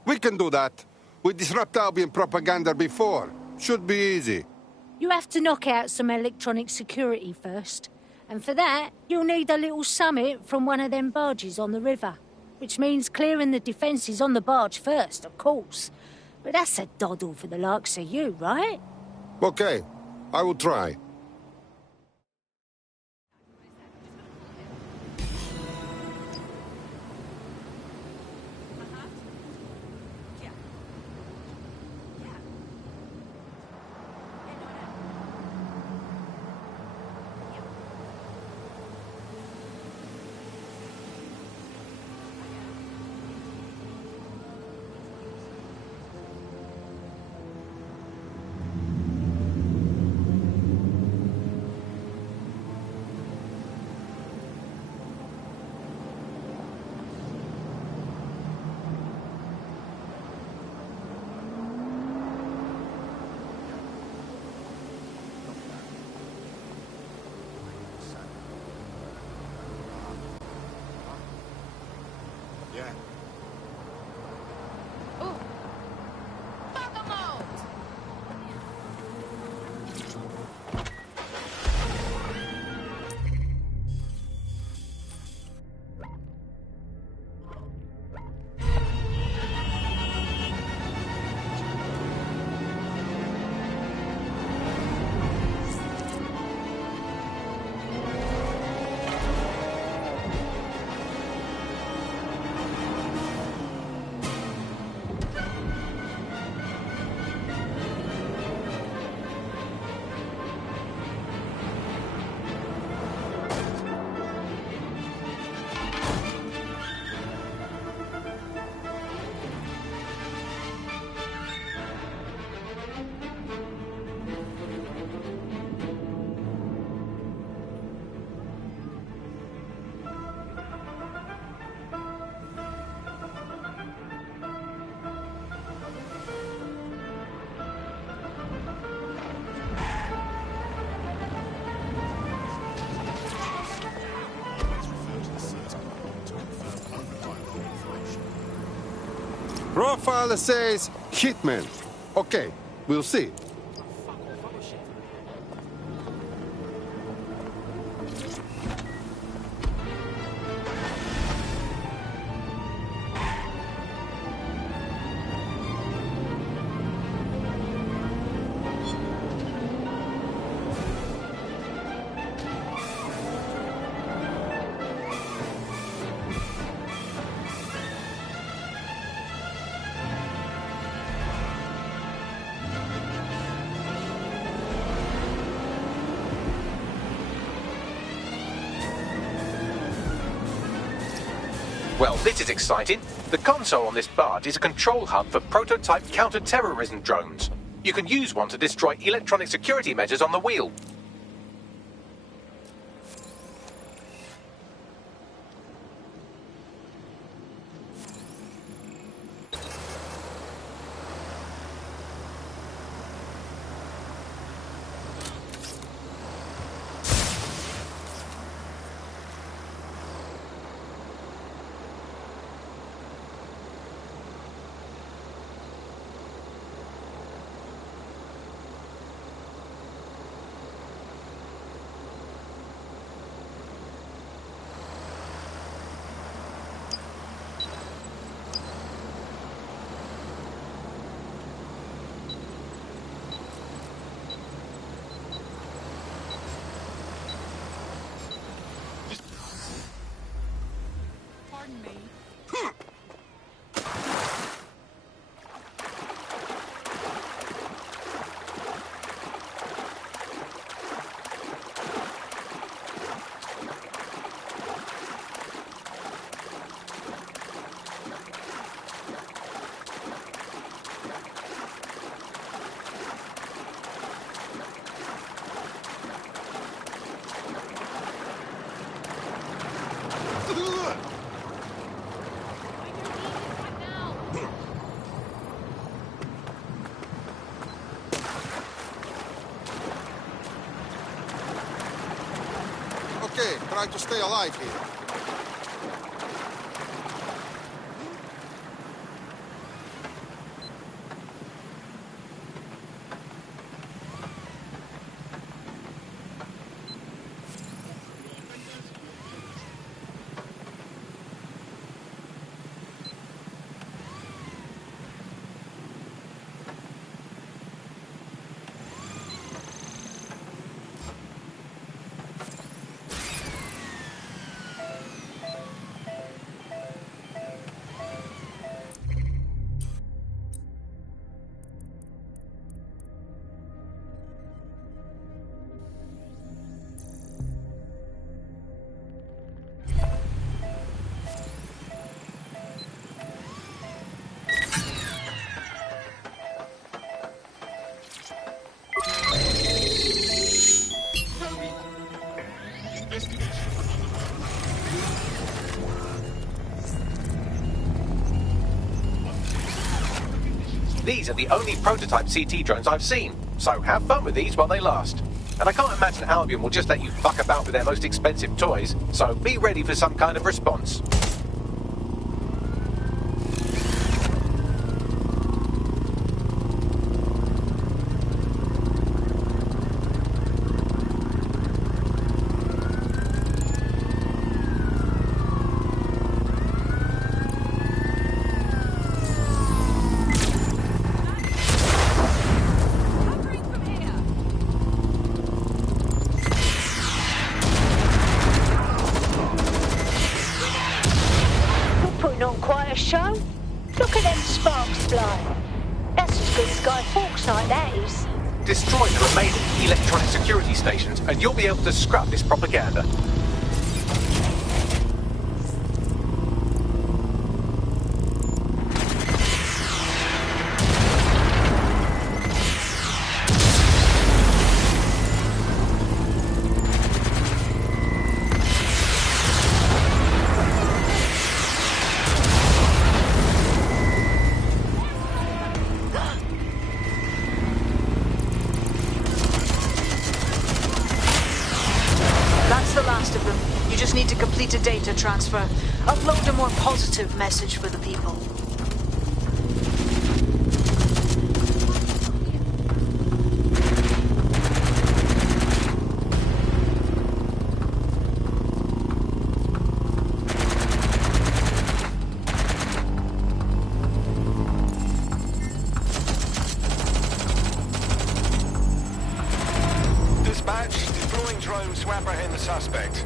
We can do that. We disrupt Albion propaganda before. Should be easy. You have to knock out some electronic security first. And for that, you'll need a little summit from one of them barges on the river. Which means clearing the defences on the barge first, of course. But that's a doddle for the likes of you, right? Okay, I will try. Profile says hitman. Okay, we'll see. Well, this is exciting. The console on this barge is a control hub for prototype counter-terrorism drones. You can use one to destroy electronic security measures on the wheel. Okay, try to stay alive here. These are the only prototype CT drones I've seen, so have fun with these while they last. And I can't imagine Albion will just let you fuck about with their most expensive toys, so be ready for some kind of response. Show? Look at them sparks fly. That's as good as Guy Fawkes like that is. Destroy the remaining electronic security stations and you'll be able to scrap this propaganda. Complete a data transfer. Upload a more positive message for the people. Holmes to apprehend the suspect.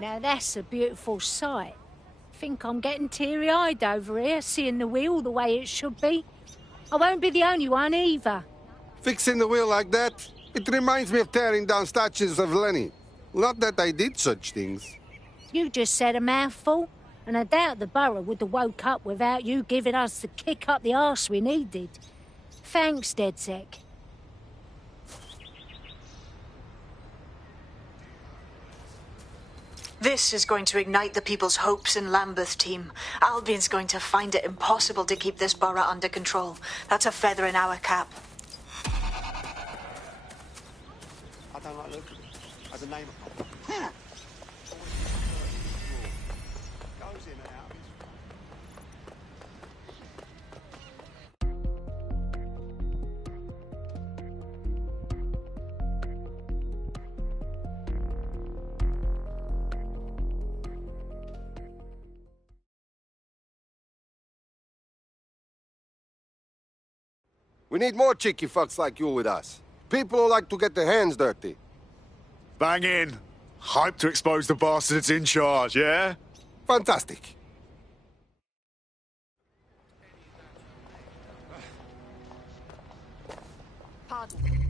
Now that's a beautiful sight. Think I'm getting teary-eyed over here, seeing the wheel the way it should be. I won't be the only one either. Fixing the wheel like that? It reminds me of tearing down statues of Lenny. Not that I did such things. You just said a mouthful, and I doubt the borough would have woke up without you giving us the kick up the arse we needed. Thanks, DedSec. This is going to ignite the people's hopes in Lambeth, team. Albion's going to find it impossible to keep this borough under control. That's a feather in our cap. I don't like looking at the name of goes in and out of his... We need more cheeky fucks like you with us. People who like to get their hands dirty. Bang in. Hype to expose the bastards in charge, yeah? Fantastic. Pardon.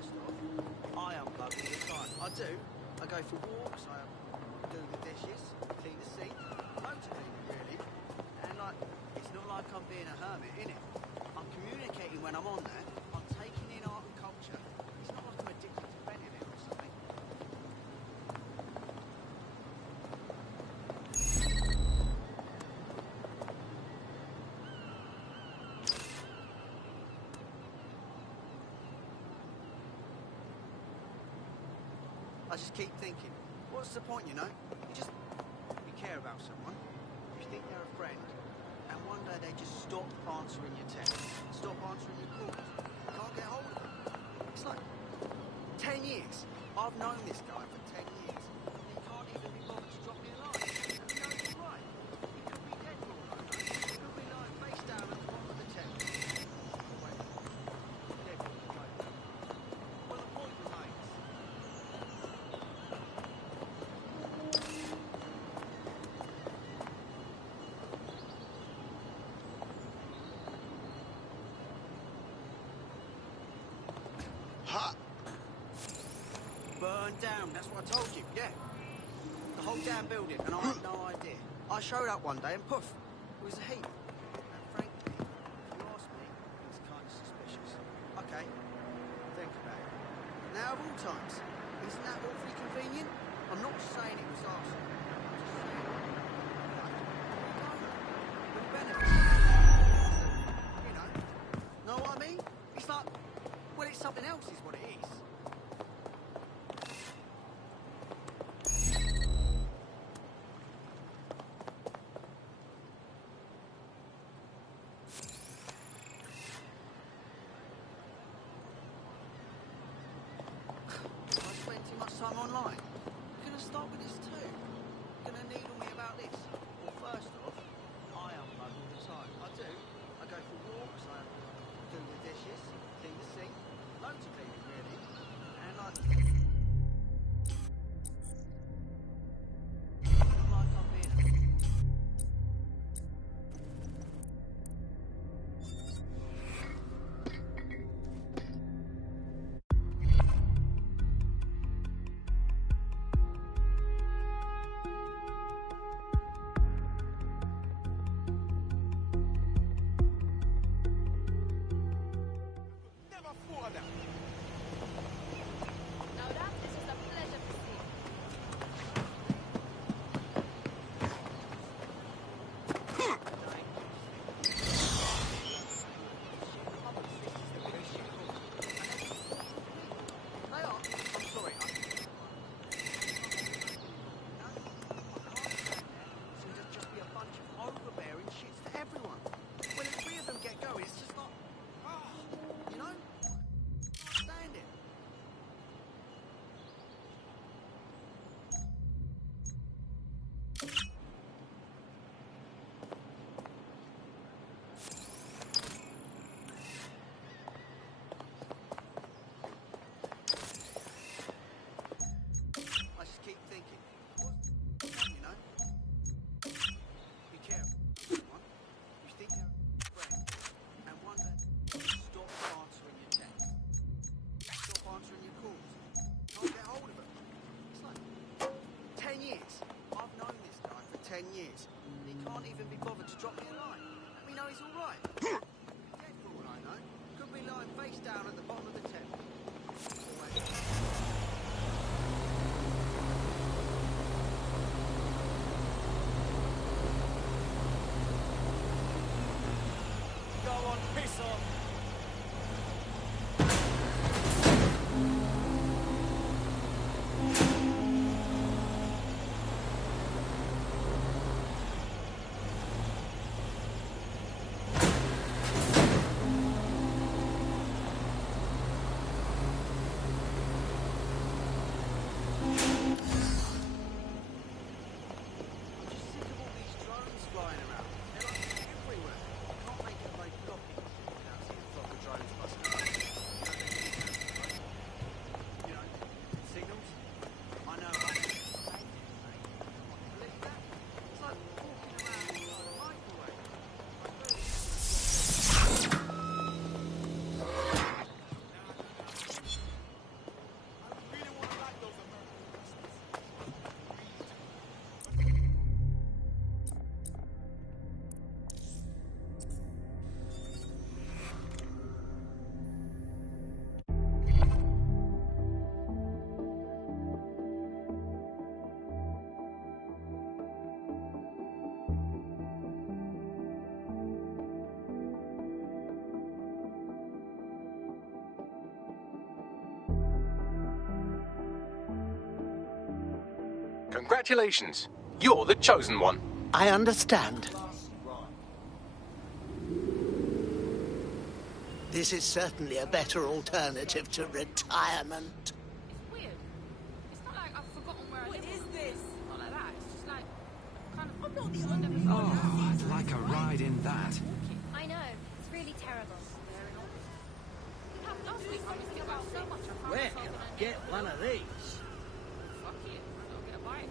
First off, I unplug all the time. I do. I go for walks, I do the dishes, clean the sink, loads of cleaning really. And like, it's not like I'm being a hermit, innit? I'm communicating when I'm on there. I'm taking in art and culture. It's not like I'm addicted to bending it or something. I just keep thinking, what's the point, you know? You care about someone, you think they're a friend, and one day they just stop answering your texts, stop answering your calls. You can't get hold of them. It's like 10 years. I've known this guy for 10 years. He can't even be bothered to drop me a line. And he knows he's right. He could be dead for all I know. He could be lying face down at the bottom of the Thames. Wait, dead for all I know. Well, the point remains. Burned down, that's what I told you, yeah. The whole damn building, and I had no idea. I showed up one day and poof, it was a heap. And frankly, if you ask me, it's kind of suspicious. Okay, think about it. Now of all times, isn't that awfully convenient? I'm not saying it was arson. I'm just saying, with benefits. You know what I mean? It's like, well, it's something else is what it is. Time online. You're gonna start with this too. You're gonna needle me about this. Well, first off, I unplug all the time. I do. I go for walks. I do the dishes, clean the sink, loads of cleaning really, and I. Not like I'm being. Years. He can't even be bothered to drop me a line. Let me know he's all right. Dead for all I know. Could be lying face down at the bottom of the Thames. Go on, piss off. Congratulations. You're the chosen one. I understand. This is certainly a better alternative to retirement. Weird. It's not like I've forgotten where I live. What is this? Not like that. It's just like kind of. I'm not the only one. Oh, I'd like a ride in that. I know. It's really terrible. Last week I was thinking about so much. I found Where myself can in I a get one of these? Fuck it. I'll get a bite.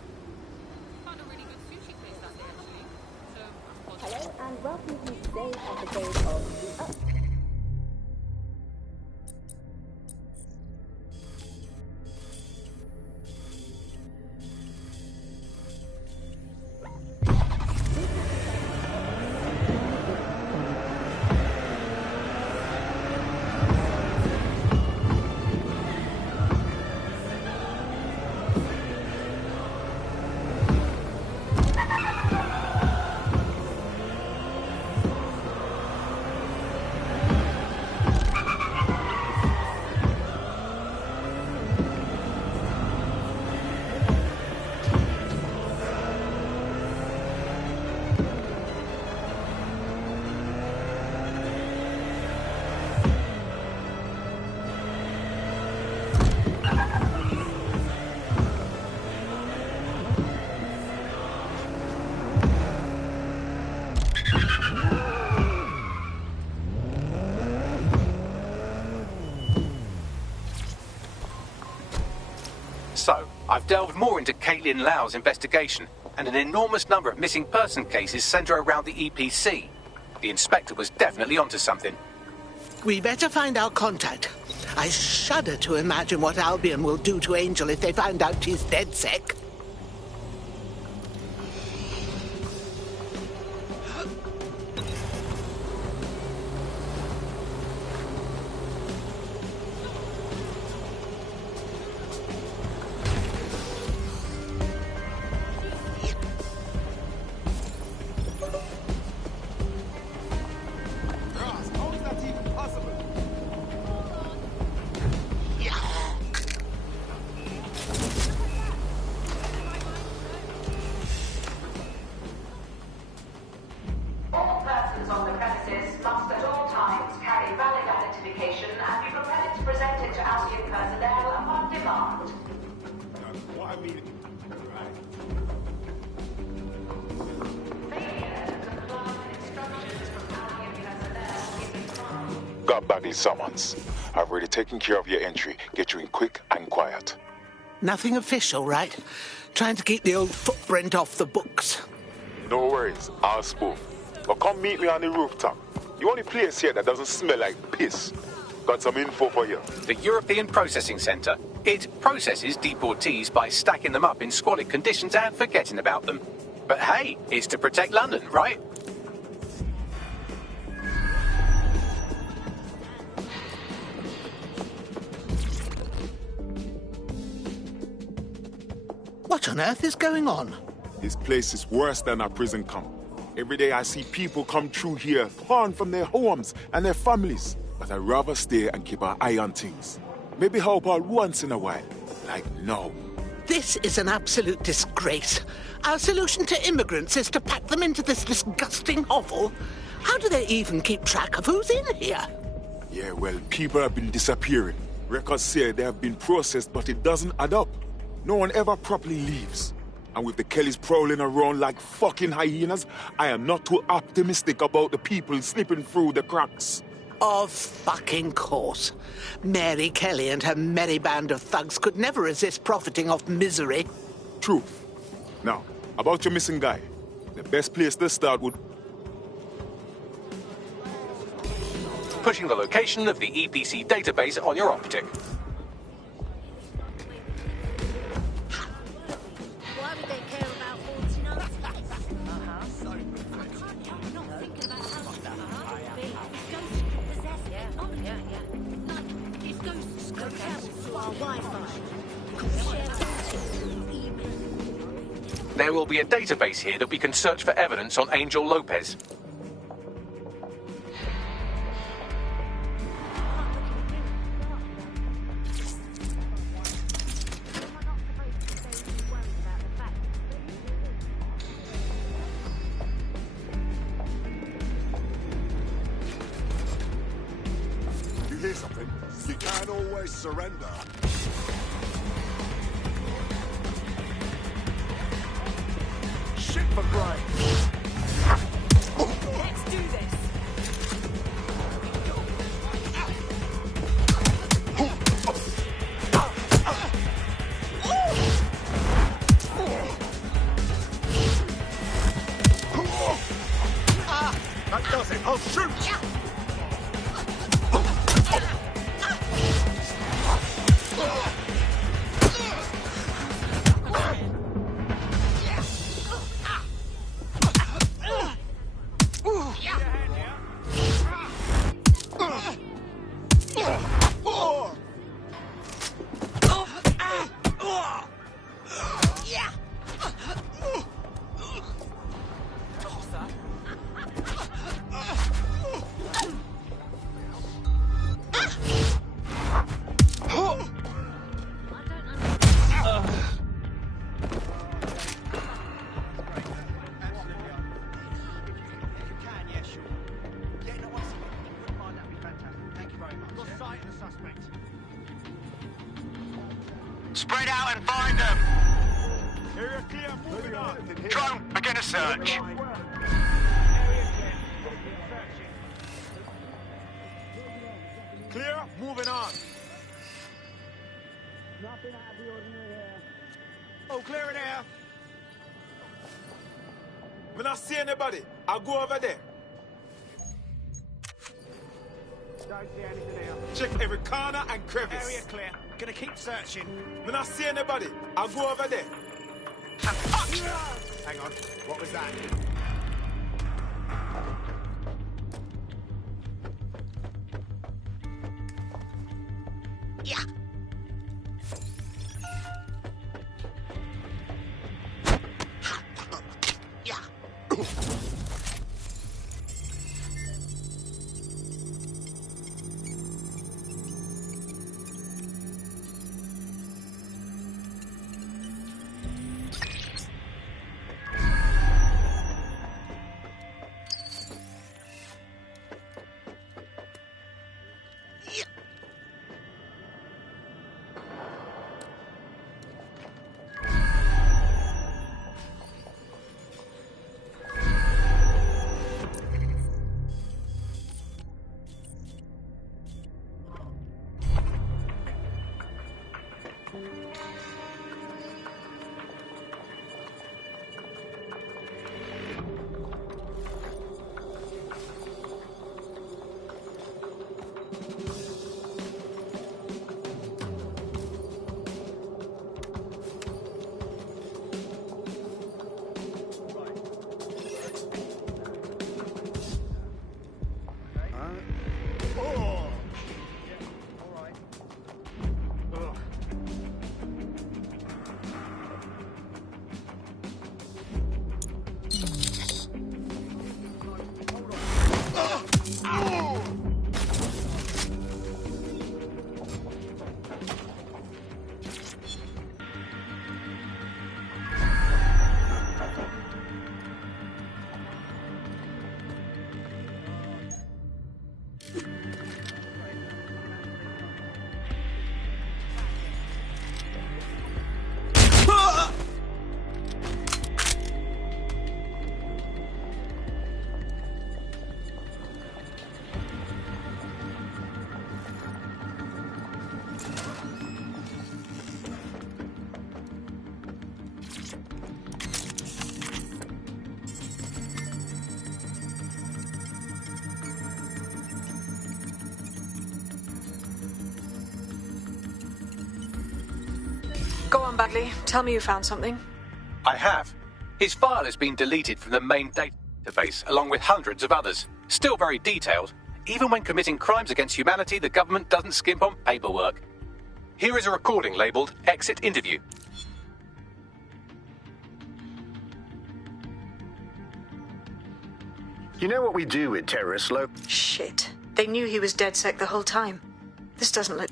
Found a really good sushi place that day actually. So I'm Hello and welcome to today's episode of The Up. So, I've delved more into Caitlin Lau's investigation, and an enormous number of missing person cases centre around the EPC. The inspector was definitely onto something. We better find our contact. I shudder to imagine what Albion will do to Angel if they find out she's dead sick. How is that even possible? All persons on the premises must at all times carry valid identification and be prepared to present it to Albion personnel upon demand. What I mean, right? Failure to comply with instructions from Albion personnel is a crime. Got Bagley summons. I've already taken care of your entry. Get you in quick and quiet. Nothing official, right? Trying to keep the old footprint off the books. No worries, I'll spoof. But come meet me on the rooftop. The only place here that doesn't smell like piss. Got some info for you. The European Processing Centre. It processes deportees by stacking them up in squalid conditions and forgetting about them. But hey, it's to protect London, right? What on earth is going on? This place is worse than a prison camp. Every day I see people come through here, torn from their homes and their families. But I'd rather stay and keep an eye on things. Maybe help out once in a while. Like now. This is an absolute disgrace. Our solution to immigrants is to pack them into this disgusting hovel. How do they even keep track of who's in here? Yeah, well, people have been disappearing. Records say they have been processed, but it doesn't add up. No one ever properly leaves. And with the Kellys prowling around like fucking hyenas, I am not too optimistic about the people slipping through the cracks. Of fucking course. Mary Kelly and her merry band of thugs could never resist profiting off misery. Truth. Now, about your missing guy. The best place to start would... Pushing the location of the EPC database on your optic. Why would they care about haunting us? I can't help not thinking about how ghosts could possess it. Like, if ghosts could travel through our Wi-Fi, could share hauntings through email. There will be a database here that we can search for evidence on Angel Lopez. hear something? You can't always surrender. Shit for brains. Let's do this. That does it. I'll shoot! Spread out and find them! Area clear, moving on. Drone, begin a search. Clear, moving on. Nothing out of the ordinary here. Oh, clear in here. We not see anybody. I'll go over there. Don't see anything here. Check every corner and crevice. Area clear. Gonna keep searching. We not see anybody. I'll go over there. Hang on. What was that? Yeah. Go on, Bagley. Tell me you found something. I have. His file has been deleted from the main database, along with hundreds of others. Still very detailed. Even when committing crimes against humanity, the government doesn't skimp on paperwork. Here is a recording labelled Exit Interview. You know what we do with terrorists, Lo? Shit. They knew he was DedSec the whole time. This doesn't look...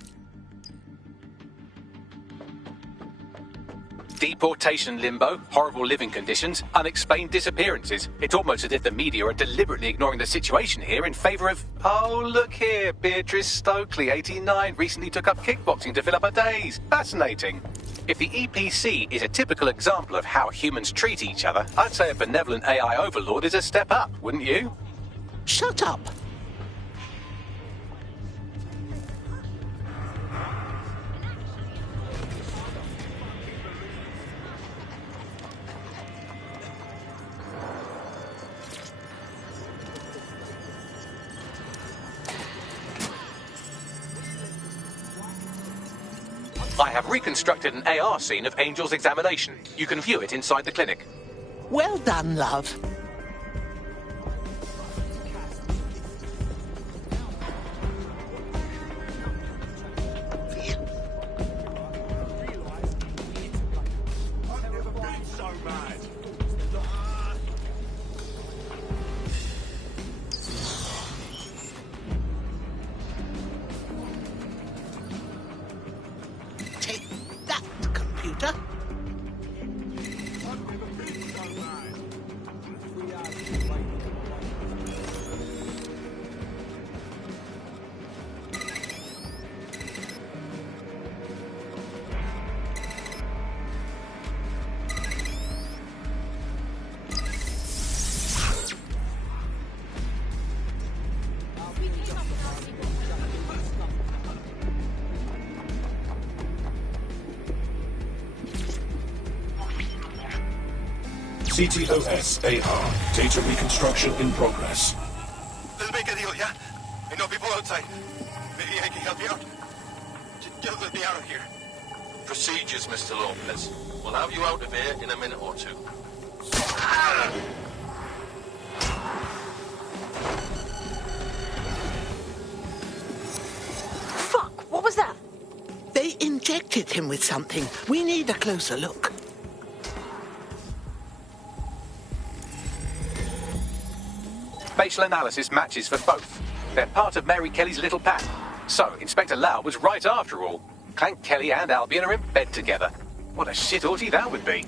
Deportation limbo, horrible living conditions, unexplained disappearances. It's almost as if the media are deliberately ignoring the situation here in favour of... Oh, look here, Beatrice Stokely, 89, recently took up kickboxing to fill up her days. Fascinating. If the EPC is a typical example of how humans treat each other, I'd say a benevolent AI overlord is a step up, wouldn't you? Shut up. I have reconstructed an AR scene of Angel's examination. You can view it inside the clinic. Well done, love. CTOS AR. Data reconstruction in progress. Let's make a deal, yeah? I know people outside. Maybe I can help you out. Just let me out of here. Procedures, Mr. Lopez. We'll have you out of here in a minute or two. Fuck, what was that? They injected him with something. We need a closer look. Facial analysis matches for both. They're part of Mary Kelly's little pack. So, Inspector Lau was right after all. Clank Kelly and Albion are in bed together. What a shit orgy that would be.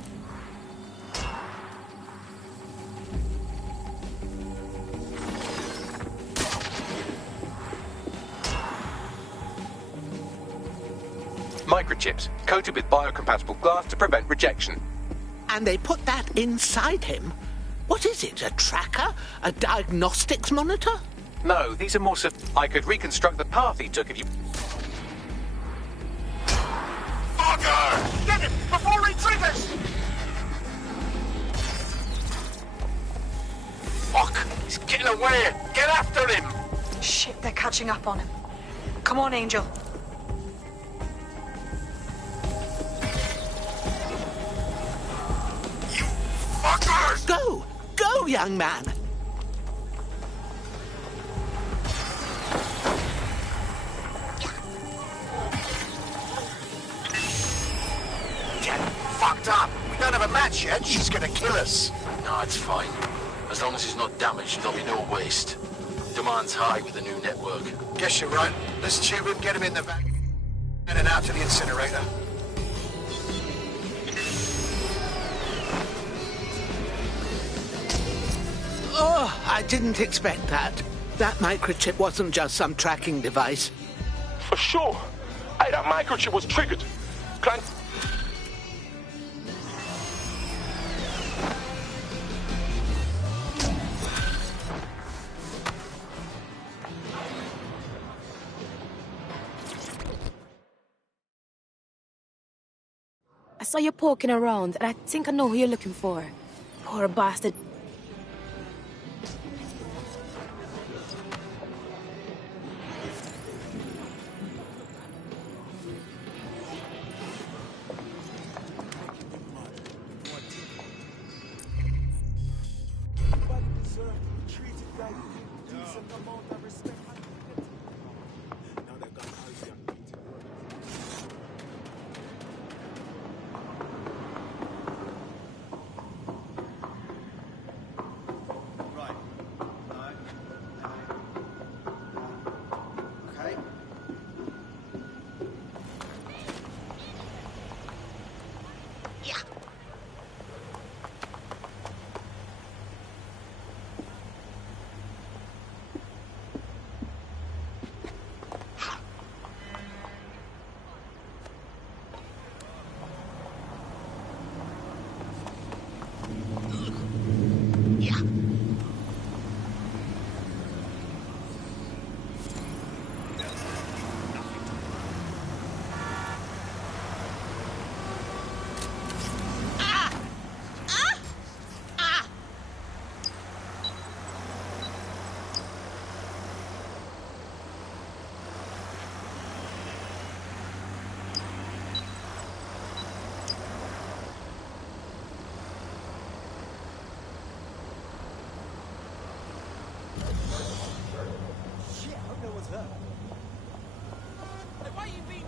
Microchips, coated with biocompatible glass to prevent rejection. And they put that inside him? What is it, a tracker? A diagnostics monitor? No, these are more I could reconstruct the path he took if you... Fucker! Get him before he triggers! Fuck! He's getting away! Get after him! Shit, they're catching up on him. Come on, Angel. Fuckers! Go! Go, young man! Get fucked up! We don't have a match yet. She's gonna kill us. No, it's fine. As long as he's not damaged, there'll be no waste. Demand's high with the new network. Guess you're right. Let's tube him, get him in the back, and out to the incinerator. Oh, I didn't expect that. That microchip wasn't just some tracking device. For sure. Hey, that microchip was triggered. Clank. I saw you poking around, and I think I know who you're looking for. Poor bastard. was her. Hey, why are you being